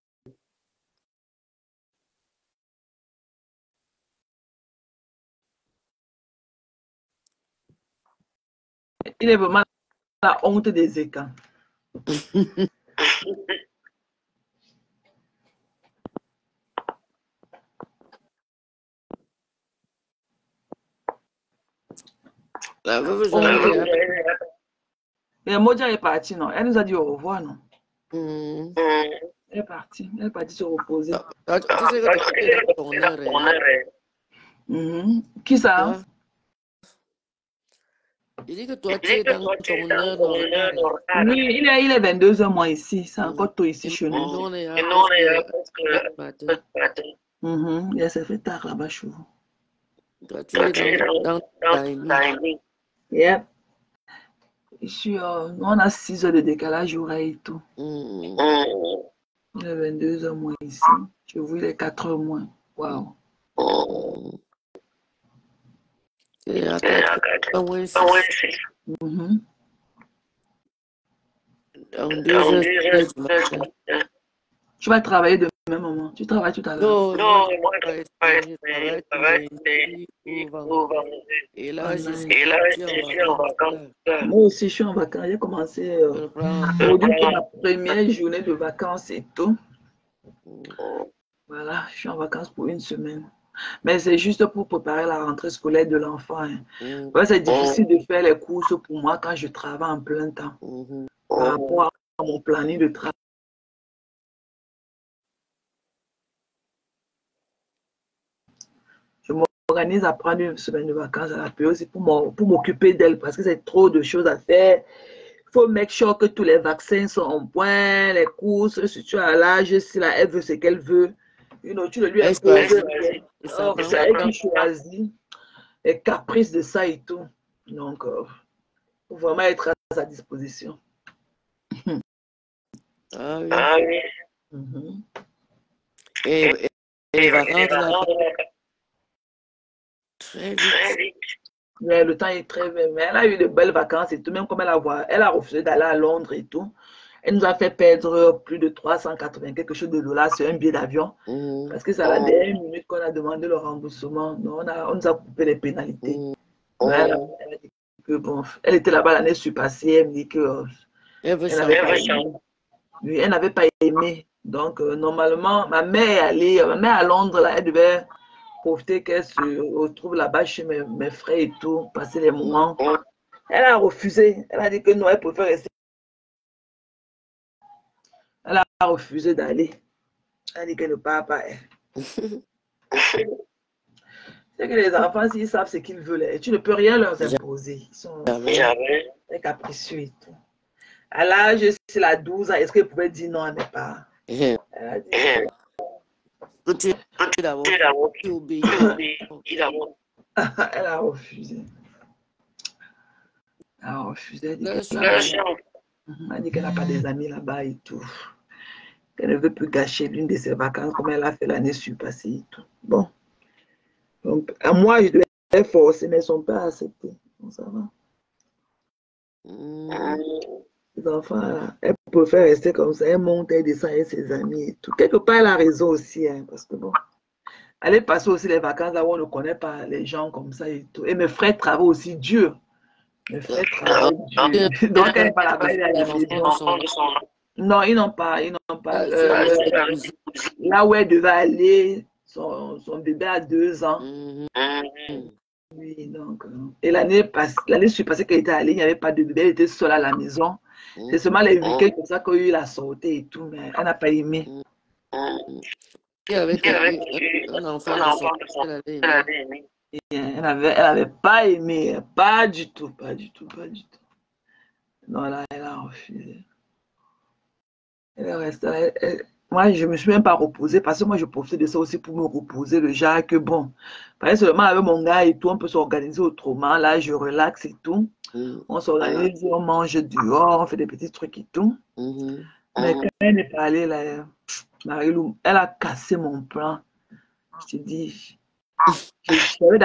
Il est vraiment la honte des écans. La veuve Jean-Pierre. Et Modia est partie, non? Elle nous a dit au revoir, non? Elle est partie se reposer. Tu sais que tu es dans ton heure. Qui ça? Il dit que toi, tu es dans ton heure normale. Oui, il est 22h moins ici. C'est encore tôt ici chez nous. On est à presque matin. Et ça fait tard là-bas chez vous. Toi, tu es dans ton timing. Yep. Ici, on a 6 heures de décalage horaire et tout. Il est 22h moins ici. Chez vous, il est 4h moins. Waouh. Il est à 4h moins 6. Dans 2 heures du matin. Tu vas travailler demain, maman. Tu travailles tout à l'heure. Non, moi, je travaille et là, je suis en vacances. Moi aussi, je suis en vacances. J'ai commencé aujourd'hui pour ma première journée de vacances et tout. Voilà, je suis en vacances pour 1 semaine. Mais c'est juste pour préparer la rentrée scolaire de l'enfant. Hein. Ouais, c'est difficile de faire les courses pour moi quand je travaille en plein temps. Par rapport à mon planning de travail. Je m'organise à prendre 1 semaine de vacances à la période aussi pour m'occuper d'elle parce que c'est trop de choses à faire. Il faut make sure que tous les vaccins sont en point, les courses, si tu as l'âge, si là, elle veut ce qu'elle veut. Tu le lui imposes. C'est elle qui choisit les caprices de ça et tout. Donc, il faut vraiment être à sa disposition. Ah oui. Et les vacances, là, très vite. Mais le temps est très bien. Mais elle a eu de belles vacances et tout. Même comme elle a refusé d'aller à Londres et tout. Elle nous a fait perdre plus de 380 quelque chose de dollars sur un billet d'avion. Parce que c'est à la dernière minute qu'on a demandé le remboursement. Non, on nous a coupé les pénalités. Elle a dit que bon, elle était là-bas l'année surpassée. Elle me dit que elle n'avait pas aimé. Donc, normalement, ma mère à Londres, là, elle devait profiter qu'elle se retrouve là-bas chez mes frères et tout, passer les moments. Elle a refusé. Elle a dit que non, elle préfère rester. Elle a refusé d'aller. Elle dit qu'elle ne part pas. C'est que les enfants, s'ils savent ce qu'ils veulent, tu ne peux rien leur imposer. Ils sont capricieux et tout. À l'âge, c'est la 12 ans, est-ce qu'elle pouvait dire non à mes parents? Elle a dit elle a refusé. Elle a refusé. Elle dit qu'elle n'a pas des amis là-bas et tout. Qu'elle ne veut plus gâcher l'une de ses vacances comme elle a fait l'année passée et tout. Bon. Donc, moi, je devais forcer, mais son père a accepté. Donc, ça va. Les enfants, là, elle préfère rester comme ça. Elle monte, elle descend avec ses amis et tout. Quelque part, elle a raison aussi, hein, parce que bon, elle est passée aussi les vacances là où on ne connaît pas les gens comme ça et tout. Et mes frères travaillent aussi dur. Mes frères travaillent dur. Donc, elle n'est pas là-bas, elle est à la maison. Non, ils n'ont pas. Là où elle devait aller, son bébé a 2 ans. Oui, donc. Et l'année passée qu'elle était allée, il n'y avait pas de bébé, elle était seule à la maison. C'est seulement les week-ends comme ça qu'il y a eu la sortie et tout, mais elle n'a pas aimé. Il y avait un enfant de son elle avait aimé. Elle n'avait pas aimé, pas du tout. Non, là, elle a refusé. Elle est restée, moi, je ne me suis même pas reposée parce que moi, je profitais de ça aussi pour me reposer. Le genre que bon, parce que seulement avec mon gars et tout, on peut s'organiser autrement. Là, je relaxe et tout. On s'organise, on mange dehors, on fait des petits trucs et tout. Mais quand elle est allée, là, Marie-Lou, elle a cassé mon plan. Je te dis, j'avais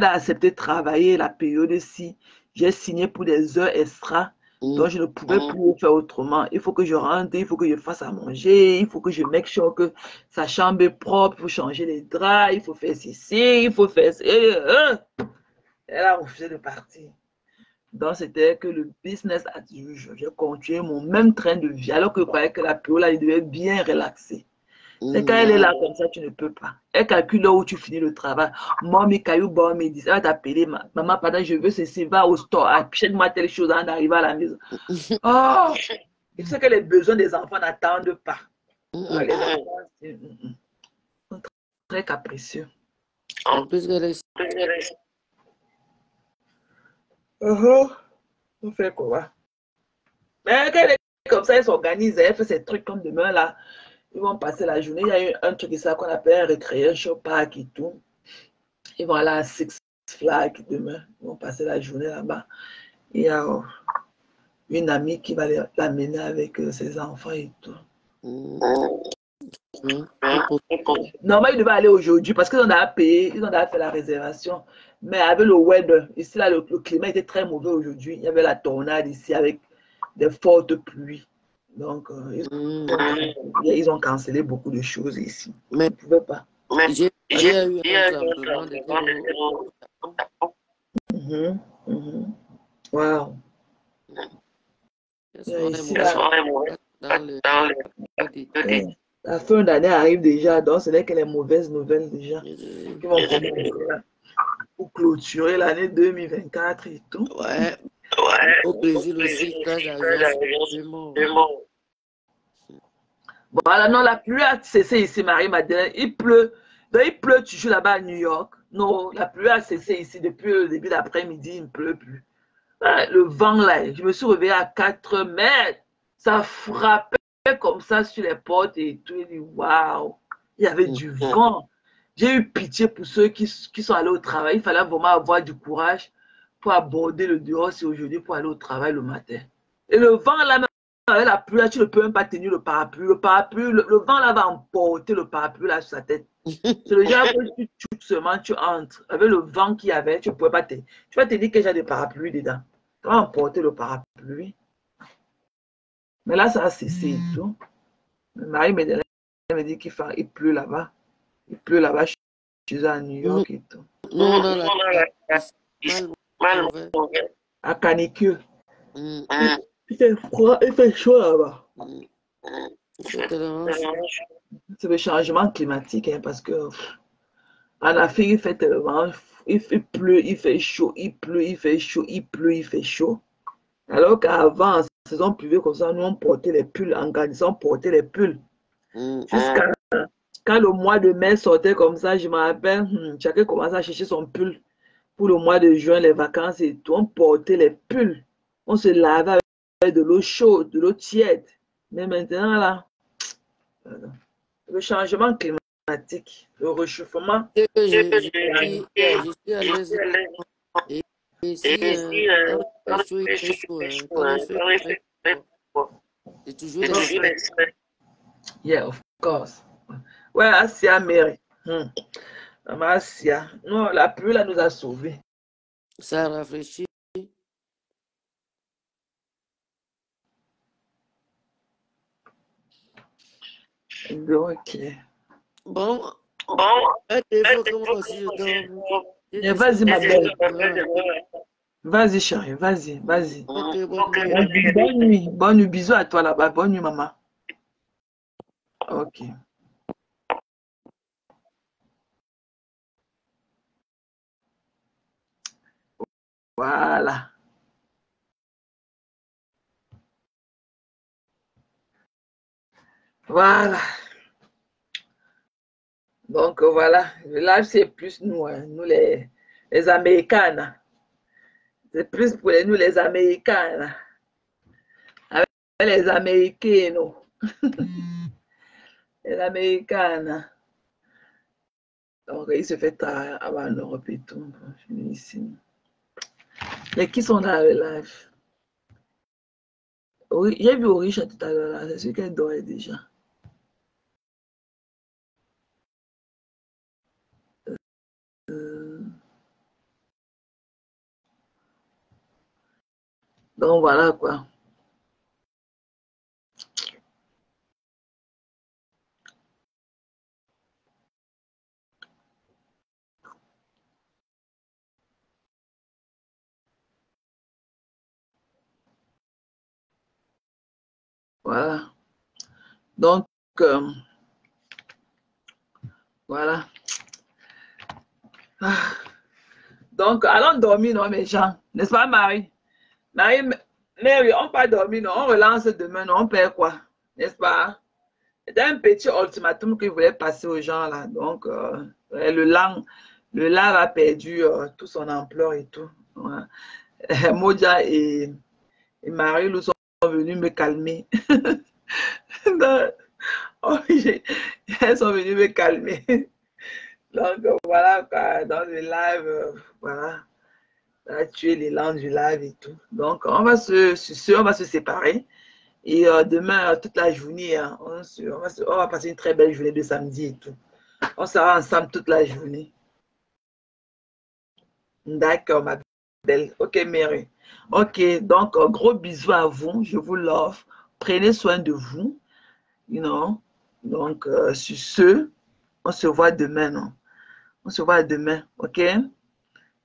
d'accepter de travailler la période-ci. J'ai signé pour des heures extra. Donc, je ne pouvais plus faire autrement. Il faut que je rentre, il faut que je fasse à manger, il faut que je make sure que sa chambre est propre, il faut changer les draps, il faut faire ceci, il faut faire ça. Elle a refusé de partir. Donc, c'était que le business as usual. J'ai continué mon même train de vie, alors que je croyais que la période, là, il devait bien relaxer. C'est quand elle est là comme ça, tu ne peux pas. Elle calcule là où tu finis le travail. Moi, Mikaïou, bon, me dit, elle va t'appeler, maman, pendant je veux ceci, va au store, achète-moi telle chose en arrivant à la maison. Oh, il sait que les besoins des enfants n'attendent pas. Les enfants sont très capricieux. En plus, On fait quoi? Mais quand elle est comme ça, elle s'organise, elle fait ses trucs comme demain là. Ils vont passer la journée. Il y a eu un truc ici qu'on appelle un recreation park et tout. Ils vont aller à Six Flags demain. Ils vont passer la journée là-bas. Il y a une amie qui va l'amener avec ses enfants et tout. Normalement, ils devaient aller aujourd'hui parce qu'ils ont déjà payé, ils ont déjà fait la réservation. Mais avec le weather, ici, là, le climat était très mauvais aujourd'hui. Il y avait la tornade ici avec des fortes pluies. Donc, ils ont cancellé beaucoup de choses ici. Mais ils ne pouvaient pas. J'ai eu un tremblement de terre. Wow. La fin d'année arrive déjà, donc c'est que les mauvaises nouvelles déjà qui vont commencer pour clôturer l'année 2024 et tout. Ouais. Au Brésil aussi, bon, alors non, la pluie a cessé ici, Marie-Madeleine. Il pleut. Donc, il pleut toujours là-bas à New York. Non, la pluie a cessé ici depuis le début d'après-midi. Il ne pleut plus. Le vent là, je me suis réveillée à 4 mètres. Ça frappait comme ça sur les portes et tout. Waouh! Il y avait du vent. J'ai eu pitié pour ceux qui sont allés au travail. Il fallait vraiment avoir du courage pour aborder le dehors si aujourd'hui pour aller au travail le matin. Et le vent là, même avec la pluie là, tu ne peux même pas tenir le parapluie. Le parapluie, le vent là va emporter le parapluie là sur sa tête. C'est le genre que tu seulement tu entres. Avec le vent qu'il y avait, tu ne pouvais pas te. Tu vas te dire que j'ai des parapluies dedans. Tu vas emporter le parapluie. Mais là, ça a cessé et tout. Marie-Madeleine me dit qu'il pleut là-bas. Il pleut là-bas chez eux à New York et tout. Non, à canicule. Il fait froid, il fait chaud là-bas. C'est le changement climatique, hein, parce que en Afrique, il fait tellement, il pleut, il fait chaud, il pleut, il fait chaud, il pleut, il fait chaud. Alors qu'avant, saison privée comme ça, nous on portait les pulls, en grandissant, on portait les pulls. Jusqu'à quand le mois de mai sortait comme ça, je me rappelle, chacun commençait à chercher son pull pour le mois de juin, les vacances et tout. On portait les pulls. On se lavait avec de l'eau chaude, de l'eau tiède. Mais maintenant, là, le changement climatique, le réchauffement. Je suis à l'aise. Et ici, c'est toujours les... Yeah, of course. Ouais, Asia Mary. Maman Asia. Non, la pluie, là, nous a sauvés. Ça rafraîchit. Ok. Bon. Vas-y, ma belle. Vas-y, chérie, vas-y, vas-y. Bonne nuit. Bonne nuit. Bisous à toi là-bas. Bonne nuit, maman. Ok. Voilà. Voilà. Donc voilà, là c'est plus nous, hein, nous les Américains. C'est plus pour nous les Américains. Avec les Américains. Les Américains. Donc il se fait avant en Europe et tout. Ici. Mais qui sont dans le live? Oui, j'ai vu Orisha tout à l'heure, c'est sûr qu'elle dormait déjà. Donc voilà quoi. Voilà. Donc, voilà. Donc, allons dormir, non, mes gens. N'est-ce pas, Marie? Marie, Mary, on peut dormir, non? On relance demain, non? On perd quoi? N'est-ce pas? C'était un petit ultimatum qu'il voulait passer aux gens, là. Donc, le lard a perdu toute son ampleur et tout. Ouais. Moja et Marie nous sont venus me calmer. Donc, elles sont venues me calmer. Donc, voilà, quoi, dans le live, voilà, on a tué l'élan du live et tout. Donc, on va se séparer. Et demain, toute la journée, hein, on va passer une très belle journée de samedi et tout. On sera ensemble toute la journée. D'accord, ma belle. Ok, Mary. Ok, donc, gros bisous à vous. Je vous love. Prenez soin de vous. You know? Donc, sur ce, on se voit demain, non? On se voit demain, ok?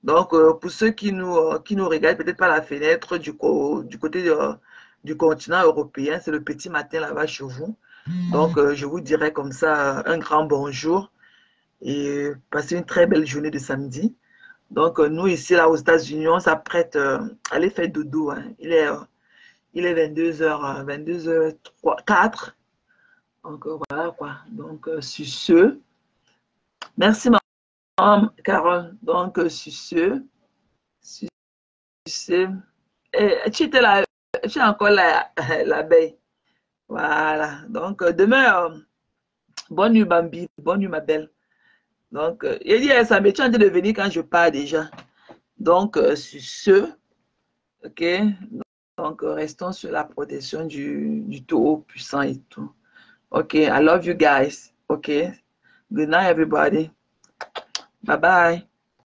Donc, pour ceux qui nous regardent peut-être par la fenêtre du côté du continent européen, c'est le petit matin là-bas chez vous. Donc, je vous dirai comme ça un grand bonjour et passez une très belle journée de samedi. Donc, nous ici, là, aux États-Unis, on s'apprête à aller faire dodo. Hein. Il est 22h, 22h04. Donc, voilà quoi. Donc, sur ce, merci, Carole. Donc, sur ce, tu étais là, tu es encore l'abeille. Voilà. Donc, demain, bonne nuit, Bambi. Bonne nuit, ma belle. Donc, il dit, ça me tient de venir quand je pars déjà. Donc, sur ce, ok. Donc, restons sur la protection du Tout-Haut-Puissant et tout. Ok, I love you guys. Ok. Good night, everybody. Bye-bye.